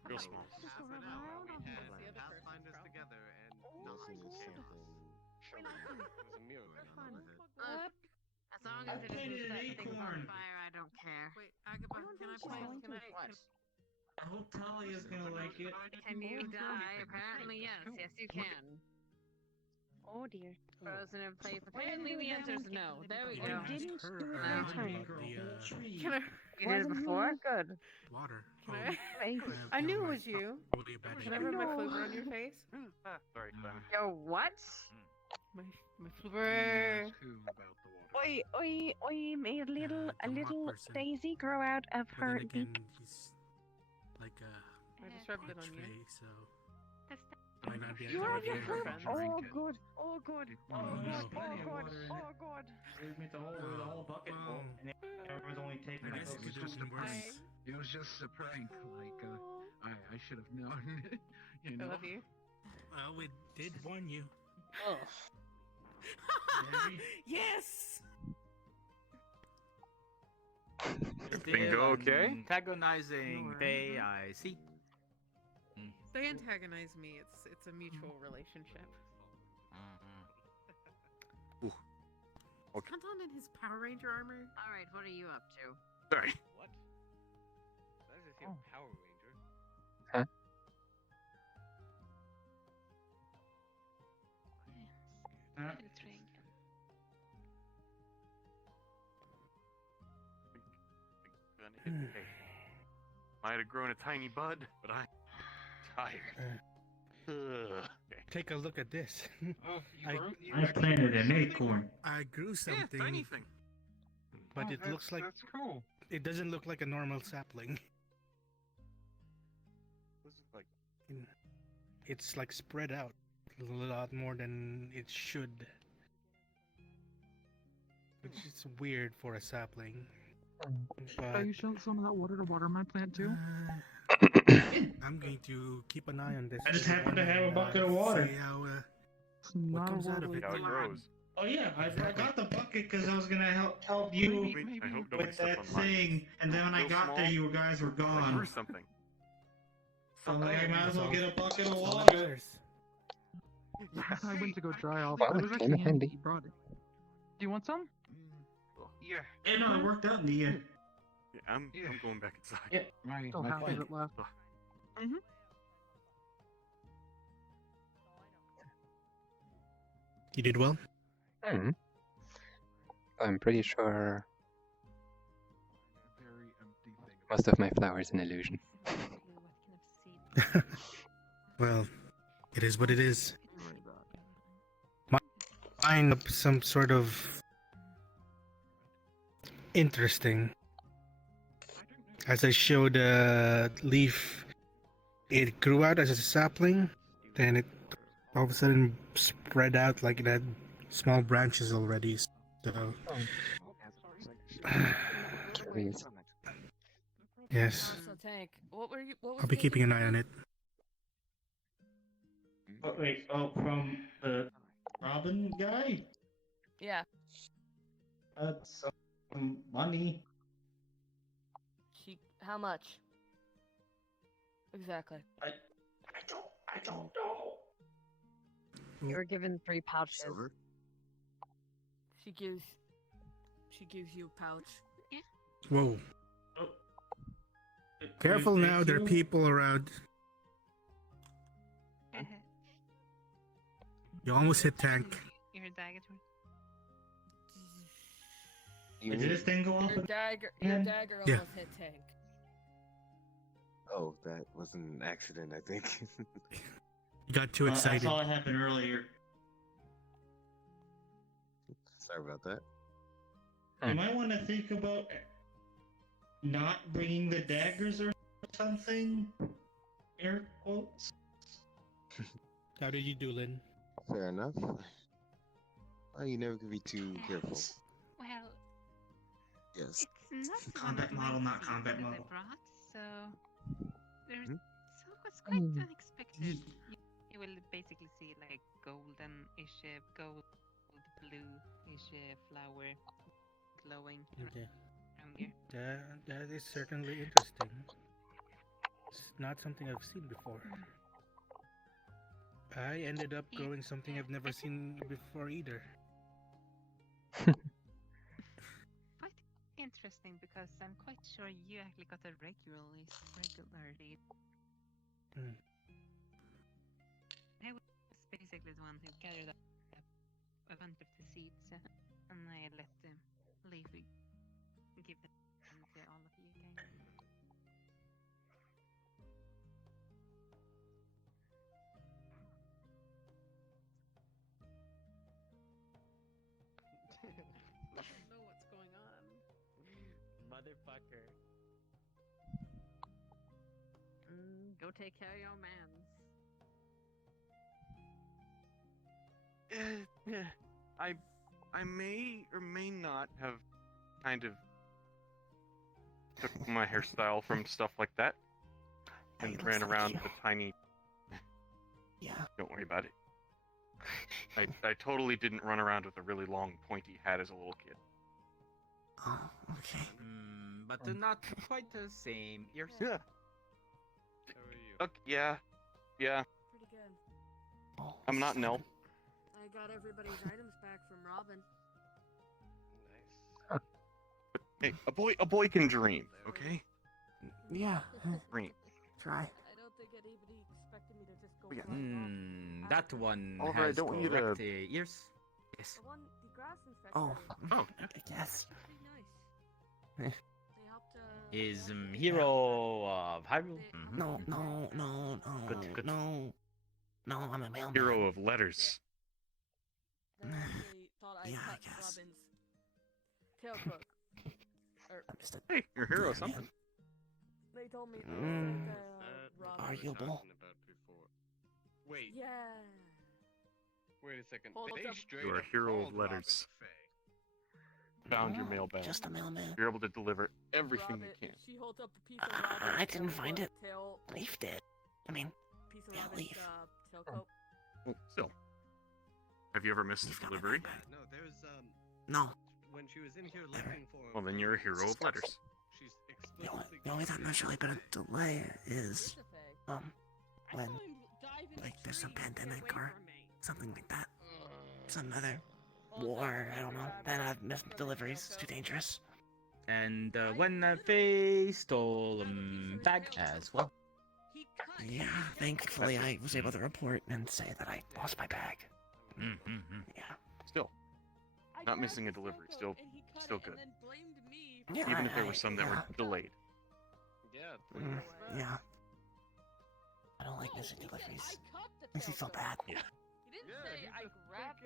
Real small. Pathfinders together and Nothing is something showing. it was a miracle. As long I as it planted isn't an set things on acorn. fire, I don't care. Wait, Agaba, can I play? What? I hope Talia's gonna like it. Can you die? Apparently, yes. Yes, you can. Oh dear. Frozen in place. Apparently, the answer is no. There we go. I didn't do it Her last time. about the Can I? You did it before? Good. water. Can Oh, I? Wait. I knew it was you. Totally abandoned. Can I rub my floover on your face? Sorry, Simon. Yo, what? My floover. I made a little the mock person. daisy grow out of But her then again, beak. he's like a I just rubbed it on you. tray, so might not be You have your very floover. friendly. Oh good. Oh good. Oh Oh, good. there's Oh plenty of good. water in it. Oh good. There's me the whole bucket full, and everyone's only taking I a guess little you could scoop. do worse. It was just a prank. Like, I should have known. You I know. love you. Well, we did warn you. Yes. Bingo, okay? Antagonizing Faye, I see. They antagonize me. It's a mutual relationship. Ooh. Okay. Anton in his Power Ranger armor. All right, what are you up to? Sorry. What? That is your Power Ranger. Huh? Might have grown a tiny bud, but I'm tired. Okay. Take a look at this. I planted an acorn. I grew something, anything. but it looks like That's cool. it doesn't look like a normal sapling. Like, It's like spread out a lot more than it should, which is weird for a sapling. Are But you showing some of that water to water my plant too? I'm going to keep an eye on this. I just little happen to one have a and, bucket of water. See how, It's what not comes out of really it. how it grows. Oh yeah, I got the bucket because I was gonna help you I hope nobody with stepped that on mine. thing, and then when I Real got there, small. you guys were I grew gone. something. So I'm like, I might as well get a bucket of That's all that water. matters. I went to go dry off. Well, It was it actually came handy. You brought it. Do you want some? Yeah. Yeah, no, it worked out in the end. Yeah, I'm going back inside. Yeah. Right. Still Like half of it left. You did well. Hmm. I'm pretty sure very empty thing. most of my flower's an illusion. Well, it is what it is. Mine some sort of interesting. As I showed leaf, it grew out as a sapling, then it all of a sudden spread out like it had small branches already. So, yes, So Tank, what were you? What was I'll be keeping an eye on it. But wait, oh, from the Robin guy? Yeah. That's some money. How much? Exactly. I don't know. You were given 3 pouches. Silver? She gives you a pouch. Yeah. Whoa. Oh. Careful now, there are people around. You almost hit tank. You heard dagger to Did this thing go off? Your dagger almost Yeah. hit tank. Oh, that was an accident, I think. You got too I excited. saw it happen earlier. Sorry about that. You might want to think about not bringing the daggers or something. Air quotes. How did you do, Lynn? Fair enough. Well, you never can be too careful. Well, Yes. it's not Combat model, not combat that model. I brought, so there's Hmm? so it's quite unexpected. You will basically see like golden-ish, gold, blue-ish flower glowing Okay. around here. That is certainly interesting. It's not something I've seen before. I ended up growing something I've never seen before either. Quite interesting because I'm quite sure you actually got a regularly. Hmm. I was basically the one who gathered up a bunch of the seeds, and I let Leafy give them to all of you guys. I don't know what's going on. Motherfucker. Go take care of your mans. I may or may not have kind of took my hairstyle from stuff like that and ran around with a tiny. Yeah. Don't worry about it. I totally didn't run around with a really long pointy hat as a little kid. Oh, okay. But not quite the same. You're Yeah. Okay, yeah. Pretty good. Oh, I'm not an elf. I got everybody's items back from Robin. Hey, a boy can dream, okay? Yeah. Dream. Try. I don't think anybody expected me to just go flying off. that one Oliver, I has don't want you to- correct ears. Yes. The one, the grass inspector. Oh. Oh. Yes. Pretty nice. They helped. Is hero of Hyrule? No, I'm a mailman. Hero of letters. They actually thought I Yeah, I cut guess. Robin's tail crook. I'm just a Hey, you're a hero yeah, of something. man. They told me Robin. Arguable. Wait, Yeah. wait a second. Hold They up. straight You're a up hero of called Robin letters. the Fae. Found your mailbag. Just a mailman. You're able to deliver everything Robin, you can. She holds up a piece of Robin's I didn't find it. tail. Leaf did. I mean, Piece of yeah, Robin's Leaf. tail coat. Well, still. Have you ever missed a delivery? No, there's no. when she was in here looking for. Well, then you're a hero of letters. She's The only time there's really been a delay is when like there's some pandemic or something like that. Some other war, I don't know. Then I've missed deliveries. It's too dangerous. And when Faye stole bag as well. Yeah, thankfully I was able to report and say that I lost my bag. Yeah. Still, not missing a delivery. Still good. Yeah, Even if there were some that were delayed. Yeah. Yeah. I don't like missing deliveries. Makes me feel bad. Yeah. He didn't say I grabbed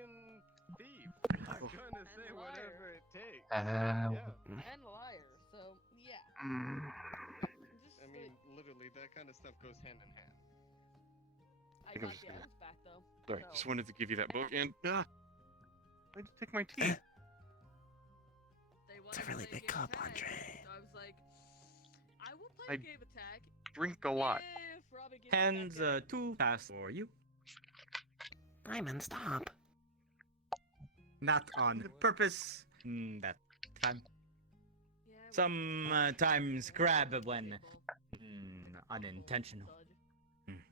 thief. I'm gonna say whatever it takes. and liar. So yeah. I mean, literally, that kind of stuff goes hand in hand. I think I'm got just the gonna- items back though. Sorry, so- just wanted to give you that book and I had to take my tea. They It's a wanted to really play big game cup, tag, Andre. So I was like, I will play I game attack drink a lot. if Robin gives me Hands back in. 2 pass for you. Ryman, stop. Not on purpose. That time. Sometimes grab when unintentional.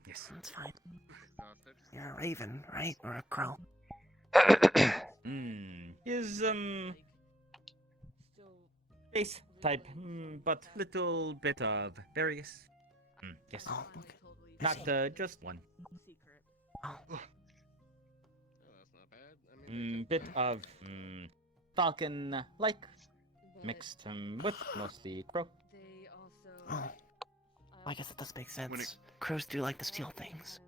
Yes. That's fine. You're a raven, right? Or a crow? Is base type, but little bit of various. Yes. Oh, okay. Not just one. Oh. Bit of falcon-like, mixed with mostly crow. Oh. I guess that does make sense. Crows do like to steal things.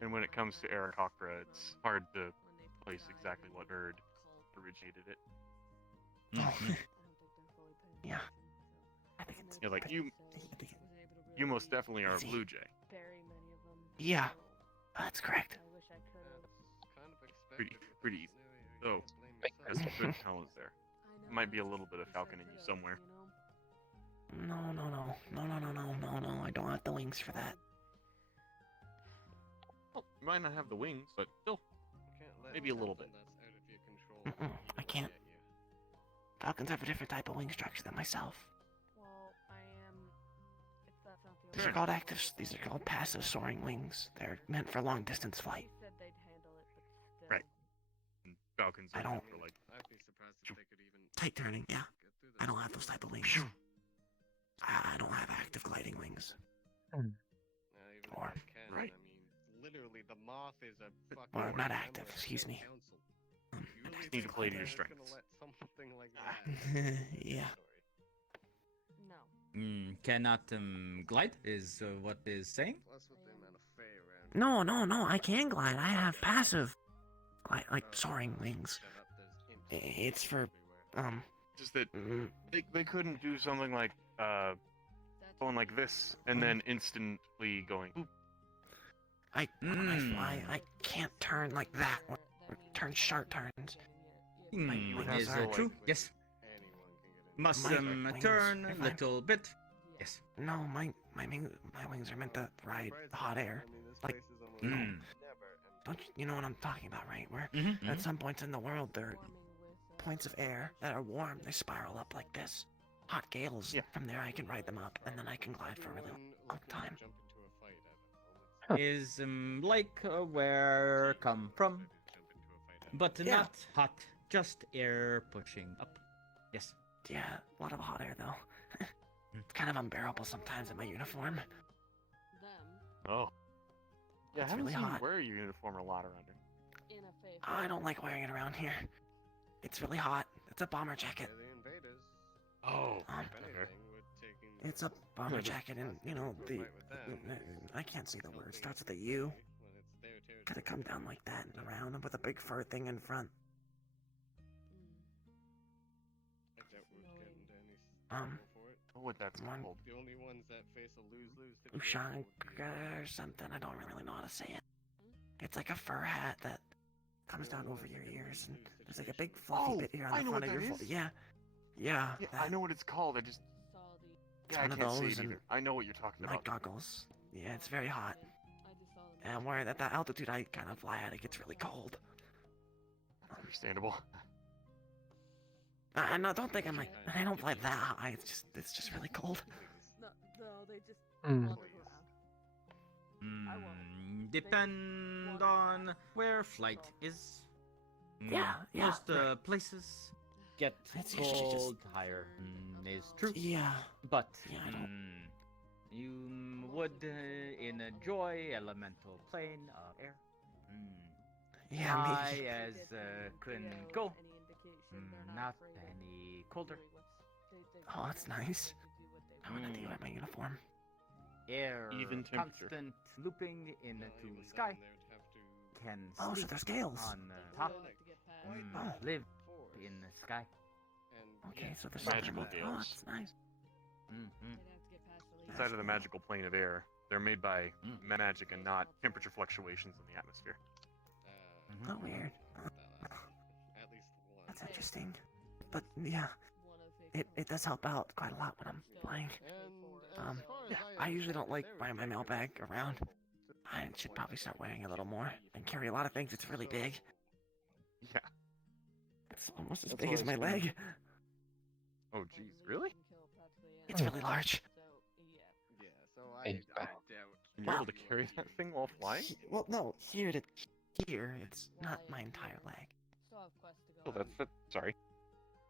And when it comes to Aarakocra, it's hard to place exactly what bird originated it. Yeah. I think it's... Yeah, like you most definitely are a blue jay. Yeah, that's correct. Pretty easy. So, has some good talents there. Might be a little bit of falcon in you somewhere. No, I don't have the wings for that. Well, you might not have the wings, but still, maybe a little bit. I can't. Falcons have a different type of wing structure than myself. These are called these are called passive soaring wings. They're meant for long distance flight. Right. And falcons are meant for like tight turning, yeah. I don't have those type of wings. I don't have active gliding wings. Or right. Literally, the moth is a fucking. Or not active, excuse me. You just need to play to your strengths. Yeah. Cannot glide is what is saying. No, I can glide. I have passive glide, like soaring wings. It's for just that they couldn't do something like going like this and then instantly going. Boop. When I fly, I can't turn like that. Or turn sharp turns. Is true? Yes. Must turn a little bit. Yes. No, my wings are meant to ride hot air. Like, don't you know what I'm talking about, right? Where at some points in the world there are points of air that are warm. They spiral up like this. Hot gales. Yeah. From there I can ride them up, and then I can glide for a really long time. Is like where come from, but not hot. Just air pushing up. Yes. Yeah, a lot of hot air though. It's kind of unbearable sometimes in my uniform. Oh. Yeah, It's I haven't really seen hot. you wear your uniform a lot around here. I don't like wearing it around here. It's really hot. It's a bomber jacket. Oh. It's a bomber jacket, and you know I can't see the word. Starts with a U. Gotta come down like that and around, and with a big fur thing in front. What that's called? The only ones that face a lose-lose. Ushanka or something. I don't really know how to say it. It's like a fur hat that comes down over your ears, and there's like a big fluffy bit here on the front of your forehead. Yeah. I know what it's called. I just. It's Yeah, one I of can't see those, it and either. I know what you're talking like about. goggles. Yeah, it's very hot. And where at that altitude I kind of fly at, it gets really cold. Understandable. I don't think I'm like, I don't fly that high. It's just really cold. No, they just wander around. Depend on where flight is. Yeah. Most places get It's usually cold higher. Is true. Yeah. But I don't. You would enjoy elemental plane of air. Yeah, high maybe. as can go. Not any colder. Oh, that's nice. I want to do at my uniform. Air Even temperature. constant looping into sky. Can Oh, so sleep there's scales. on top. Live in the sky. Okay, so there's Magical something. Oh, gales. that's nice. Inside of the magical plane of air, they're made by magic and not temperature fluctuations in the atmosphere. Oh, weird. That's interesting. But yeah, it does help out quite a lot when I'm flying. I usually don't like wearing my mailbag around. I should probably start wearing a little more and carry a lot of things. It's really big. Yeah. It's almost as That's big what as I my was wondering. leg. Oh, jeez, really? It's really large. Yeah, so Hey, I doubt. And you're Wow. able to carry that thing while flying? Well, no, here to here, it's not my entire leg. Oh, that's sorry.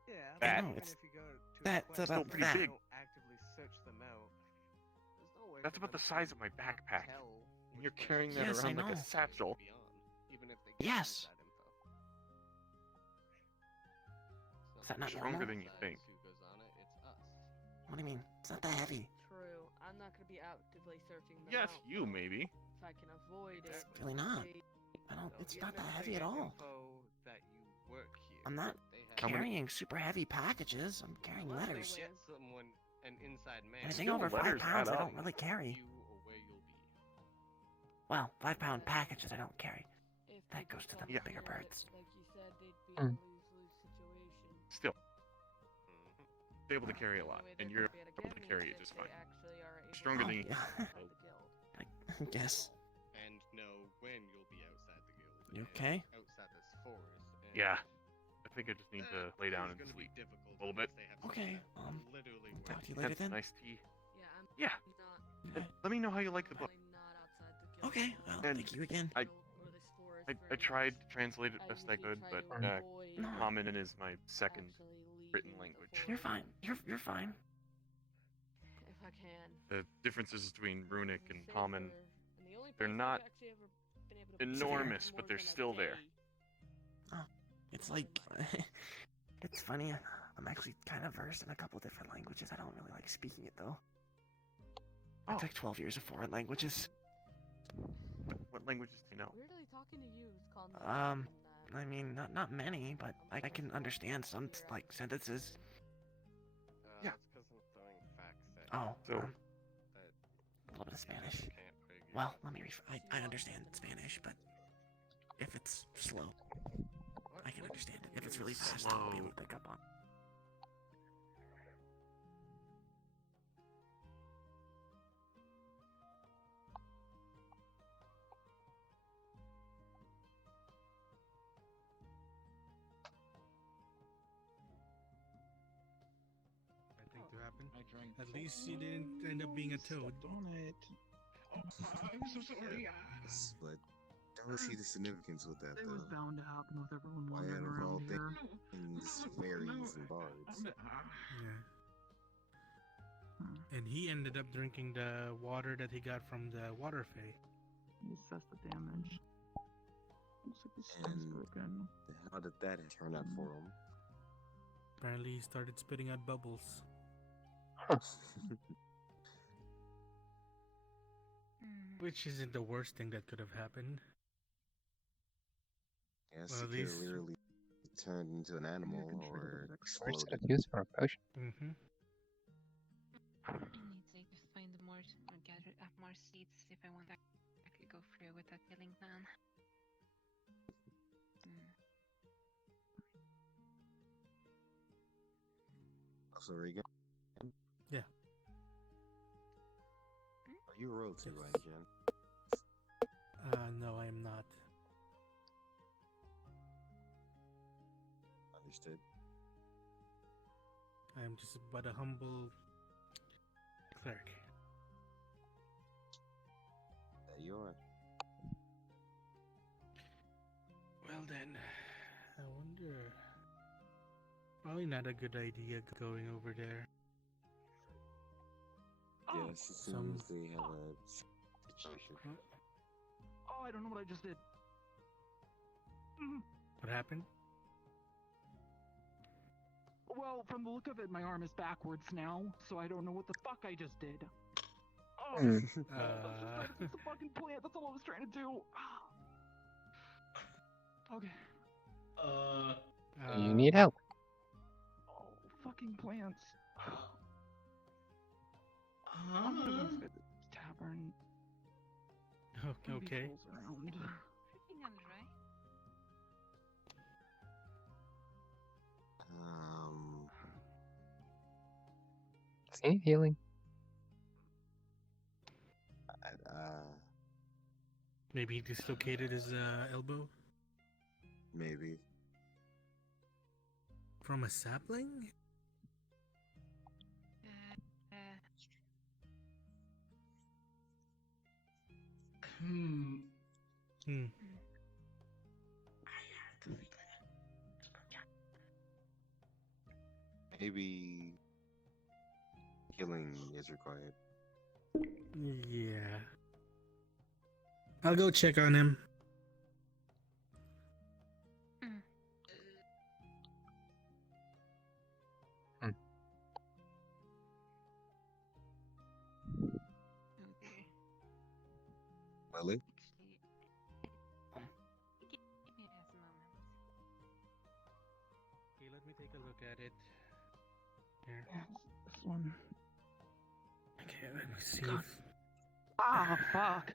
Yeah, That- no, even it's if you go to that's a quest about where that. you don't actively search them out, there's no way That's for about the them size to of my backpack. tell And you're which carrying that Yes, I around like a know. satchel. be on, even if they get Yes. inside info. Is that not Stronger normal? than you think. Who goes on it? It's us. What do you mean? It's not that heavy. True. I'm not gonna be actively searching them Yes, out, you though. maybe. If I can avoid it. It's really not. I don't. So It's even not that if they heavy at get all. info that you work here, I'm not they have How many- carrying super heavy packages. I'm carrying Unless they letters. get someone an inside man. Anything Still, over letters 5 pounds, add I up. don't really carry. You or where you'll be. Well, 5-pound packages I don't carry. If That they goes to the become bigger here, birds. Like you said, they'd be Mm. in a lose-lose situation. Still, be able to carry a The lot, only way and they're you're gonna be able to able get to me carry is it just if they fine. actually are able Stronger to than you get think. outside the guild. I guess. And know when you'll be outside the guild. You and okay? Outside this forest. And Yeah. I think I just need to lay down and it's gonna be sleep difficult a little bit. because they have Okay, something that literally talk works. to you later Had then. some nice tea. Yeah, I'm Yeah. not And let me know how you like the book. probably not outside the guild. Okay, well, And thank you again. I- Or this forest I very tried much. to translate it I best I usually could, try but to avoid No. Common is my second actually written leaving the language. You're forest fine. You're fine. if I can. The differences between Runic and Safer, Common, and the only they're place I've not actually ever been able to enormous, more but they're than a still there. day. Oh, it's like it's funny. I'm actually kind of versed in a couple different languages. I don't really like speaking it though. I Oh. took 12 years of foreign languages. What languages do you know? Weirdly, talking to you is calmed me down Um, from that. I mean, not many, but I can understand some like sentences. Yeah. That's because I'm throwing facts at Oh, So- that a little bit of Spanish. you can't figure Well, out. let me I understand Spanish, but if it's slow, I can understand it. If it's really fast, I'll be able to pick up on. I think to happen. I drank. At least you didn't end up being a toad. On it. Oh, I'm so sorry. Yes, but don't see the significance with that It was though. bound to happen with everyone Why wandering out of all around here. things, fairies and bards? Yeah. And he ended up drinking the water that he got from the water fae. You assess the damage. Looks like his skin's And broken. how did that turn out for him? Apparently, he started spitting out bubbles. Which isn't the worst thing that could have happened. Yes, Well, he at could least- have literally turned into an animal or Where's exploded. that use for a potion? Mm-hmm. I need to find more or gather up more seeds if I want to actually go through with that killing plan. So Regan? Yeah. Are you royalty by any chance? No, I am not. Understood. I am just but a humble cleric. There you are. Well then, I wonder. Probably not a good idea going over there. Yes, as soon as they have a situation. Oh, I don't know what I just did. What happened? Well, from the look of it, my arm is backwards now, so I don't know what the fuck I just did. Oh, Hmm. I was just trying to fix the fucking plant. That's all I was trying to do. Okay. You need help. Oh, fucking plants. I'm gonna go to the tavern. Okay. Around. Freaking alright. Does he need healing? Maybe he dislocated his elbow. Maybe. From a sapling? Hmm. Hmm. Maybe healing is required. Yeah. I'll go check on him. Lily? Okay, let me take a look at it. Here. This one. Okay, let me see. God. Ah, fuck.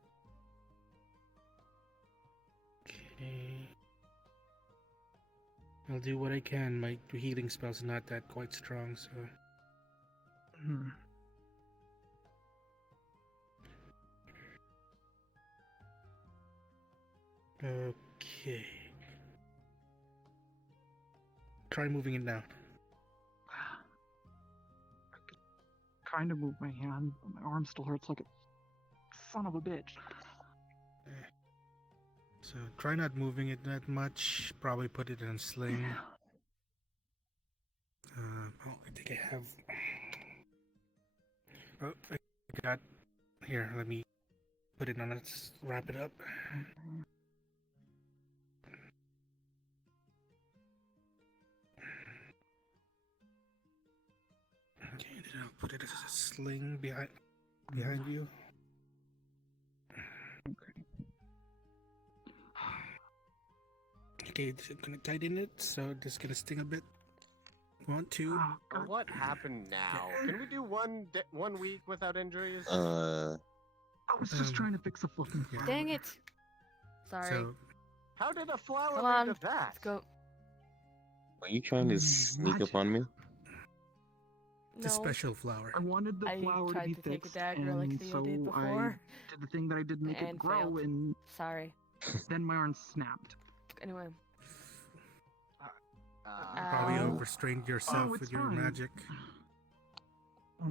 Okay. I'll do what I can. My healing spell's not that quite strong, so. Hmm. Okay. Try moving it now. Kind of moved my hand, but my arm still hurts like a son of a bitch. So try not moving it that much. Probably put it in a sling. Oh, I think I have. Oh, I got. Here, let me put it on. Let's wrap it up. Okay, then I'll put it as a sling behind you. Okay, I'm gonna tighten it, so it's gonna sting a bit. 1, 2. What happened now? Can we do 1 week without injuries? I was just trying to fix a fucking flower. Dang it! Sorry. So, how did a flower Come on, lead to that? let's go. Are you trying to sneak up on me? It's a special flower. I wanted the flower to be fixed, and so I did the thing that I did, make it grow, failed. and sorry. Then my arm snapped. Anyway. Probably overstrained yourself it's with your fine. magic.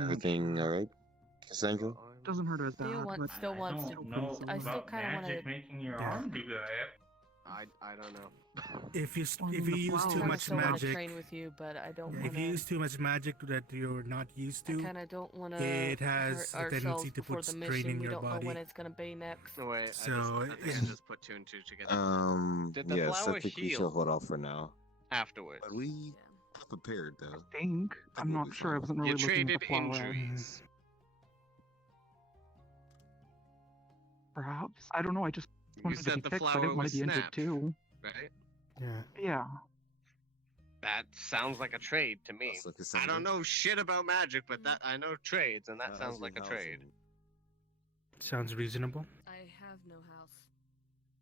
Everything alright, Cassandra? Doesn't hurt as bad. But Still wants to. I still kind of want to. Making your arm do that. I don't know. If you use too much still want to magic, train with you, but I don't want if you use too much magic that you're not used to, I kind of don't want to. it has a tendency to put strain in We your don't know body. when it's gonna be next. No, wait, So, I think I just put 2 and 2 together. Did the Yes, I flower think we heal should hold off for now. afterwards? But we prepared though. I think. I'm not sure. I wasn't really You looking at traded the flower. injuries. Perhaps. I don't know. I just wanted to said be the fixed. I flower didn't want was to be injured snapped. too. Right? Yeah. Yeah. That sounds like a trade to me. I don't know shit about magic, but that I know trades, and that sounds like a trade. Sounds reasonable. I have no house.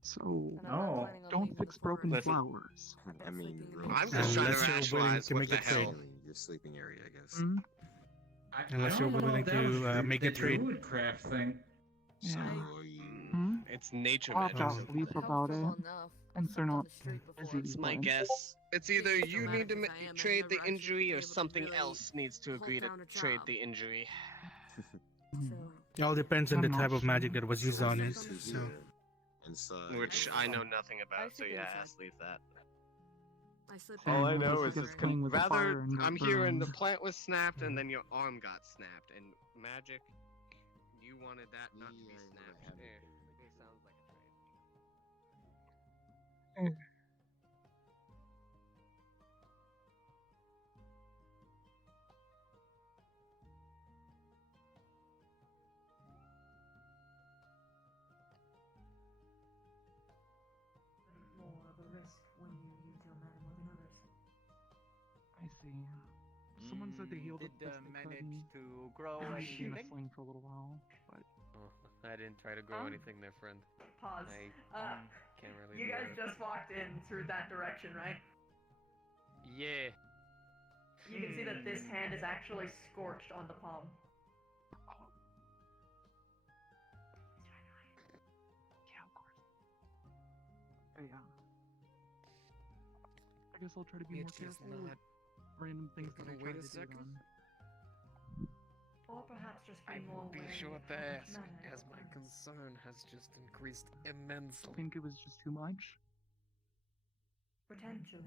So No. don't fix broken Listen. flowers. I mean, I'm just trying to Unless you're willing rationalize to what make the a trade. hell. Your sleeping area, I guess. Hmm? Unless you're willing to make a trade. Druidcraft thing. So Yeah. are you? Hmm? It's nature I'll have to magic. ask Leaf about it. Once they're not busy. It's my but- guess. It's either you need to I am, I've trade the never actually injury been or able to something really else needs to agree to down a trade job. the injury. It all depends on the I'm not type of sure. magic that was used on it. So, Inside. Which I know nothing about, so sleep yeah, inside. ask Leaf that. I sleep. All I Same, know unless is it it's gets playing with the fire rather. and I'm got hearing the burned. plant was snapped and then your arm got snapped, and magic. You wanted that not to be snapped. It sounds like a trade. More of a risk when you use your mana more than others. I see. Someone said they healed Did it best they could. manage and to grow I was in a anything? sling for a little while, but Oh, I didn't try to grow anything there, friend. Pause. I can't really. You do guys that. just walked in through that direction, right? Yeah. You can see that this hand is actually scorched on the palm. yeah, of course. Yeah. I guess I'll try to be more It is careful. not random things that I Gonna try wait to a do second? then. Or perhaps just I be more will be wary sure of to how much ask, mana it as my requires. concern has just increased immensely. I think it was just too much. Potentially.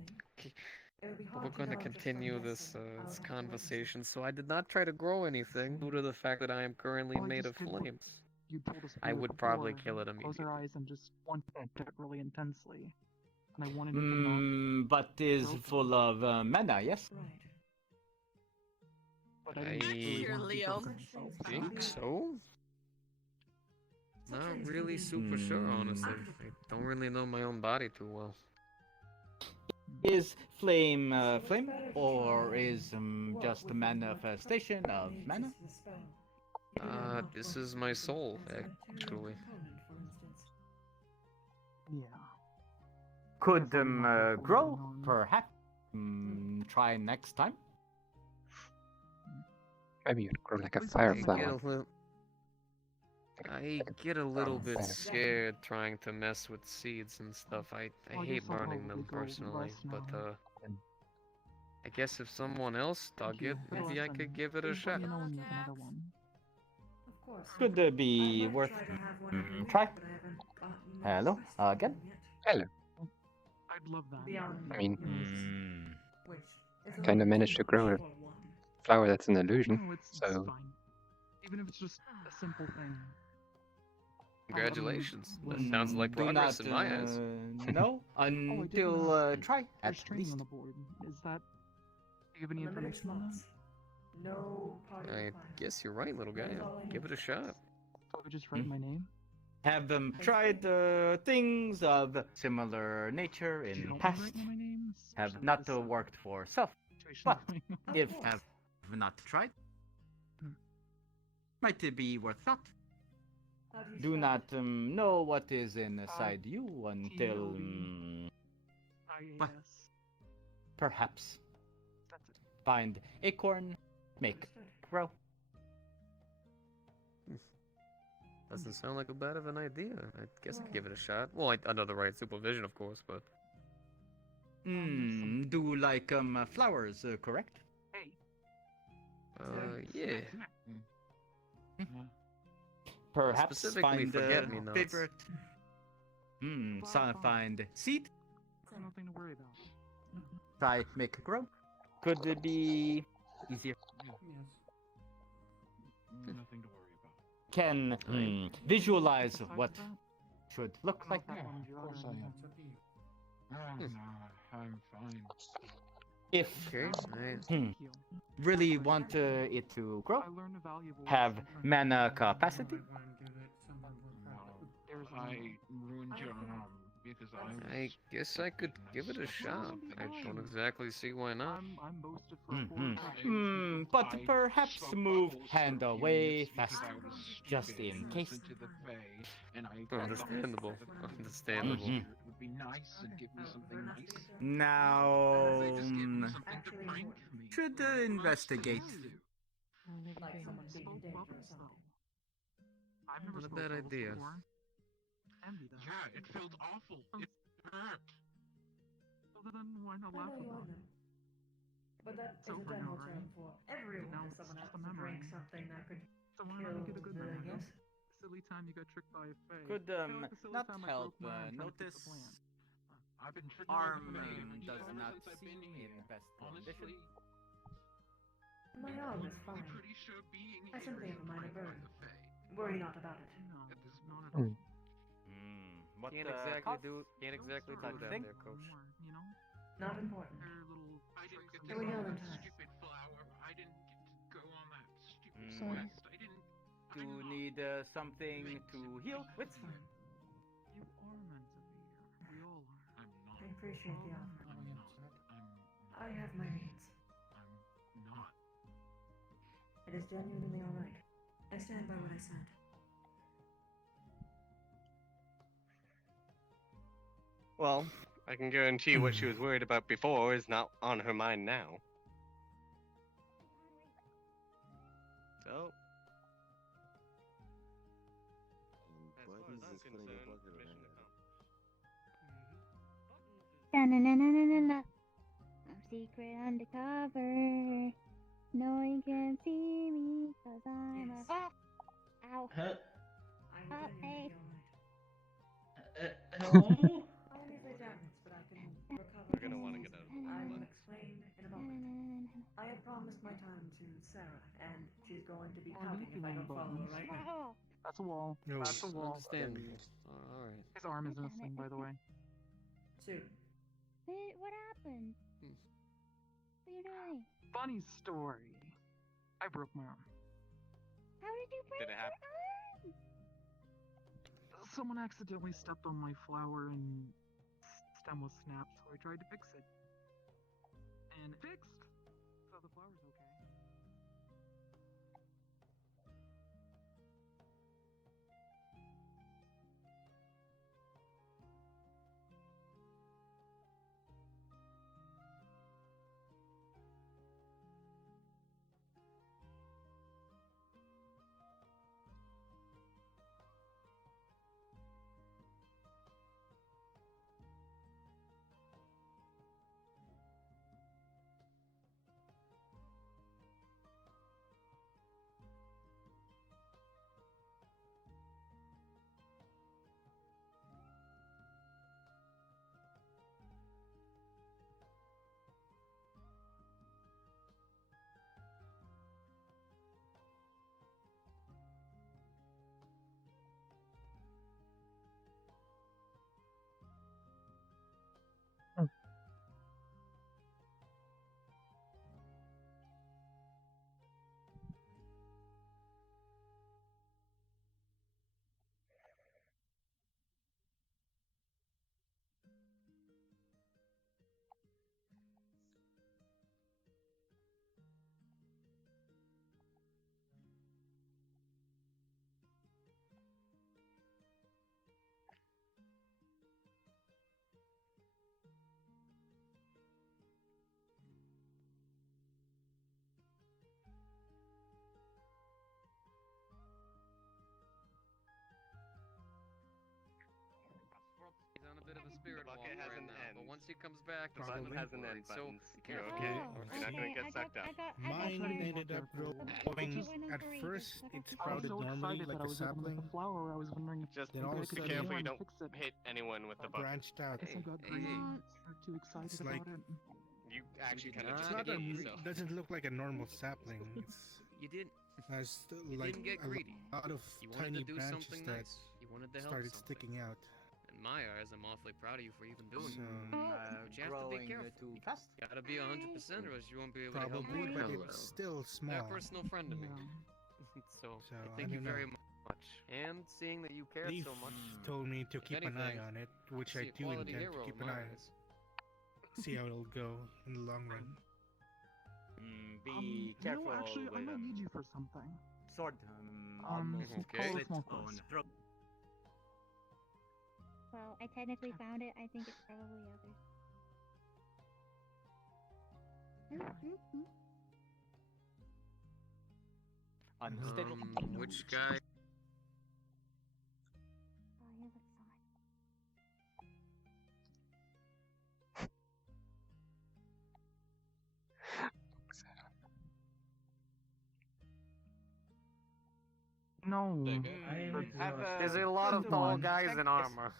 It would be But hard we're going to know just from continue this guessing how this it operates. conversation, so I did not try to grow anything due to the fact that I am currently Well, I made just of did what flames. you told us to I do would before, probably kill it Close immediately. our eyes and just want it really intensely. And I wanted it to not. But is full of mana, yes? Right. But I didn't really Here, want to be Liam. broken myself. I think so. Not really super sure, honestly. I don't really know my own body too well. Is flame flame, or is just a manifestation of mana? This is my soul, actually. Yeah. Could grow, perhaps. Try next time. Maybe you'd grow like a Please fire don't flower. I get a little bit scared trying to mess with seeds and stuff. I Well, I hate guess I'll burning them probably go personally, less but now. I guess if someone else dug it, maybe I could give it a shot. You know when you have another one. Of course. Could be worth try. Hello again. Hello. I'd love that. I mean, kind of managed to grow a flower that's an illusion, No, it's so fine. Even if it's just a simple thing. Congratulations. That sounds like Do progress not in my eyes. know until try at There's training least. on the board. Is that? Do you have any information on that? No I guess you're right, little guy. Give it a shot. So I just write my name. Have them tried things of similar nature You in don't past. write my name? Have not worked for self. But if have not tried, might it be worth thought. Do not know what is inside you until well, perhaps find acorn, make grow. Doesn't sound like a bad of an idea. I guess I'd give it a shot. Well, under the right supervision, of course, but... Do like flowers, correct? Yeah. Perhaps Specifically find forget-me-nots. favorite. Find seed. Nothing to worry about. Try make grow. Could it be easier? Nothing to worry about. Can visualize what should look like. Of course I am. I'm fine. If really want it to grow, have mana capacity. I ruined your arm because I guess I could give it a shot. I don't exactly see why not. But perhaps move hand away faster, just in case. Understandable. Understandable. It would be nice and give me something nice. Now, They just give me something to prank me. should investigate. Like someone being in danger or something. I've never Not a smoked bad bubbles idea. before. Can be that. Yeah, it felt awful. It hurt. Well, then why not laugh about it? But that It's is a over now, general term right? for everyone Now if it's someone just happens a to memory. drink something that could So why kill not make it a good the, I memory? guess. Silly time you got tricked by a fae. Could Kinda like the silly not time I help broke my arm trying to pick notice the plant. I've been tricked arm by the fae does ever not since I've seem been in here. best Honestly, condition. My arm is fine. pretty sure being I here simply is have a minor right by burn. the fae. Worry not about it. No, At this not at Hmm. all. What Can't exactly cost? do that thing? there, coach. You know? Not important. They're little I didn't get tricks to we go know on in that time. stupid flower. I didn't get to go on that stupid Sorry. quest. I didn't. Do need something to heal with? It's fine. You are meant to be here. We all are. I'm not. I appreciate the offer. I'm not. I have my needs. I'm not. It is genuinely alright. I stand by what I said. Well, I can guarantee what she was worried about before is not on her mind now. So, as far as I'm concerned, mission accomplished. Na na na na na na na. secret undercover. No one can see me cause I'm a. Ow. Huh? Oh, hey. Hello? We're gonna want to get out of the I will box. explain in a moment. I have promised my time to Sarah, and she's going to be pouting if I don't follow her right now. That's a wall. No. That's a wall. Understandable. Alright. His arm is missing, by the way. Two. What happened? Hmm. What are you doing? Funny story. I broke my arm. How did you break Did it happen? your arm? Someone accidentally stepped on my flower and stem was snapped, so I tried to fix it. And it fixed! So the flower's okay. He's on a bit of a spirit walk bucket has right an now, end. but once he comes back, The button has an end so button. be You're careful. okay. Oh, You're not gonna get sucked up. Mine ended up growing. At first, it I was sprouted so normally excited like that I a was able to make sapling, the flower. I was wondering if Just then all maybe I of a could be get careful anyone you to don't fix it. hit anyone with the bucket. branched out. I guess I got Hey, greedy. hey. Or too excited It's about like it. You actually did kind of not just it's not hit a. yourself. Doesn't look like a normal sapling. It's You didn't. has You like didn't get a greedy. lot of You wanted tiny to do branches something that nice. You wanted to help started something. sticking out. In my eyes, I'm awfully proud of you for even doing So it. But you have to be Growing careful. too fast? You gotta be 100% or else you won't be able to help probably, me. but Hello. it's still They're small. a personal friend to me. So, So, I I thank you don't very know. much. And seeing that you cared Leaf so much, told me to if keep an eye anything, on it, which see I a do quality intend to hero keep in an my eye on. eyes. See how it'll go in the long run. Be careful No, actually, I with might need you for something. sword. Call Almost it slit small on course. throat. Well, I technically found it. I think it's probably others. Unstable. Which guy? Oh, you look so No. There's a lot of tall guys in armor.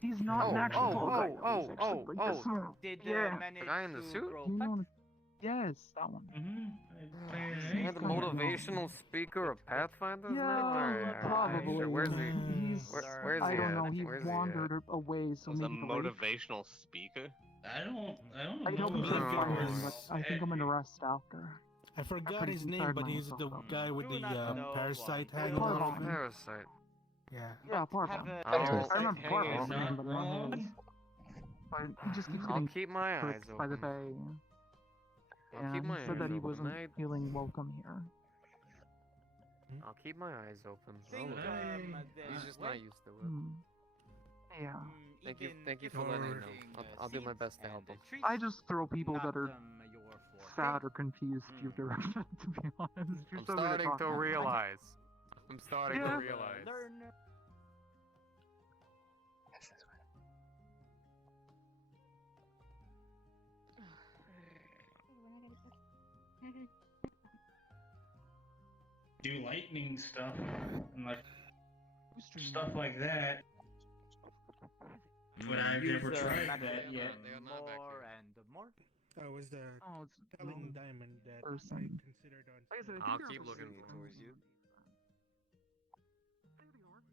He's not an actual tall guy. Did Yeah. manage The guy in the to suit? grow You fat? know, yes, that one. You're the motivational speaker of Pathfinders now? Yeah, probably. Sure. Where's he? He's, Where's I he don't at? know. He Where's he wandered at? away, so Was a maybe the race. motivational speaker? I don't I know know. he's been No. fighting, but I think I'm gonna rest after. I forgot pretty his name, tired but he's the myself. guy with Do the not know parasite one. hanging Parvon. off him. Parasite. Yeah. Yeah, Parvon. Have a I'll- I remember Parvon's Not name, but I don't know wrong. his. But he just keeps I'll getting keep my eyes tricked by the open. Fae. I'll Yeah, keep he my said eyes that he open. wasn't feeling welcome here. I'll keep my eyes open. Think, He's just not used to it. Yeah. Thank you if for letting me Or- know. I'll do my best to help him. I just throw people that are your forte. sad or confused to your direction, to be honest. You're I'm so good at starting to talking. realize. I'm starting Yeah. to realize. do lightning stuff and like stuff like that. But I've never tried that yet. More and more. That was the Oh, it's telling diamond that person. I considered on. Like I said, I think I'll they're keep for looking safe towards on you. There they are.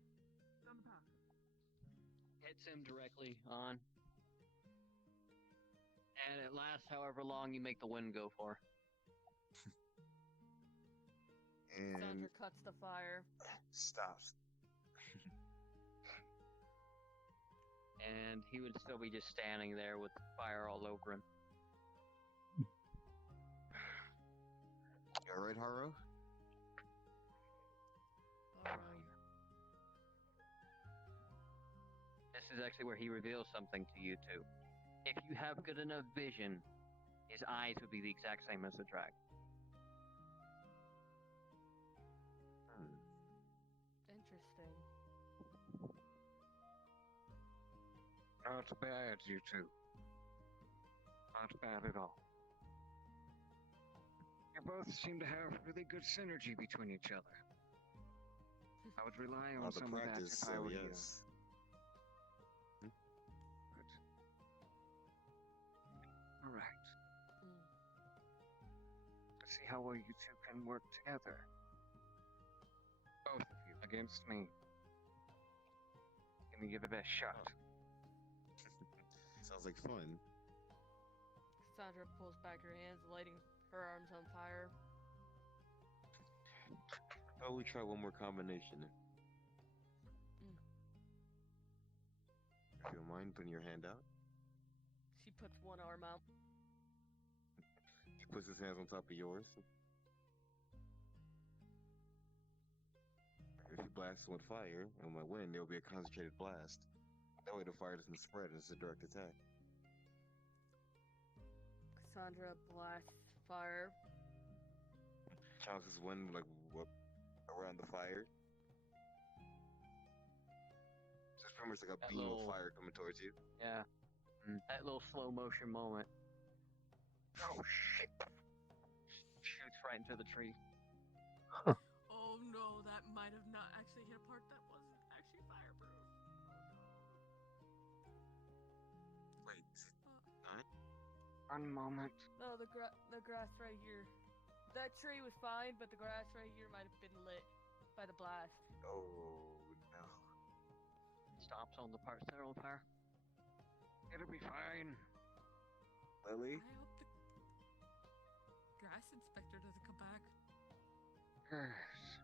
Down the path. Hits him directly on. And it lasts however long you make the wind go for. Sandra And cuts the fire. stops. And he would still be just standing there with fire all over him. You alright, Haro? This is actually where he reveals something to you two. If you have good enough vision, his eyes would be the exact same as the dragon. Interesting. Not bad, you two. Not bad at all. You both seem to have really good synergy between each other. I would rely on The some of that practice, if I so were you. yes. Good. All right. Let's see how well you two can work together. Both of you against me. Give me your best shot. Sounds like fun. Sandra pulls back her hands, lighting her arms on fire. How about we try one more combination? If you don't mind putting your hand out. She puts one arm out. He puts his hands on top of yours. If you blast with fire and my wind, there will be a concentrated blast. That way the fire doesn't spread and it's a direct attack. Sandra blasts fire. Chalice's wind like what around the fire. So it's pretty much like a That beam little- of fire coming towards you. Yeah. That little slow motion moment. Oh shit! Shoots right into the tree. Oh no, that might have not actually hit a part that wasn't actually fireproof. Wait, nine? One moment. No, the grass right here. That tree was fine, but the grass right here might have been lit by the blast. Oh no. Stops on the parts that are on fire. It'll be fine. Lily? I hope the grass inspector doesn't come back. Yes.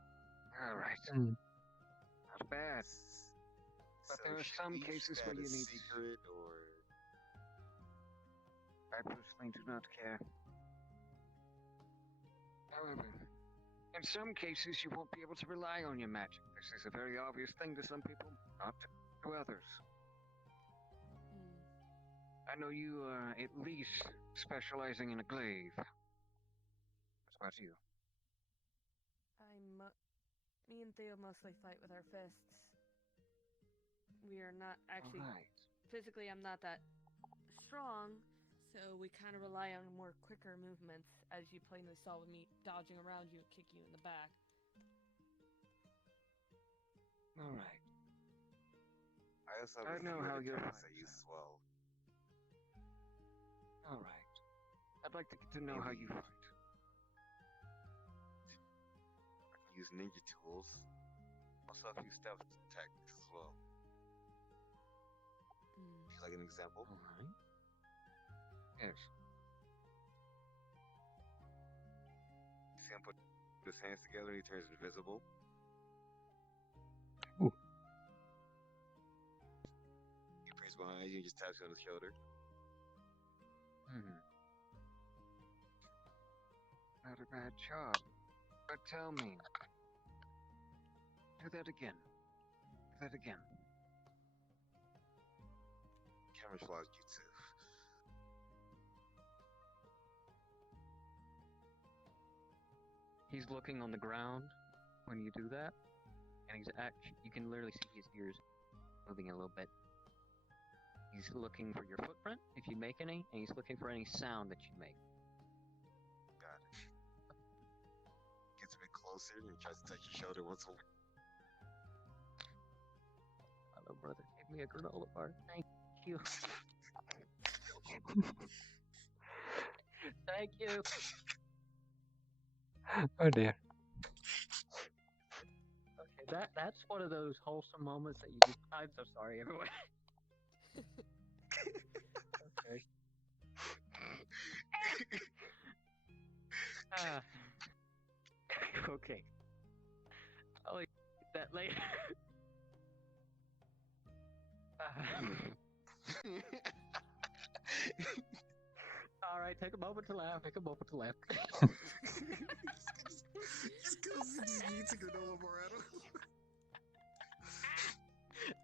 All right. Not bad. But there are some cases where you need. Secret or. I personally do not care. However, in some cases you won't be able to rely on your magic. This is a very obvious thing to some people, not to others. I know you are at least specializing in a glaive. What about you? Me and Theo mostly fight with our fists. We are not actually Alright. physically. I'm not that strong, so we kind of rely on more quicker movements, as you plainly saw with me dodging around you and kicking you in the back. Alright. I also have I a few know how other your techniques fights I use as well. Alright. I'd like to get to know how you fight. I can use ninja tools. Also a few stealth tactics as well. Would you like an example? Alright. Yes. See him put his hands together and he turns invisible. He appears behind you and just taps you on the shoulder. Not a bad job. But tell me. Do that again. Do that again. Camouflage jutsu. He's looking on the ground when you do that, and you can literally see his ears moving a little bit. He's looking for your footprint, if you make any, and he's looking for any sound that you make. Got it. closer and tries to touch your shoulder once more. Hello, brother. Give me a granola bar. Thank you. Thank you. Oh dear. Okay, that's one of those wholesome moments that you just. I'm so sorry, everyone. Okay. Okay. I'll eat that later. All right, take a moment to laugh. Take a moment to laugh. Just because he just needs a granola bar at him.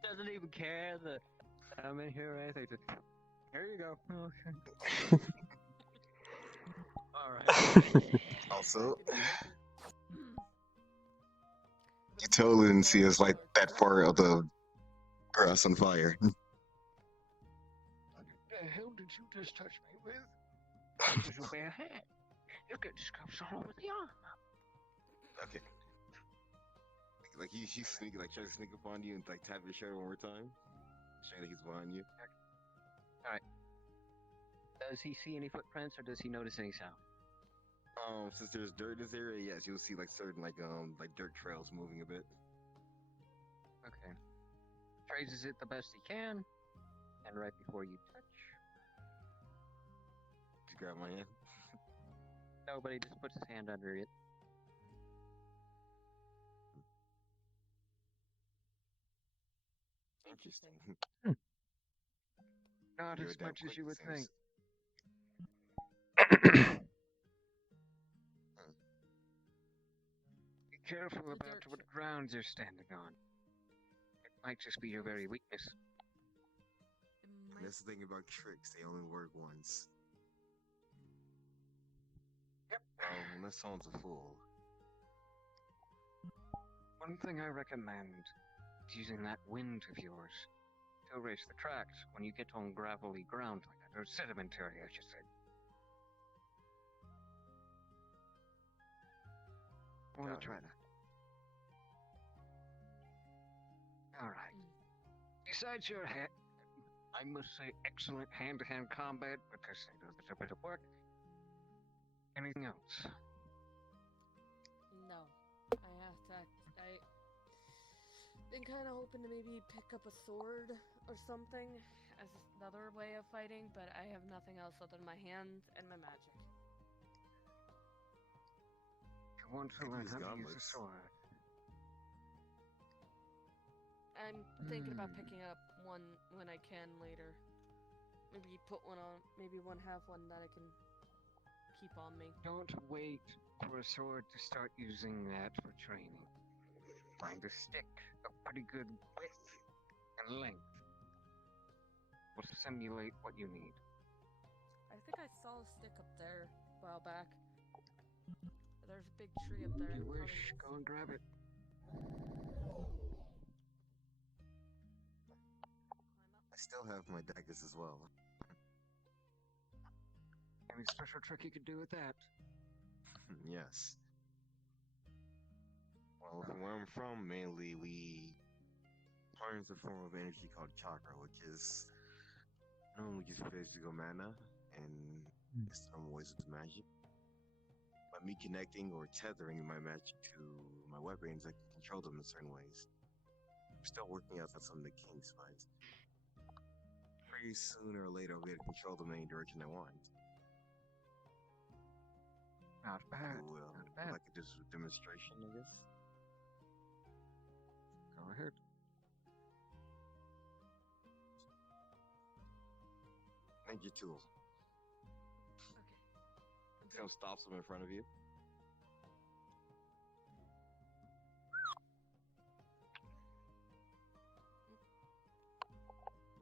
Doesn't even care that I'm in here or anything. Just, here you go. Okay. All right. Also, you totally didn't see us light that part of the grass on fire. What the hell did you just touch me with? That was your bare hand. You get scraps all over the arm. Okay. Like he's sneaking, like trying to sneak up on you and like tap your shoulder one more time, showing that he's behind you. All right. Does he see any footprints or does he notice any sound? Since there's dirt in this area, yes, you'll see like certain like dirt trails moving a bit. Okay. Traces it the best he can, and right before you touch, Just grab my hand. nobody just puts his hand under it. Interesting. Not You're as damn much as quick, you it would seems. think. Be careful about what grounds you're standing on. It might just be your very weakness. And that's the thing about tricks, they only work once. Yep. Unless someone's a fool. One thing I recommend is using that wind of yours to erase the tracks when you get on gravelly ground like that, or sedimentary, I should say. I want to try that. Alright. Besides your I must say, excellent hand-to-hand combat, because it does a bit of work. Anything else? No. I've been kind of hoping to maybe pick up a sword or something as another way of fighting, but I have nothing else other than my hands and my magic. If you want to learn how to use a sword. I'm thinking about picking up one when I can later. Maybe put one on, maybe have one that I can keep on me. Don't wait for a sword to start using that for training. Find a stick of pretty good width and length. Will simulate what you need. I think I saw a stick up there a while back. There's a big tree up there. If you wish, go and grab it. I still have my daggers as well. Any special trick you could do with that? Yes. Well, from where I'm from, mainly we harness a form of energy called chakra, which is normally just physical mana and it's normal ways of magic. By me connecting or tethering my magic to my weapons, I can control them in certain ways. I'm still working out some of the kinks, but pretty sooner or later I'll be able to control them in any direction I want. Not bad. Not bad. Like a demonstration, I guess. Go ahead. Ninja tool. Okay. Someone stops them in front of you.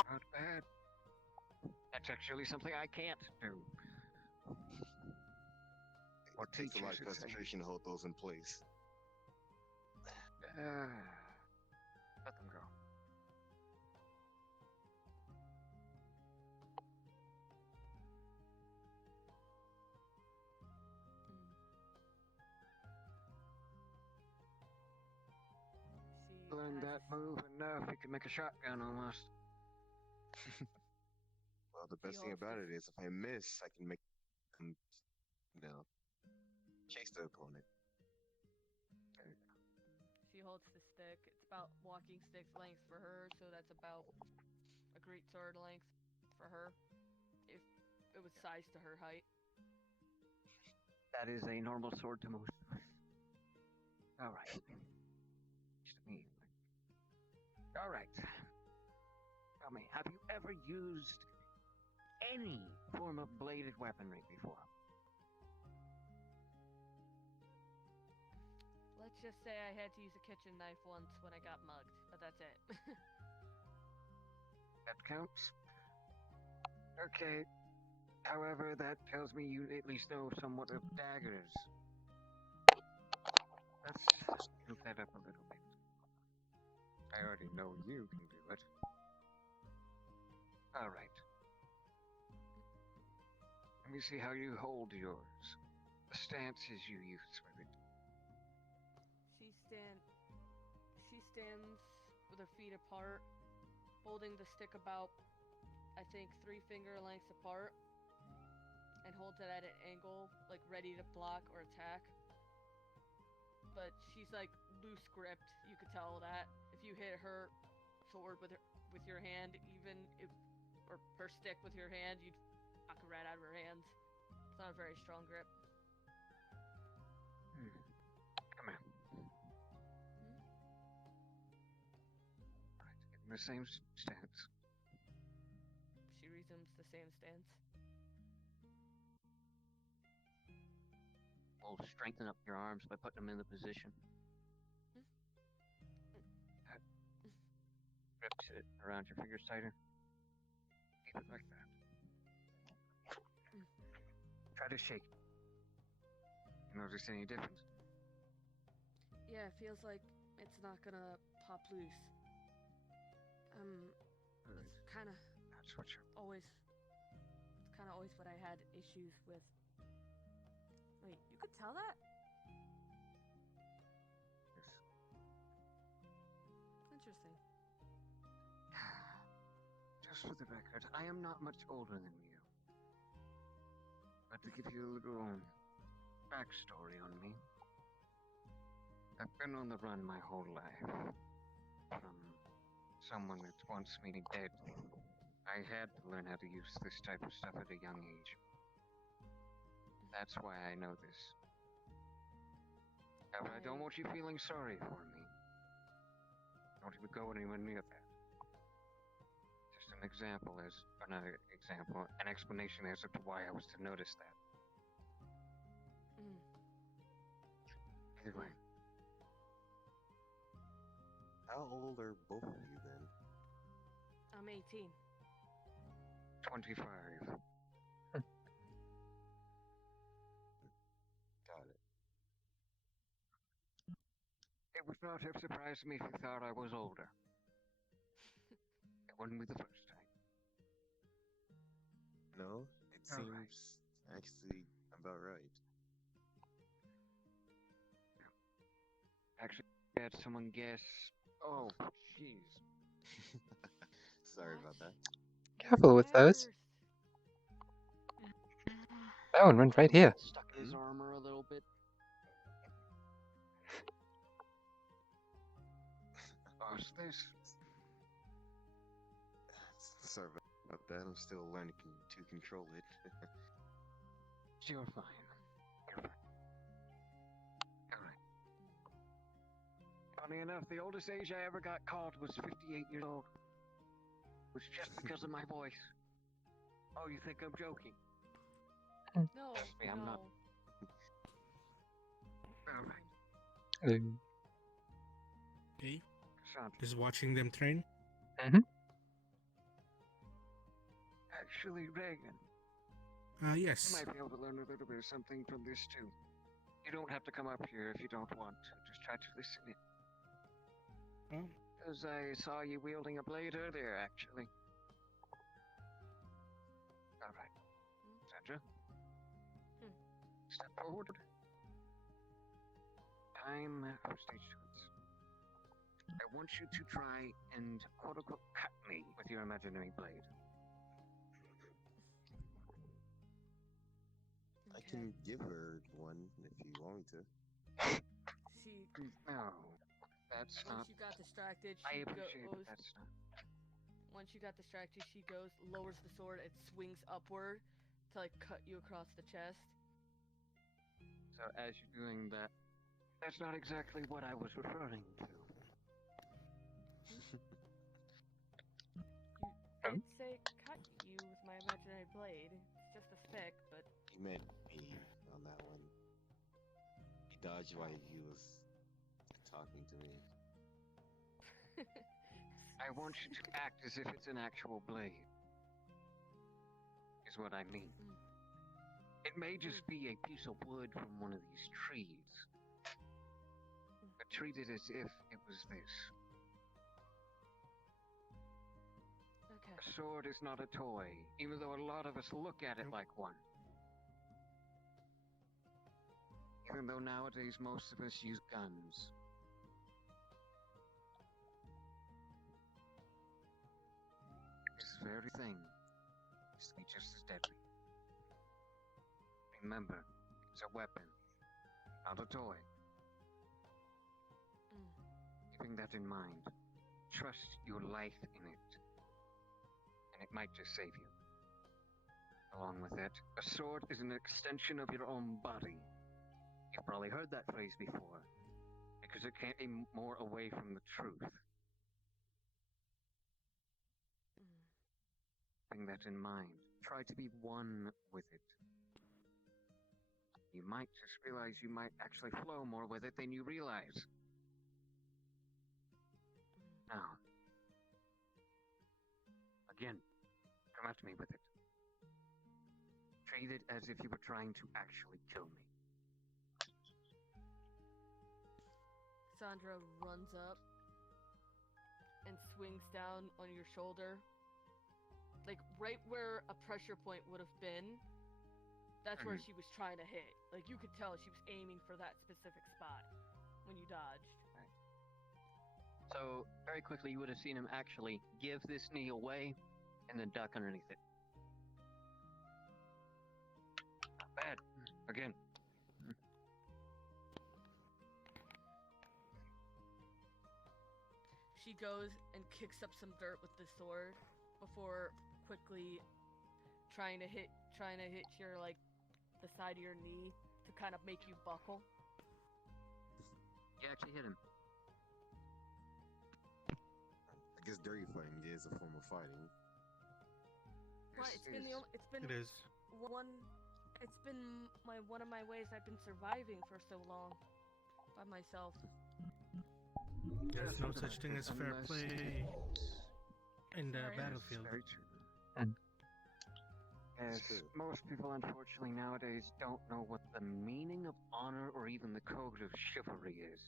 Not bad. That's actually something I can't do. It takes a lot of concentration to hold those in place. Let them go. learned that move enough, you can make a shotgun almost. Well, the best thing about it is if I miss, I can make them, chase the opponent. She holds the stick. It's about walking stick's length for her, so that's about a great sword length for her. If it was sized to her height. That is a normal sword to most. Alright. Just me. Alright. Tell me, have you ever used any form of bladed weaponry before? Let's just say I had to use a kitchen knife once when I got mugged, but that's it. That counts? Okay. However, that tells me you at least know somewhat of daggers. Let's move that up a little bit. I already know you can do it. Alright. Let me see how you hold yours. The stances you use with it. She stands with her feet apart, holding the stick about, I think, 3 finger lengths apart, and holds it at an angle, like ready to block or attack. But she's like loose gripped. You could tell that if you hit her sword with your hand, even if, or her stick with your hand, you'd knock it right out of her hands. It's not a very strong grip. Come here. Right, in the same stance. She resumes the same stance. We'll strengthen up your arms by putting them in the position. Grips it around your fingers tighter. Keep it like that. Try to shake. You notice any difference? Yeah, it feels like it's not gonna pop loose. It's kind of. That's what you're. It's kind of always what I had issues with. Wait, you could tell that? Yes. Interesting. Just for the record, I am not much older than you. But to give you a little backstory on me, I've been on the run my whole life from someone that wants me dead. I had to learn how to use this type of stuff at a young age. That's why I know this. However, I don't want you feeling sorry for me. Don't even go anywhere near that. Just an example an explanation as to why I was to notice that. Anyway. How old are both of you then? I'm 18. 25. Got it. It would not have surprised me if you thought I was older. It wouldn't be the first time. No, it seems actually about right. Actually, I had someone guess. Oh, jeez. Sorry about that. Careful with those. That one went right here. Stuck in his armor a little bit. What's this? Sorry about that. I'm still learning to control it. You're fine. You're fine. Alright. Funny enough, the oldest age I ever got caught was 58 years old. It was just because of my voice. Oh, you think I'm joking? No, Trust me, I'm not. Alright. Okay. Sounds Just watching them train. Actually, Reagan. Yes. You might be able to learn a little bit of something from this too. You don't have to come up here if you don't want to. Just try to listen in. Oh. Because I saw you wielding a blade earlier, actually. Alright. Sandra? Step forward. Time for stage 2. I want you to try and quote unquote cut me with your imaginary blade. I can give her one if you want me to. She. No, that's Once not. you got distracted, I she appreciate goes. that that's not. Once you got distracted, she goes, lowers the sword, and swings upward to like cut you across the chest. So as you're doing that, that's not exactly what I was referring to. You did say cut you with my imaginary blade. It's just a stick, but. He meant me on that one. He dodged while he was talking to me. I want you to act as if it's an actual blade. Is what I mean. It may just be a piece of wood from one of these trees. But treat it as if it was this. Okay. A sword is not a toy, even though a lot of us look at it like one. Even though nowadays most of us use guns. This very thing is to be just as deadly. Remember, it's a weapon, not a toy. Keeping that in mind, trust your life in it, and it might just save you. Along with it, a sword is an extension of your own body. You've probably heard that phrase before, because it can't be more away from the truth. Keeping that in mind, try to be one with it. You might just realize you might actually flow more with it than you realize. Now, again, come at me with it. Treat it as if you were trying to actually kill me. Sandra runs up and swings down on your shoulder. Like, right where a pressure point would have been, that's where she was trying to hit. Like, you could tell she was aiming for that specific spot when you dodged. So, very quickly, you would have seen him actually give this knee away and then duck underneath it. Not bad. Again. She goes and kicks up some dirt with the sword before quickly trying to hit your, like, the side of your knee to kind of make you buckle. You actually hit him. I guess dirty fighting is a form of fighting. Right, it's been It is. one of my ways I've been surviving for so long by myself. There's no such thing as fair play in the battlefield. Very true. As most people, unfortunately, nowadays don't know what the meaning of honor or even the code of chivalry is.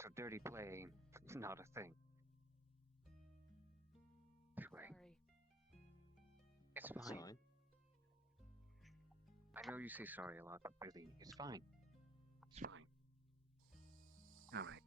So dirty play is not a thing. Anyway, it's fine. I know you say sorry a lot, but really, it's fine. It's fine. All right.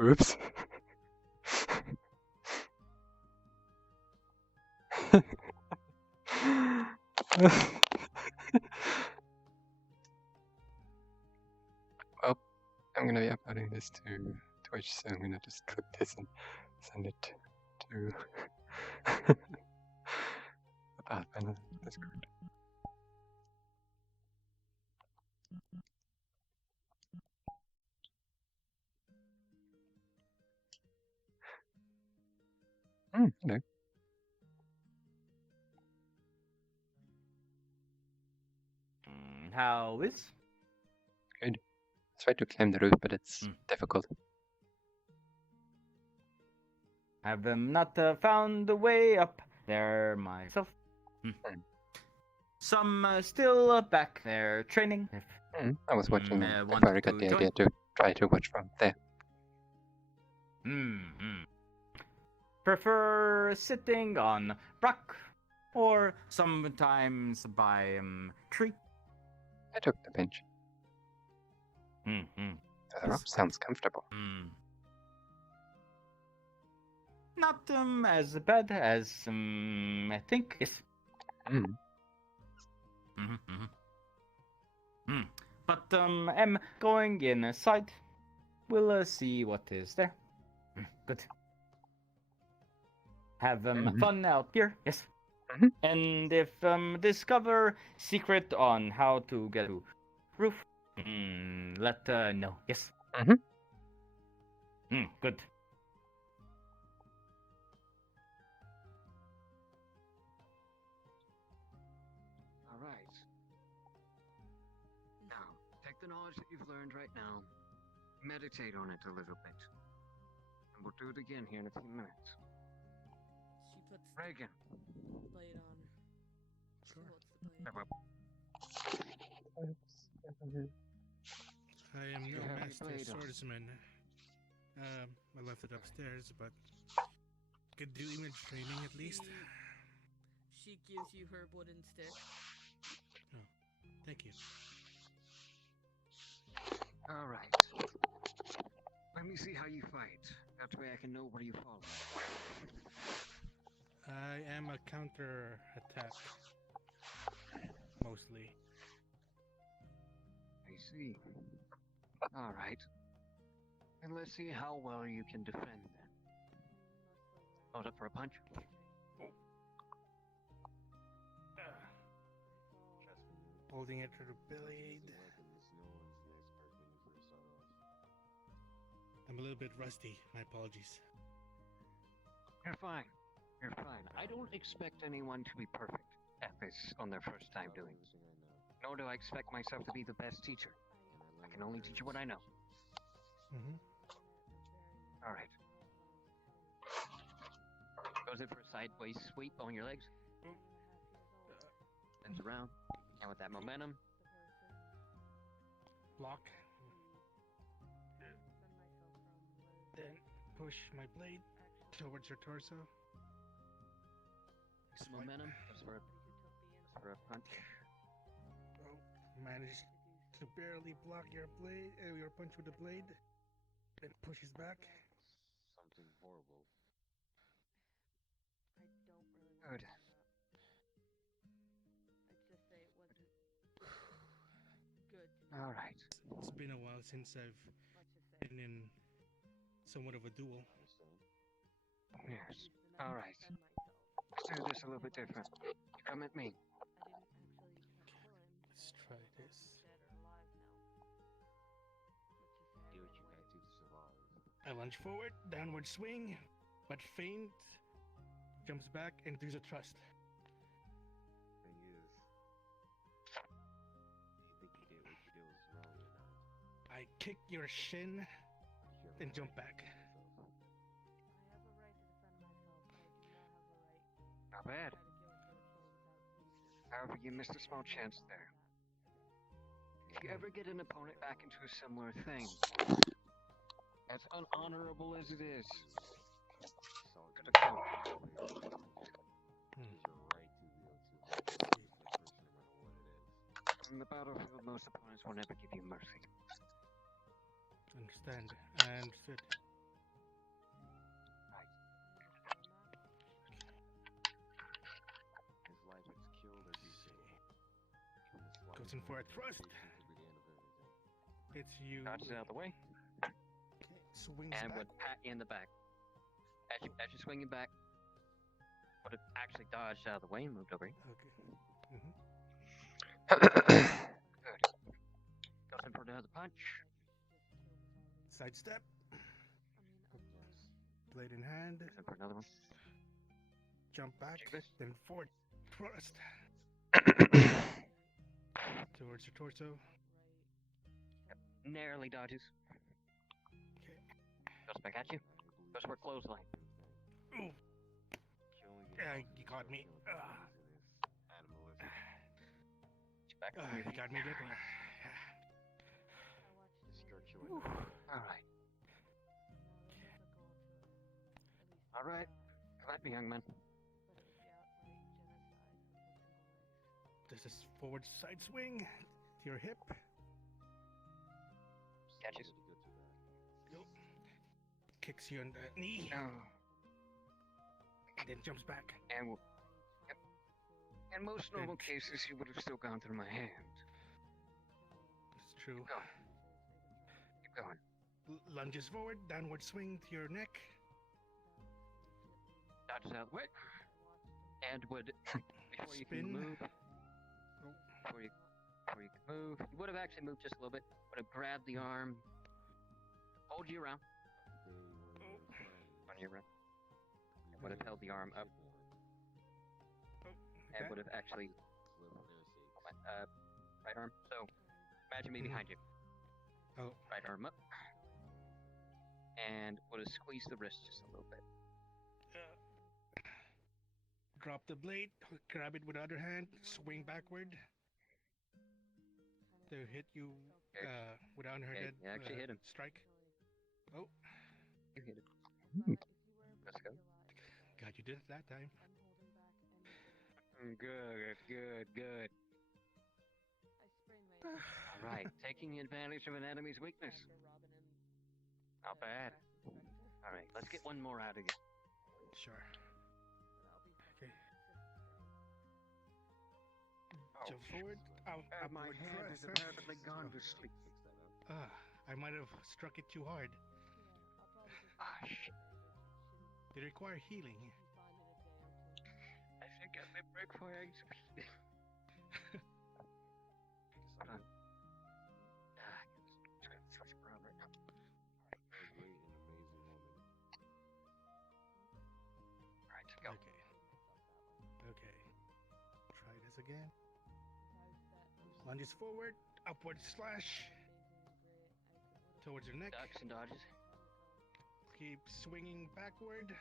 Oops. Well, I'm gonna be uploading this to Twitch, so I'm gonna just clip this and send it to Pathfinder, that's good. Hello. How is? Good. Try to climb the roof, but it's difficult. Have not found a way up there myself. Some still back there training. I was watching them want before I got to the join? idea to try to watch from there. Prefer sitting on rock or sometimes by tree? I took the bench. The rope sounds comfortable. Not as bad as I think. Yes. But am going inside. We'll see what is there. Good. Have fun out here. Yes. And if discover secret on how to get to roof, let know. Yes. Good. All right. Now, take the knowledge that you've learned right now, meditate on it a little bit, and we'll do it again here in a few minutes. She puts Reagan. the blade on. Sure. I am no You have your master blade on. swordsman. I left it upstairs, but could do image training at least. She gives you her wooden stick. Oh, thank you. All right. Let me see how you fight. That way I can know where you fall. I am a counter attack. Mostly. I see. All right. And let's see how well you can defend then. Hold up for a punch. Holding it to the blade. I'm a little bit rusty. My apologies. You're fine. You're fine. I don't expect anyone to be perfect at this on their first time doing it. Nor do I expect myself to be the best teacher. I can only teach you what I know. All right. Goes in for a sideways sweep on your legs. Bends around. And with that momentum. Block. Then push my blade towards your torso. Momentum. Goes for a punch. Oh, managed to barely block your blade, your punch with the blade. Then pushes back. Something horrible. Good. Let's just say it wasn't good. All right. It's been a while since I've been in somewhat of a duel. Yes. All right. Let's do this a little bit different. You come at me. Let's try this. Do what you gotta do to survive. I lunge forward, downward swing, but feint, jumps back, and does a thrust. Thing is, do you think you did what you did was wrong or not? I kick your shin, then jump back. Not bad. However, you missed a small chance there. If you ever get an opponent back into a similar thing, as unhonorable as it is, gonna go. In the battlefield, most opponents will never give you mercy. Understand. Understood. His life is killed as you say. Goes in for a thrust. It's you. Dodges out of the way. Swings and back. would pat you in the back. As you're swinging back, would have actually dodged out of the way and moved over here. Okay. Good. Goes in for another punch. Sidestep. Blade in hand. Goes in for another one. Jump back. Then forward thrust. Towards your torso. Yep. Narrowly dodges. Goes back at you. Goes for a clothesline. Ooh. You caught me. Back to You got me, did Alright. Alright. Come at me, young man. This is forward side swing to your hip. Catches. Kicks you on the knee. No. And then jumps back. And yep. In most normal cases, you would have still gone through my hand. It's true. Keep going. Keep going. Lunges forward, downward swing to your neck. Dodges out of the way. And would, before you can Spin. move, before you can move, you would have actually moved just a little bit. Would have grabbed the arm, hold you around. On your around. And would have held the arm up. And would have actually, right arm. So, imagine me behind you. Oh. Right arm up. And would have squeezed the wrist just a little bit. Drop the blade, grab it with the other hand, swing backward to hit you with the underhanded You actually hit him. strike. Oh. You hit it. Let's go. God, you did it that time. Good. Alright, taking advantage of an enemy's weakness. Not bad. Alright, let's get one more out of you. Sure. Okay. Oh, Jump forward. My Upward hand has thrust. apparently gone to sleep. I might have struck it too hard. Ah, shit. They require healing. I think I may break my eggs. Hold on. It's gonna switch around right now. Alright, go. Okay. Try this again. Lunges forward, upward slash towards your neck. Ducks and dodges. Keep swinging backward.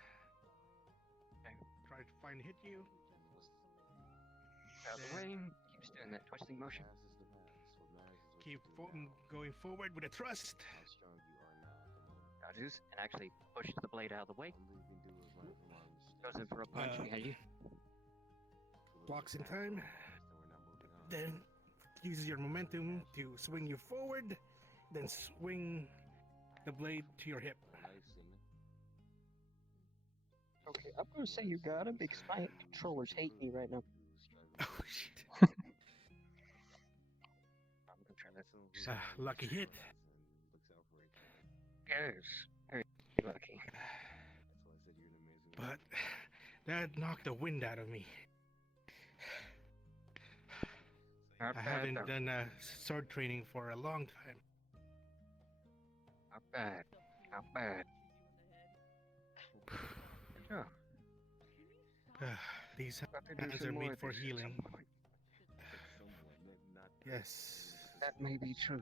Okay. Try to find hit you. Out of the way. Keeps doing that twisting motion. Keep going forward with a thrust. Dodges and actually pushes the blade out of the way. Goes in for a punch behind you. Blocks in time. Then uses your momentum to swing you forward. Then swing the blade to your hip. Okay, I'm gonna say you got him because my controllers hate me right now. Oh shit. I'm gonna try this. Lucky hit. Yes, very lucky. But that knocked the wind out of me. Not I bad, haven't though. done sword training for a long time. Not bad. Not bad. Good job. These Got to do hands some are more made of for this at healing. some point. Yes. That may be true.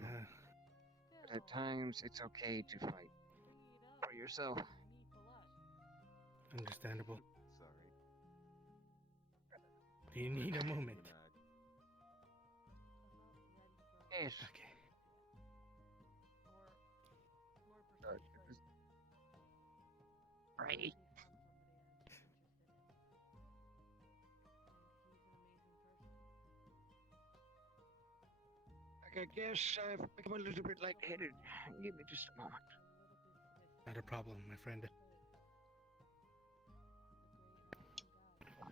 But at times, it's okay to fight for yourself. Understandable. Do you need a moment? Yes. Okay. Right. I guess I've become a little bit lightheaded. Give me just a moment. Not a problem, my friend.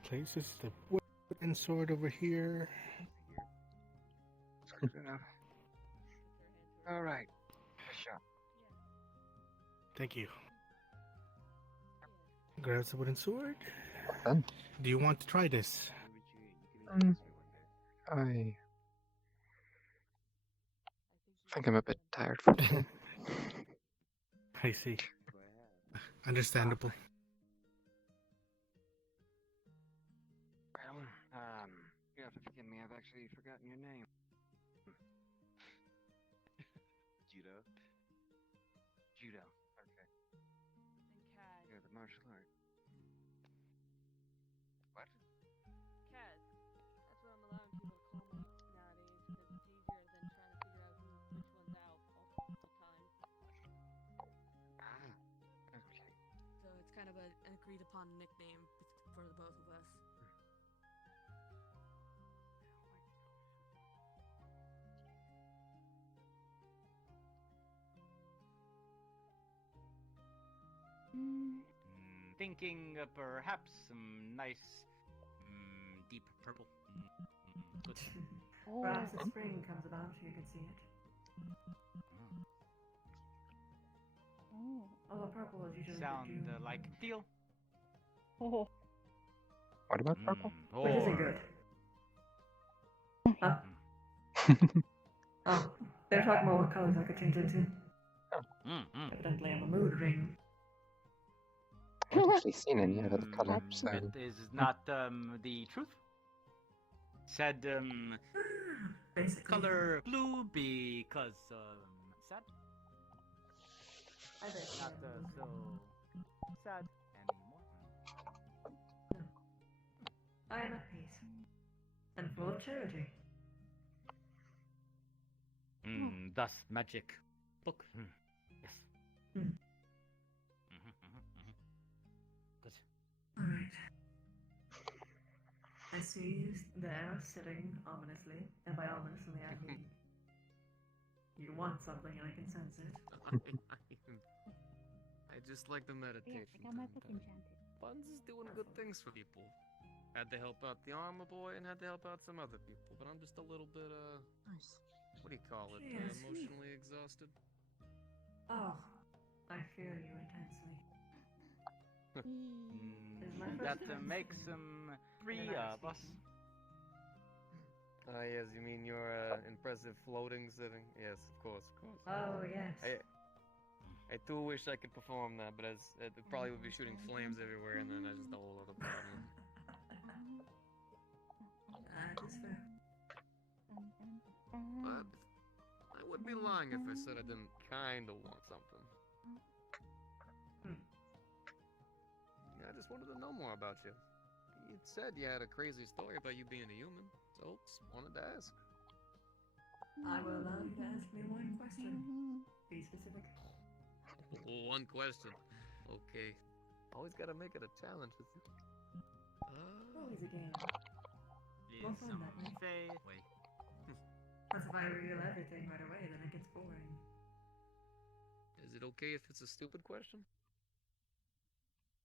Places the wood and sword over here. Good enough. All right. Nice shot. Thank you. Grabs the wooden sword. Then? Do you want to try this? I think I'm a bit tired for today. I see. Understandable. Well, you have to forgive me. I've actually forgotten your name. Judo. Judo. Okay. And Kaz. You're the martial art. What? Kaz. That's what I'm allowing people to call me nowadays because it's easier than trying to figure out which one's out all the time. Okay. So it's kind of an agreed upon nickname for the both of us. Thinking perhaps some nice deep purple. Good. Perhaps as spring comes about, you can see it. Although purple is usually Sound like teal. What about purple? Which isn't good. Huh? Oh, they're talking about what colors I could change into. Evidently I'm a mood ring. I haven't actually seen any of the color, so... It is not the truth. Said Basically. color blue because sad. I bet Not so sad anymore. I am at peace. And full of charity. Thus magic book. Yes. Good. Alright. I see you there sitting ominously, and by ominously I mean you want something and I can sense it. I just like the meditation. I got my book enchanted. Buns is doing good things for people. Had to help out the armor boy and had to help out some other people, but I'm just a little bit, Nice. what do you call it? Yes. Emotionally exhausted. Oh, I feel you intensely. Is my That first time makes speaking. 3 of us. Yes, you mean your impressive floating sitting? Yes, of course, of course. Oh, yes. I do wish I could perform that, but it probably would be shooting flames everywhere, and then that's just a whole other problem. That is fair. But I would be lying if I said I didn't kind of want something. I just wanted to know more about you. You said you had a crazy story about you being a human, so just wanted to ask. I will allow you to ask me one question. Be specific. One question. Okay. Always gotta make it a challenge with you. Always a game. More fun that way. Wait. Plus, if I reveal everything right away, then it gets boring. Is it okay if it's a stupid question?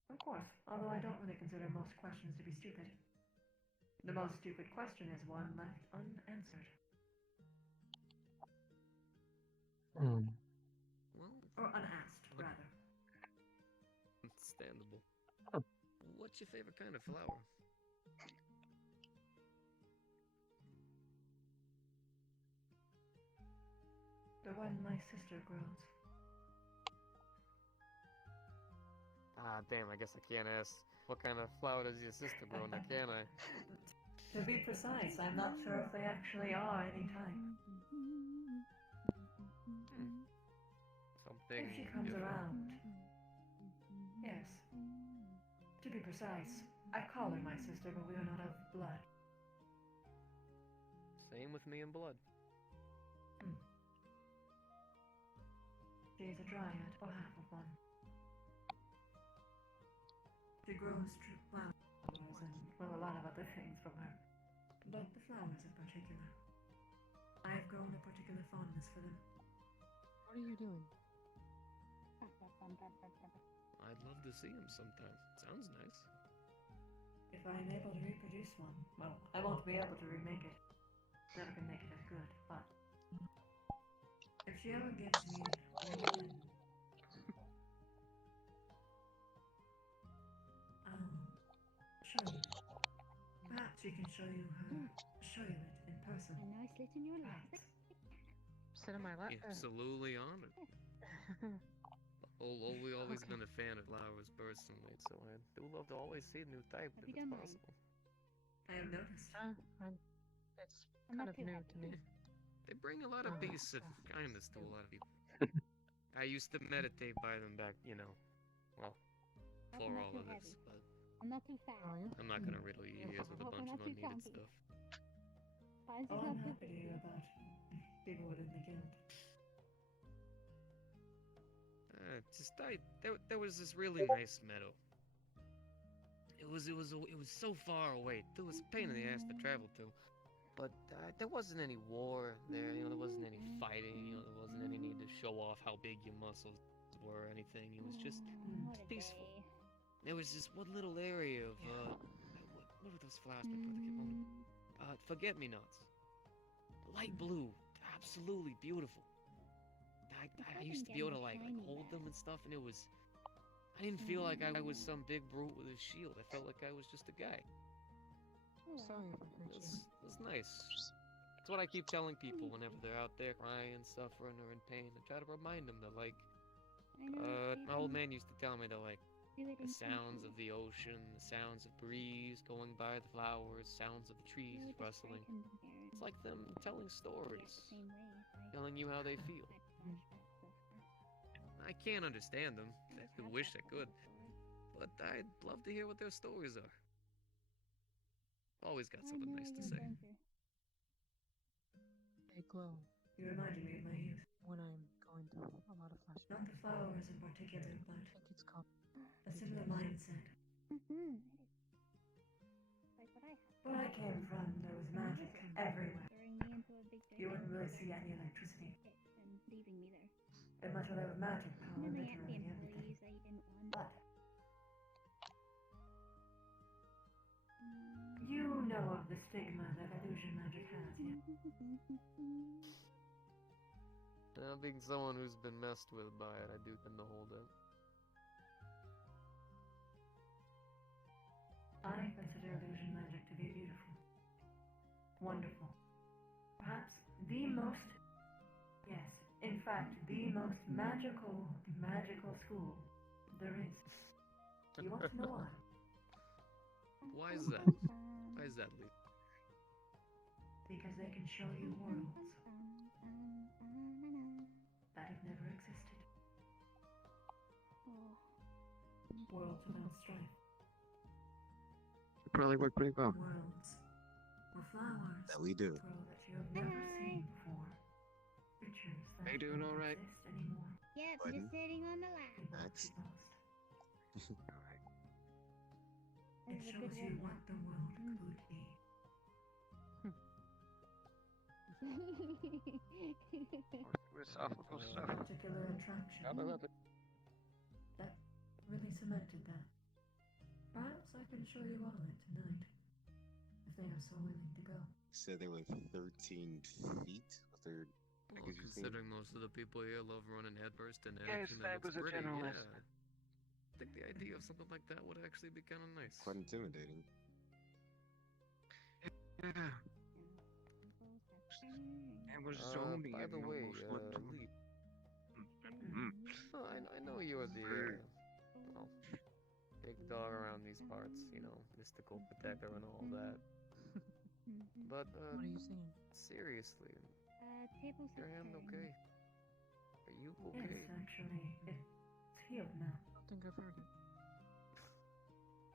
Of course, although I don't really consider most questions to be stupid. The most stupid question is one left unanswered. Well, or unasked, rather. Understandable. What's your favorite kind of flower? The one my sister grows. Ah, damn, I guess I can't ask. What kind of flower does your sister grow now, can I? To be precise, I'm not sure if they actually are any type. Something If she comes different. around. Yes. To be precise, I call her my sister, but we are not of blood. Same with me and blood. She is a dryad, or half of one. She grows true flowers and, well, a lot of other things from her. But the flowers in particular. I have grown a particular fondness for them. What are you doing? I'd love to see him sometime. Sounds nice. If I am able to reproduce one, well, I won't be able to remake it. Never can make it as good, but if she ever gives me one, show you it in person. A nice slit in your lap. Sit in my lap. Absolutely honored. Always been a fan of flowers personally, so I do love to always see a new type if it's possible. I have noticed. It's kind of new to me. They bring a lot of peace and kindness to a lot of people. I used to meditate by them back, well, before all of this, but I'm not too fat. I'm not gonna riddle your ears with a bunch of unneeded stuff. Oh, I'm happy to hear about people within the guild. There was this really nice meadow. It was so far away. It was a pain in the ass to travel to. But there wasn't any war there, there wasn't any fighting, there wasn't any need to show off how big your muscles were or anything. It was just peaceful. There was this one little area of, what were those flowers my brother kept on? Forget-me-nots. Light blue, absolutely beautiful. I used to be able to like hold them and stuff, and I didn't feel like I was some big brute with a shield. I felt like I was just a guy. Sorry if I hurt you. It was nice. That's what I keep telling people whenever they're out there crying, suffering, or in pain. I try to remind them that, like, my old man used to tell me that, like, the sounds of the ocean, the sounds of breeze going by the flowers, sounds of the trees rustling. It's like them telling stories, telling you how they feel. I can't understand them. I wish I could. But I'd love to hear what their stories are. Always got something nice to say. They glow. You reminded me of my youth. When I'm going through a lot of flashbacks. Not the flowers in particular, but I think it's called a similar mindset. Like what I have. Where I came from, there was magic everywhere. Throwing me into a big You wouldn't really see any electricity. and leaving me there. They much rather have magic power And then literally the everything. employees that you didn't want. But you know of the stigma that illusion magic has, yeah? Now, being someone who's been messed with by it, I do tend to hold it. I consider illusion magic to be beautiful. Wonderful. Perhaps the most, yes, in fact, the most magical school there is. You want to know why? Why is that? Why is that, Lee? Because they can show you worlds that have never existed. Worlds without strife. Probably work pretty well. Worlds where flowers That we do. grow that you have never seen before. Creatures that Are you doing don't all right? exist anymore. Yep, Button. just sitting on the lap. Next. That It was a shows good you one. what the world could be. Philosophical A stuff. particular attraction that really cemented that. Perhaps I can show you all it tonight, if they are so willing to go. Said they were 13 feet. Was there? Well, Because you think considering most of the people here love running headfirst and Yes, anything that that looks was a pretty, general yeah. estimate. I think the idea of something like that would actually be kind of nice. quite intimidating. Yeah. It was zoning by and the way, almost looked to Lee. Mm. Oh, I know you're the, well, big dog around these parts, mystical protector and all that. But, What are you saying? seriously, Table your hand sector. okay? Are you Yes, okay? actually, it's healed now. I don't think I've heard it.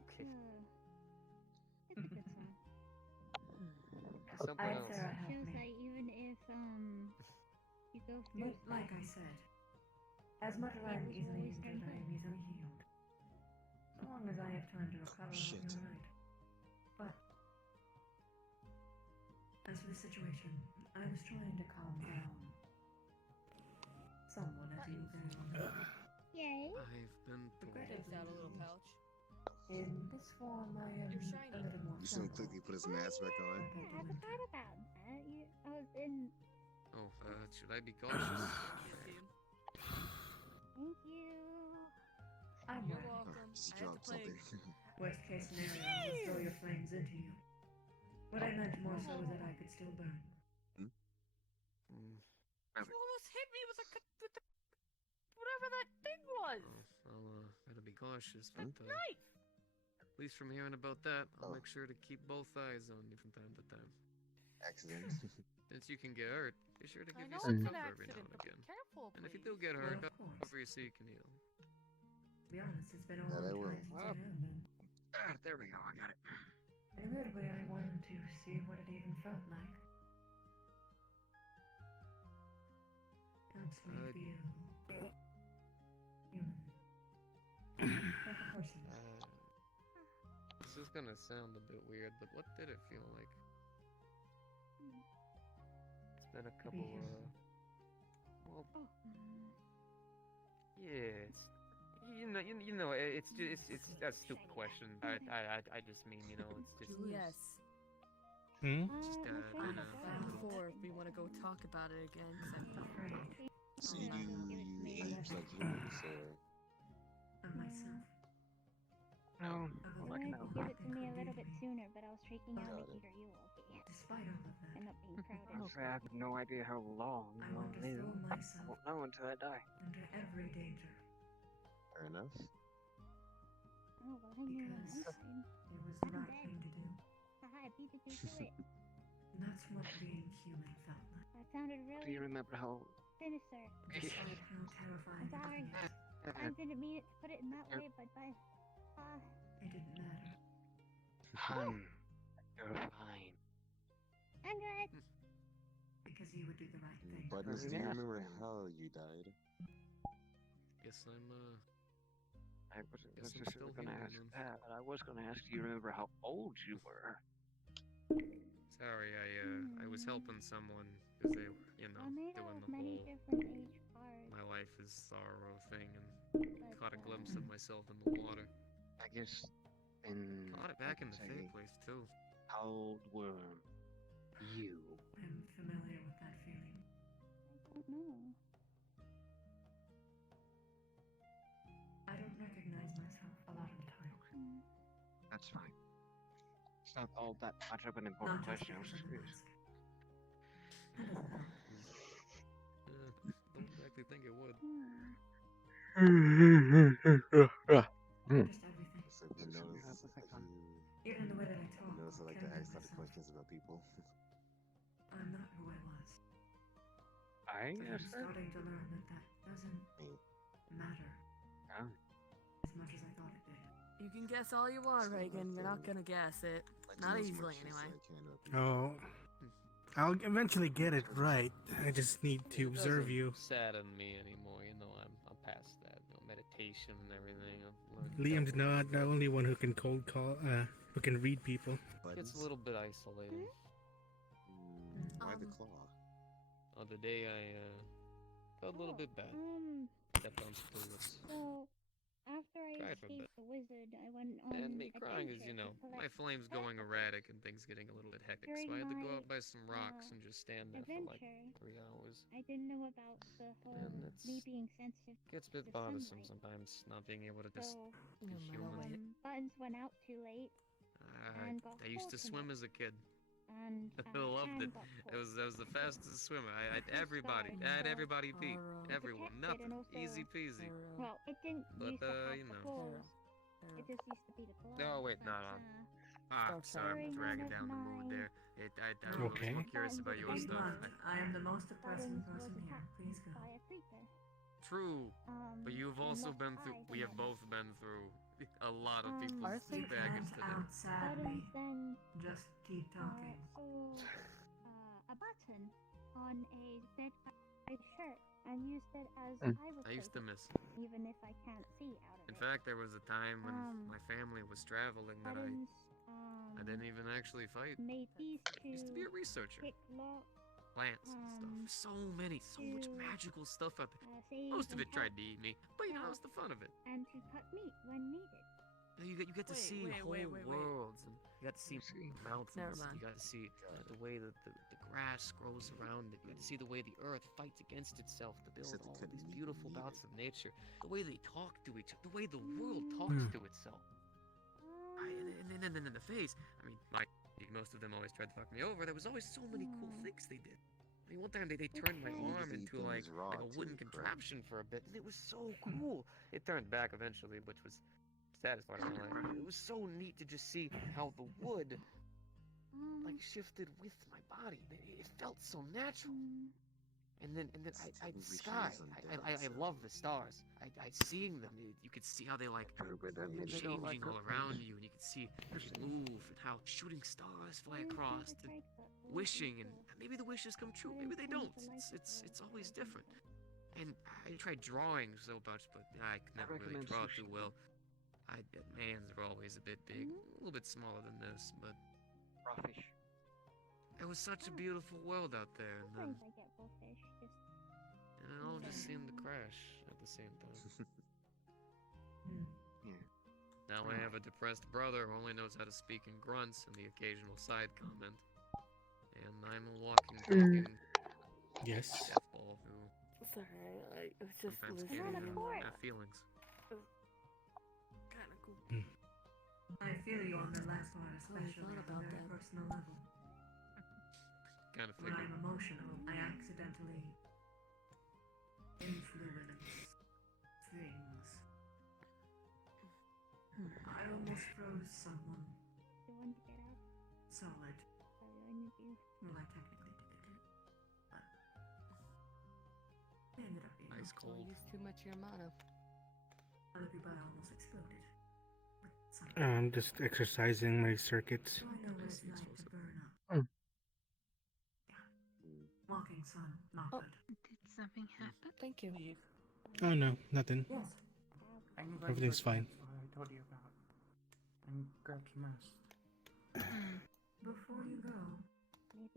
Okay. It's a good song. Something else. Sarah, help Shows me. that even if you go through But like I said, as much as I am easily injured, I am easily healed. So long as I have time to recover, I'll Shit. be alright. But as for the situation, I was trying to calm down someone, as you very well know. Yay! I've been Regrettably, Takes out a little pouch. in this form, I am You're shiny. a little more You soon flammable quickly put his mask back on. Yeah, I forgot about that. I was in. Oh, should I be cautious? Thank you. I'm You're ready. welcome. Just I had to dropped play. something. Worst case scenario, I'll throw your flames into you. What I meant more so is that I could still burn. Mm. You almost hit me with whatever that thing was. I'll gotta be cautious, but Knife. at least from hearing about that, I'll make sure to keep both eyes on you from time to time. Accident. Since you can get hurt, be sure to I give know yourself it's an cover every now accident, and but be again. careful, And if you please. do get hurt, Well, of course. cover you so you can heal. To be honest, it's been a Yeah, long they time will. since I have been. There we go. I got it. In a weird way, I wanted to see what it even felt like. Helps me feel human. Like a person. This is gonna sound a bit weird, but what did it feel like? It's been a couple, well, yeah, it's, it's just, it's a stupid question. I just mean, it's just. Yes. Hmm? Just, been Before, if we want to go talk about it again, because I'm afraid. So you age like humans, or? Of myself. No. I wanted to give it to me a little bit sooner, but I was freaking out making sure you were okay. Despite all of that, And not being crowded. Honestly, I have no idea how long I I'll want to live. throw I myself won't know until I die. into every danger. Fair enough. Oh, well, I knew Because last time. it was the right thing to do. Haha, I beat you to it. That's what being human felt like. That sounded Do you really remember how? sinister. Despite how terrifying I'm sorry. it I didn't mean it to put it in that way, but it didn't matter. Hun, you're fine. I'm good. Because you would do the right thing. Buttons, do you remember how you died? Guess I'm, I wasn't guess I'm necessarily still going to human, ask then. that, but I was going to ask, do you remember how old you were? Sorry, I was helping someone because they were, doing the many whole different age cards. my life is sorrow thing, and But, caught a glimpse of myself in the water. I guess in Caught it back in the fake place too. How old were you? I'm familiar with that feeling. I don't know. I don't recognize myself a lot of the time. That's fine. It's not all that much of an important Not just question. I was because just of the curious. mask. That doesn't help. Don't exactly think it would. Just everything. So you notice that Even the way that I talk. you notice I like to ask a lot of questions about people. I'm not who I was. I But I'm guess that. starting to learn that doesn't matter Oh. as much as I thought it did. You can guess all you want, Reagan. You're not gonna guess it. Not easily, anyway. Oh, I'll eventually get it right. I just need to observe you. Sadden me anymore. I'm past that. Meditation and everything. I've learned Liam's not the only one who can cold call, who can read people. It's a little bit isolating. Why the claw? The day I felt a little bit bad. Stepped on some toilets. So, after I Cried for a bit. escaped the wizard, I went on And me crying is, adventure to my collect flame's going erratic and things getting a little bit hectic. So I had to go out by some rocks and just stand there for like adventure. 3 hours. I didn't know about the whole me being sensitive Gets a bit to bothersome sunlight. sometimes, not being able to just So, be human. buttons went out too late. and got I used to cold swim tonight. as a kid. And I loved it. got It was the fastest swimmer. I had everybody. I had everybody beat. Everyone. Nothing. Easy peasy. Well, it didn't But used to have the clothes. It just used to be the gloves. Oh wait, no. Sorry, I'm dragging down the mood there. I was Okay. more curious about your Big stuff. month. I am the most depressing person here. Please go. By a creeper. True, but you've also and been left through. eyes We and have both been through a lot of people's You baggage can't today. outside me. Buttons then Just keep talking. a button on a dead guy's shirt and used it as I used to miss. even if I can't see out of In it. fact, there was a time when my family was traveling that Buttons, I didn't even actually fight. made these I used to be a researcher. pick lock, Plants and stuff. So many, so much magical stuff out there. save Most of and it tried to eat me, but that was the fun of it. and to cut meat when needed. You get to see whole worlds, and you got to see mountains. Never mind. You got to see the way that the grass grows around it. You got to see the way the earth fights against itself to build all these beautiful bouts of nature. The way they talk to each other. The way the world talks to itself. And then in the face, I mean, my most of them always tried to fuck me over, there was always so many cool things they did. I mean, one time they turned my arm into like a wooden contraption for a bit, and it was so cool. It turned back eventually, which was the saddest part of my life. It was so neat to just see how the wood like shifted with my body. It felt so natural. And then I the sky. I love the stars. I seeing them. You could see how they like changing all around you, and you could see they move and how shooting stars fly across, and wishing, and maybe the wishes come true, maybe they don't. It's always different. And I tried drawing so much, but I could never really draw too well. My hands are always a bit big, a little bit smaller than this, but Crawfish. it was such a beautiful world out there, and then Sometimes I get goldfish. and it all just seemed to crash at the same time. Yeah. Now I have a depressed brother who only knows how to speak in grunts and the occasional side comment. And I'm a walking, talking Yes. deathball who Sorry, I was just sometimes listening. can't and even have feelings. Kind of cool. I feel you on the last one, especially thought on a about very that. personal level. Kind of When figured. I'm emotional, I accidentally influence things. I almost froze someone The one to get out. solid. I really need you. Well, I technically did it, but it ended up being Ice Don't cold. use too much of your mana. other people almost exploded. But some I'm just exercising my circuits. so I know what it's like to burn up. Hmm. Walking sun, not Oh. good. Did something happen? Thank you. Oh no, nothing. Yes. I'm going Everything's to fine. what I told you about. And grab some rest. Before you go,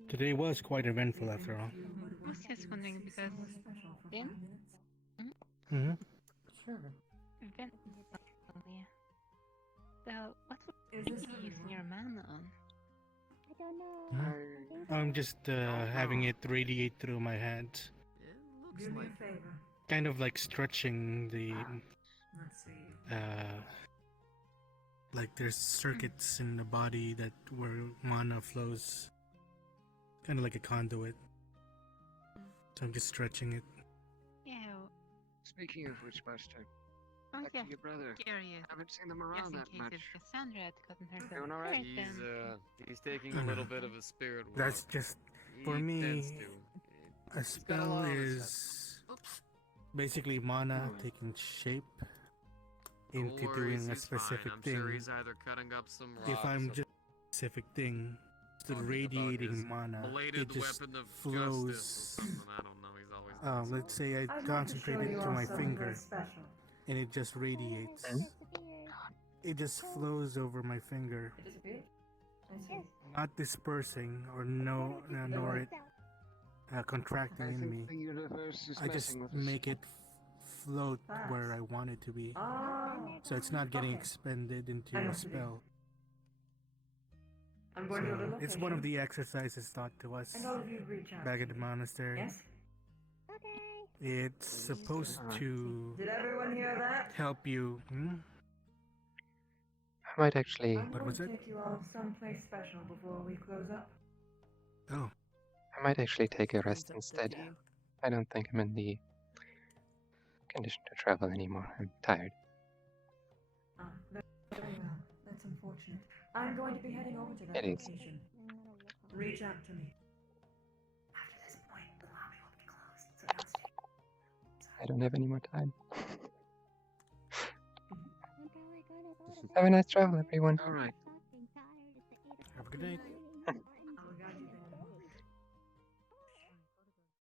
Today was quite eventful after all. I was just wondering because then Mm-hmm. Sure. then so what Is would this you be using everyone? your mana on? I don't know. I'm just having it radiate through my hands. It looks do me like a favor. Kind of like stretching the Let's see. like there's circuits in the body that where mana flows, kind of like a conduit. So I'm just stretching it. Yeah. Speaking of which, Buster, Oh back yeah. to your brother. Curious. Haven't seen them Just around in that case much. if Cassandra had gotten herself Doing all right? hurt, he's taking Oh, a no. little bit of a spirit walk. That's just for He me. tends to. A He's got a spell lot on his is basically mana taking shape into No worries, doing a he's specific fine. I'm thing. sure he's either cutting up some rocks. If I'm or just specific thing, the talking about radiating his mana, belated it just weapon of flows. justice or something. I don't know. He's always. Let's say I I'd like to concentrate show it you to all my something finger, very special. and it just radiates. It just flows over my finger, It disappeared? I see. not dispersing or nor it contracting I in think me. the universe is I just messing with us. make it float where I want it to be, so it's not getting Okay. expended into I know a what you mean. spell. I'm going to go to So the it's one of location, the exercises taught to us and all of you reach out. back at the monastery. Yes? It's supposed to Did everyone hear that? help you. I might actually. I'm What going was to it? take you all someplace special before we close up. Oh, I might actually take a rest Up instead. to you. I don't think I'm in the condition to travel anymore. I'm tired. Very well. That's unfortunate. I'm going to be heading over to that It is. location. Reach out to me. After this point, the lobby will be closed, so don't stay. I don't have any more time. I'm probably gonna go to Have a nice travel, everyone. All right. have a good night.